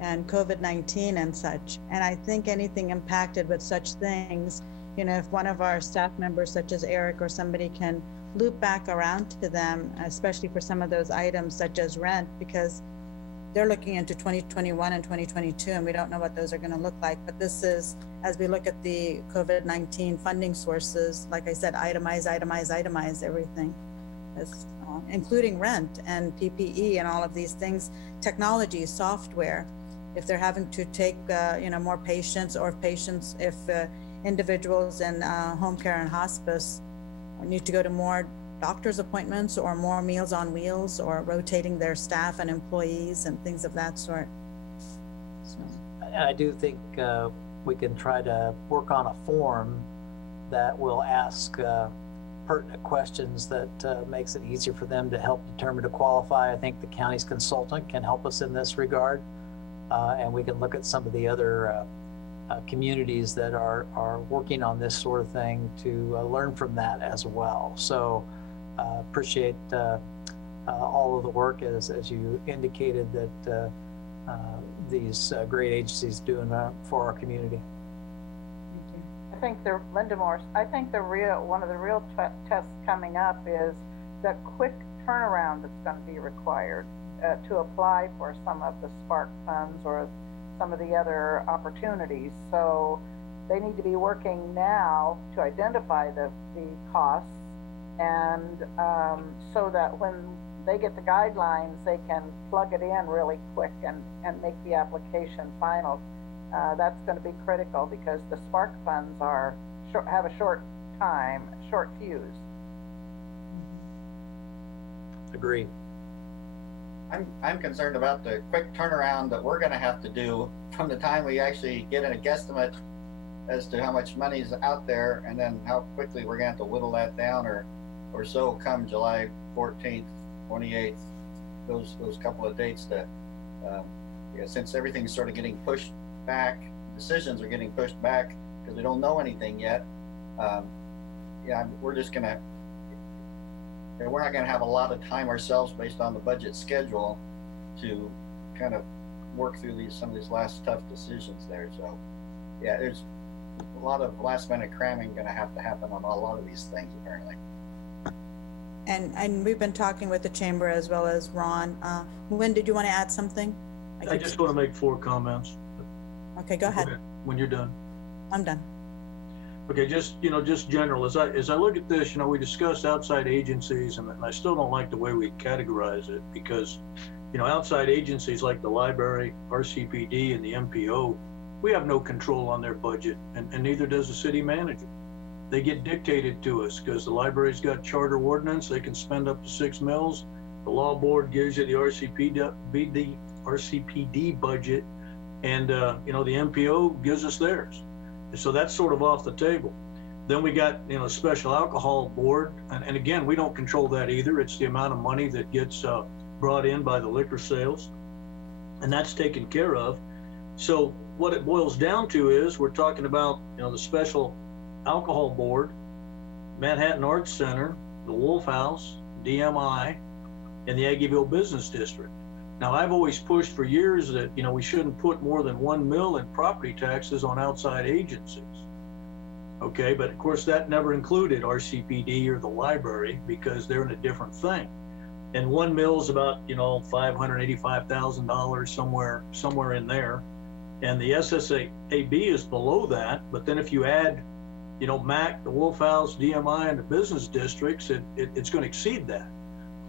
and COVID-19 and such. And I think anything impacted with such things, you know, if one of our staff members, such as Eric or somebody, can loop back around to them, especially for some of those items such as rent, because they're looking into 2021 and 2022, and we don't know what those are going to look like. But this is, as we look at the COVID-19 funding sources, like I said, itemize everything, including rent and PPE and all of these things, technology, software. If they're having to take, more patients, or if individuals in home care and hospice need to go to more doctor's appointments or more Meals on Wheels, or rotating their staff and employees and things of that sort. So. I do think we can try to work on a form that will ask pertinent questions that makes it easier for them to help determine to qualify. I think the county's consultant can help us in this regard, and we can look at some of the other communities that are working on this sort of thing to learn from that as well. So appreciate all of the work, as you indicated, that these great agencies doing for our community. I think Linda Morse, I think one of the real tests coming up is the quick turnaround that's going to be required to apply for some of the Spark funds or some of the other opportunities. So they need to be working now to identify the costs, and so that when they get the guidelines, they can plug it in really quick and make the application final. That's going to be critical, because the Spark funds have a short fuse. Agree. I'm concerned about the quick turnaround that we're going to have to do from the time we actually get a guesstimate as to how much money is out there, and then how quickly we're going to have to whittle that down, or so come July 14th, 28th, those couple of dates that, since everything's sort of getting pushed back, decisions are getting pushed back because we don't know anything yet. We're just going to, we're not going to have a lot of time ourselves based on the budget schedule to kind of work through some of these last tough decisions there. So there's a lot of last minute cramming going to have to happen on a lot of these things, apparently. And we've been talking with the chamber as well as Ron. Lynn, did you want to add something? I just want to make 4 comments. Okay, go ahead. When you're done. I'm done. Okay, just general. As I look at this, we discussed outside agencies, and I still don't like the way we categorize it, because outside agencies like the library, RCPD, and the MPO, we have no control on their budget, and neither does the city manager. They get dictated to us because the library's got charter ordinance. They can spend up to 6 mils. The law board gives you the RCPD budget, and the MPO gives us theirs. So that's sort of off the table. Then we got special alcohol board, and again, we don't control that either. It's the amount of money that gets brought in by the liquor sales, and that's taken care of. So what it boils down to is we're talking about the special alcohol board, Manhattan Arts Center, the Wolf House, DMI, and the Aggieville Business District. Now, I've always pushed for years that we shouldn't put more than 1 mil in property taxes on outside agencies. Okay, but of course that never included RCPD or the library because they're in a different thing. And 1 mil is about $585,000 somewhere in there, and the SSAB is below that. But then if you add MAC, the Wolf House, DMI, and the business districts, it's going to exceed that.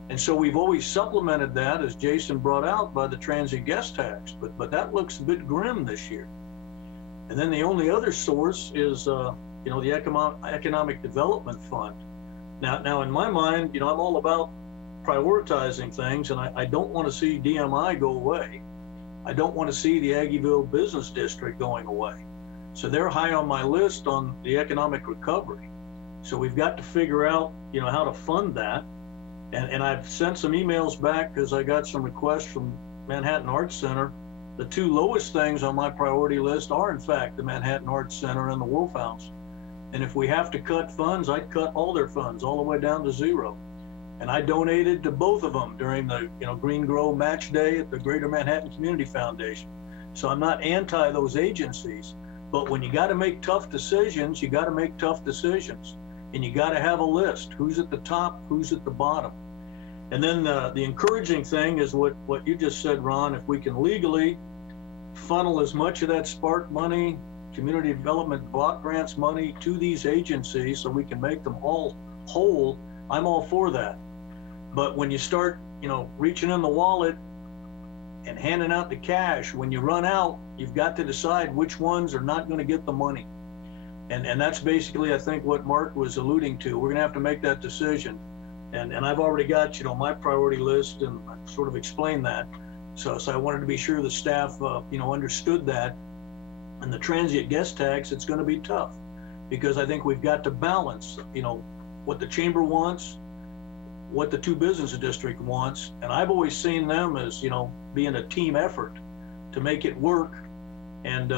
And so we've always supplemented that, as Jason brought out, by the transient guest tax, but that looks a bit grim this year. And then the only other source is the Economic Development Fund. Now in my mind, I'm all about prioritizing things, and I don't want to see DMI go away. I don't want to see the Aggieville Business District going away. So they're high on my list on the economic recovery. So we've got to figure out, how to fund that. And I've sent some emails back because I got some requests from Manhattan Arts Center. The 2 lowest things on my priority list are, in fact, the Manhattan Arts Center and the Wolf House. And if we have to cut funds, I'd cut all their funds all the way down to 0. And I donated to both of them during the Green Grow Match Day at the Greater Manhattan Community Foundation. So I'm not anti those agencies, but when you got to make tough decisions, you got to make tough decisions. And you got to have a list. Who's at the top? Who's at the bottom? And then the encouraging thing is what you just said, Ron. If we can legally funnel as much of that spark money, community development block grants money to these agencies so we can make them all whole, I'm all for that. But when you start, reaching in the wallet and handing out the cash, when you run out, you've got to decide which ones are not going to get the money. And that's basically, I think, what Mark was alluding to. We're going to have to make that decision. And I've already got, my priority list, and I sort of explained that. So I wanted to be sure the staff, understood that. And the transient guest tax, it's going to be tough because I think we've got to balance, what the chamber wants, what the 2 business district wants. And I've always seen them as, being a team effort to make it work. And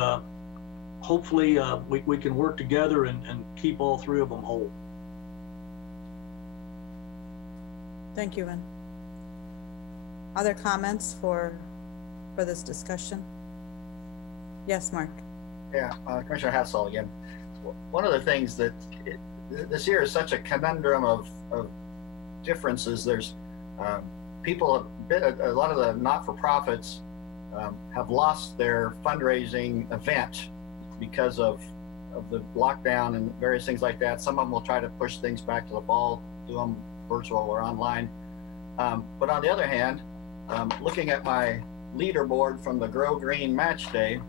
hopefully we can work together and keep all 3 of them whole. Thank you, Ren. Other comments for this discussion? Yes, Mark. Yeah, Commissioner Hassel again. One of the things that this year is such a conundrum of differences. There's people, a lot of the not-for-profits have lost their fundraising event because of the lockdown and various things like that. Some of them will try to push things back to the fall, do them virtual or online. But on the other hand, looking at my leaderboard from the Grow Green Match Day,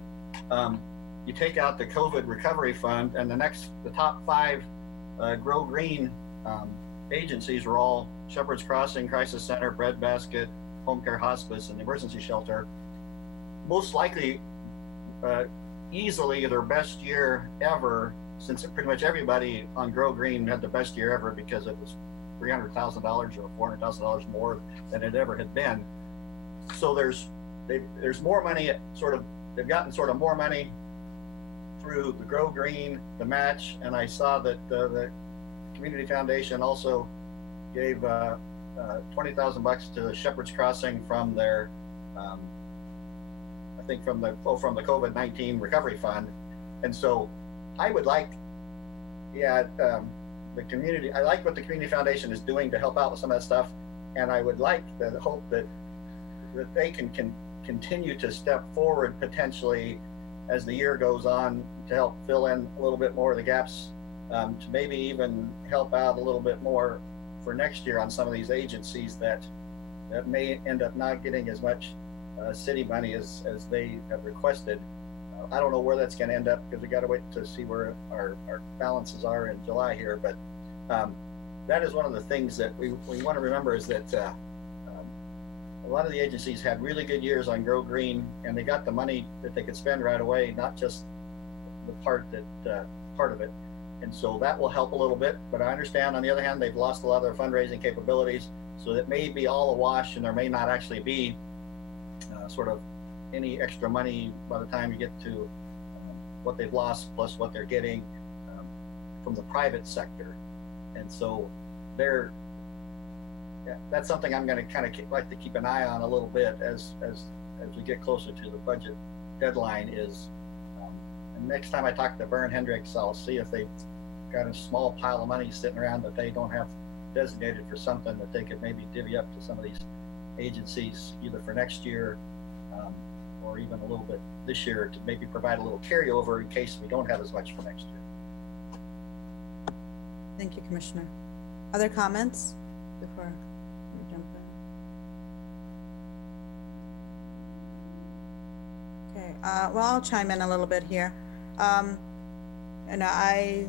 you take out the COVID Recovery Fund, and the top 5 Grow Green agencies were all Shepherd's Crossing, Crisis Center, Breadbasket, Home Care Hospice, and the Emergency Shelter. Most likely, easily their best year ever, since pretty much everybody on Grow Green had the best year ever because it was $300,000 or $400,000 more than it ever had been. So there's more money they've gotten sort of more money through the Grow Green, the match, and I saw that the Community Foundation also gave $20,000 to Shepherd's Crossing from their, I think from the COVID-19 Recovery Fund. And so I would like, the community, I like what the Community Foundation is doing to help out with some of that stuff, and I would like the hope that they can continue to step forward potentially as the year goes on to help fill in a little bit more of the gaps, to maybe even help out a little bit more for next year on some of these agencies that that may end up not getting as much city money as they have requested. I don't know where that's going to end up because we got to wait to see where our balances are in July here. But that is one of the things that we want to remember is that a lot of the agencies had really good years on Grow Green, and they got the money that they could spend right away, not just the part of it. And so that will help a little bit. But I understand, on the other hand, they've lost a lot of their fundraising capabilities. So that may be all a wash, and there may not actually be sort of any extra money by the time you get to what they've lost plus what they're getting from the private sector. And so that's something I'm going to kind of like to keep an eye on a little bit as we get closer to the budget deadline is. And next time I talk to Vern Hendricks, I'll see if they've got a small pile of money sitting around that they don't have designated for something that they could maybe divvy up to some of these agencies either for next year or even a little bit this year to maybe provide a little carryover in case we don't have as much for next year. Thank you, Commissioner. Other comments before we jump in? Okay, well, I'll chime in a little bit here. And I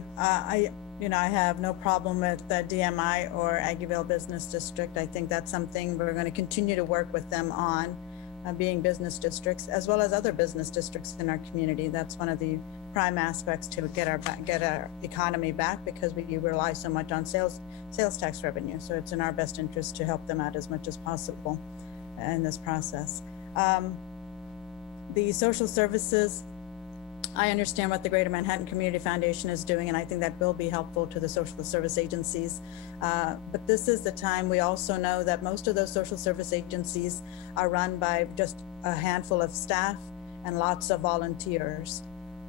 have no problem with the DMI or Aggieville Business District. I think that's something we're going to continue to work with them on, being business districts, as well as other business districts in our community. That's one of the prime aspects to get our economy back, because we rely so much on sales tax revenue. So it's in our best interest to help them out as much as possible in this process. The social services, I understand what the Greater Manhattan Community Foundation is doing, and I think that will be helpful to the social service agencies. But this is the time. We also know that most of those social service agencies are run by just a handful of staff and lots of volunteers.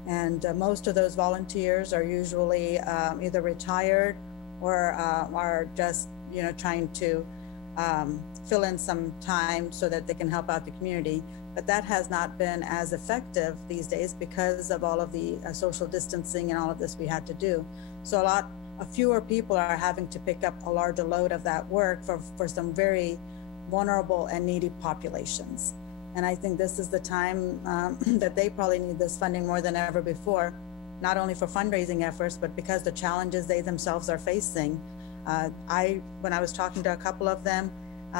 And most of those volunteers are usually either retired or are just, trying to fill in some time so that they can help out the community. But that has not been as effective these days because of all of the social distancing and all of this we had to do. So a fewer people are having to pick up a larger load of that work for some very vulnerable and needy populations. And I think this is the time that they probably need this funding more than ever before, not only for fundraising efforts, but because the challenges they themselves are facing. When I was talking to a couple of them,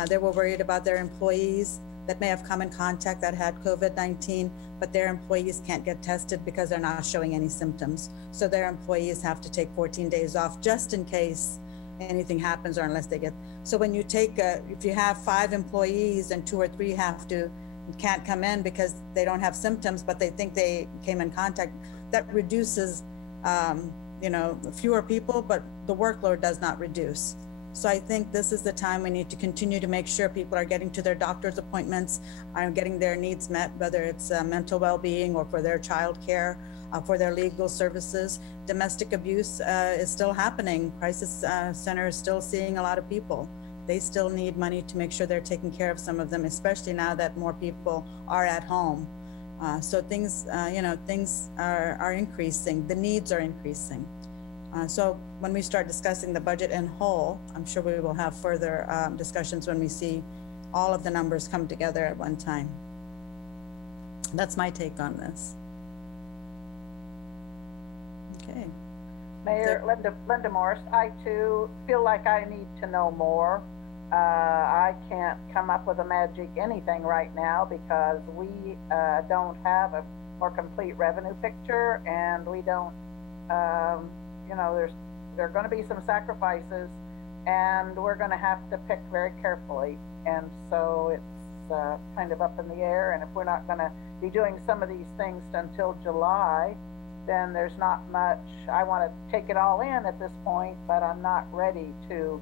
they were worried about their employees that may have come in contact that had COVID-19, but their employees can't get tested because they're not showing any symptoms. So their employees have to take 14 days off just in case anything happens, or unless they get. So when you if you have 5 employees and 2 or 3 can't come in because they don't have symptoms, but they think they came in contact, that reduces, fewer people, but the workload does not reduce. So I think this is the time we need to continue to make sure people are getting to their doctor's appointments, are getting their needs met, whether it's mental well-being or for their child care, for their legal services. Domestic abuse is still happening. Crisis Center is still seeing a lot of people. They still need money to make sure they're taking care of some of them, especially now that more people are at home. So things are increasing. The needs are increasing. So when we start discussing the budget in whole, I'm sure we will have further discussions when we see all of the numbers come together at one time. That's my take on this. Okay. Mayor Linda Morris, I too feel like I need to know more. I can't come up with a magic anything right now because we don't have a more complete revenue picture, and we don't, there are going to be some sacrifices, and we're going to have to pick very carefully. And so it's kind of up in the air. And if we're not going to be doing some of these things until July, then there's not much. I want to take it all in at this point, but I'm not ready to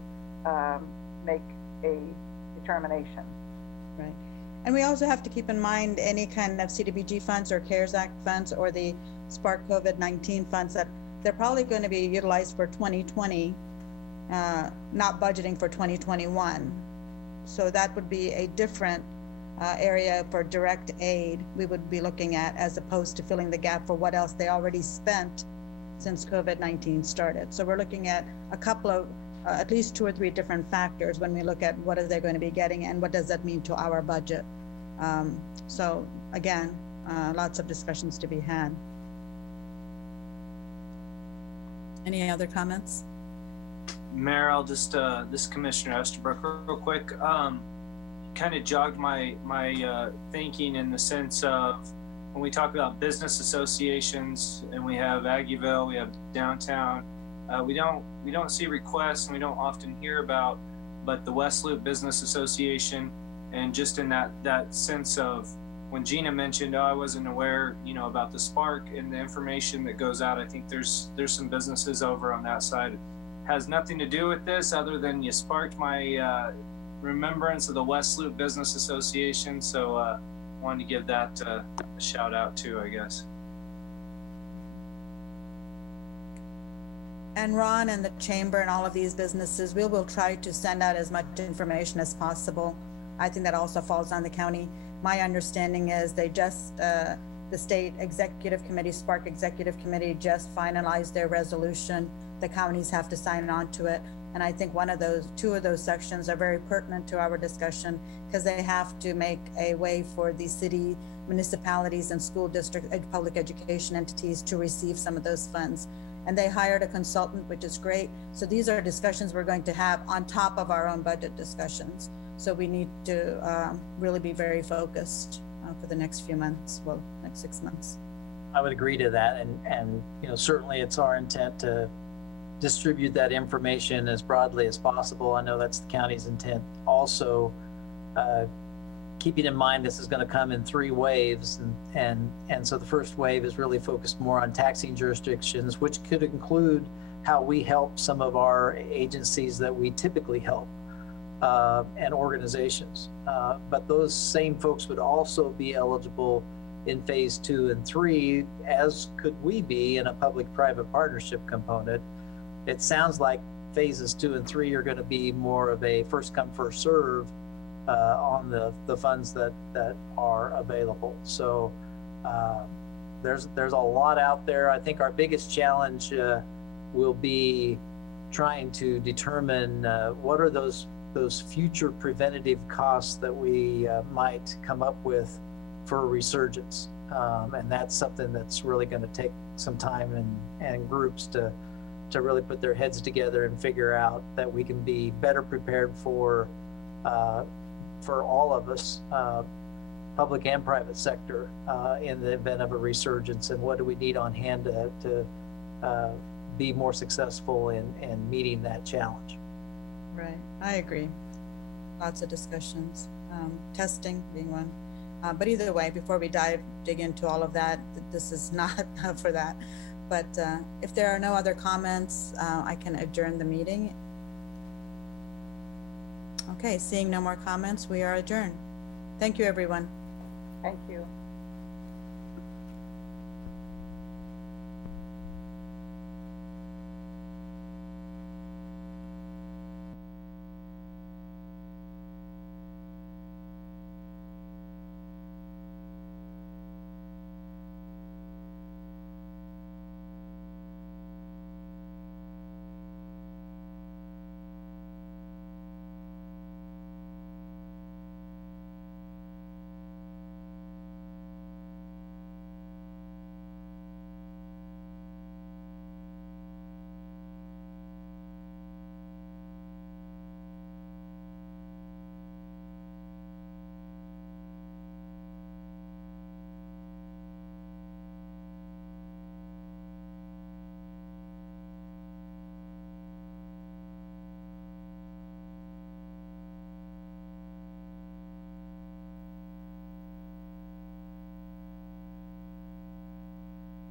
make a determination. Right. And we also have to keep in mind any kind of CDBG funds or CARES Act funds or the Spark COVID-19 funds that they're probably going to be utilized for 2020, not budgeting for 2021. So that would be a different area for direct aid we would be looking at, as opposed to filling the gap for what else they already spent since COVID-19 started. So we're looking at a couple of at least 2 or 3 different factors when we look at what are they going to be getting and what does that mean to our budget. So again, lots of discussions to be had. Any other comments? Mayor, I'll just, this is Commissioner Estabrook real quick. Kind of jogged my thinking in the sense of when we talk about business associations and we have Aggieville, we have downtown, we don't see requests and we don't often hear about, but the West Loop Business Association, and just in that sense of when Gina mentioned, I wasn't aware, about the Spark and the information that goes out. I think there's some businesses over on that side. Has nothing to do with this other than you sparked my remembrance of the West Loop Business Association. So wanted to give that a shout out too, I guess. And Ron and the chamber and all of these businesses, we will try to send out as much information as possible. I think that also falls on the county. My understanding is they just, the state executive committee, Spark executive committee, just finalized their resolution. The counties have to sign on to it. And I think two of those sections are very pertinent to our discussion because they have to make a way for the city, municipalities, and school district public education entities to receive some of those funds. And they hired a consultant, which is great. So these are discussions we're going to have on top of our own budget discussions. So we need to really be very focused for the next few months, well, next 6 months. I would agree to that. And certainly it's our intent to distribute that information as broadly as possible. I know that's the county's intent. Also, keeping in mind this is going to come in 3 waves, and so the first wave is really focused more on taxing jurisdictions, which could include how we help some of our agencies that we typically help and organizations. But those same folks would also be eligible in phase 2 and 3, as could we be in a public-private partnership component. It sounds like phases 2 and 3 are going to be more of a first come, first serve on the funds that are available. So there's a lot out there. I think our biggest challenge will be trying to determine what are those future preventative costs that we might come up with for a resurgence. And that's something that's really going to take some time and groups to really put their heads together and figure out that we can be better prepared for all of us, public and private sector, in the event of a resurgence, and what do we need on hand to be more successful in meeting that challenge. Right, I agree. Lots of discussions, testing being one. But either way, before we dig into all of that, this is not for that. But if there are no other comments, I can adjourn the meeting. Okay, seeing no more comments, we are adjourned. Thank you, everyone. Thank you.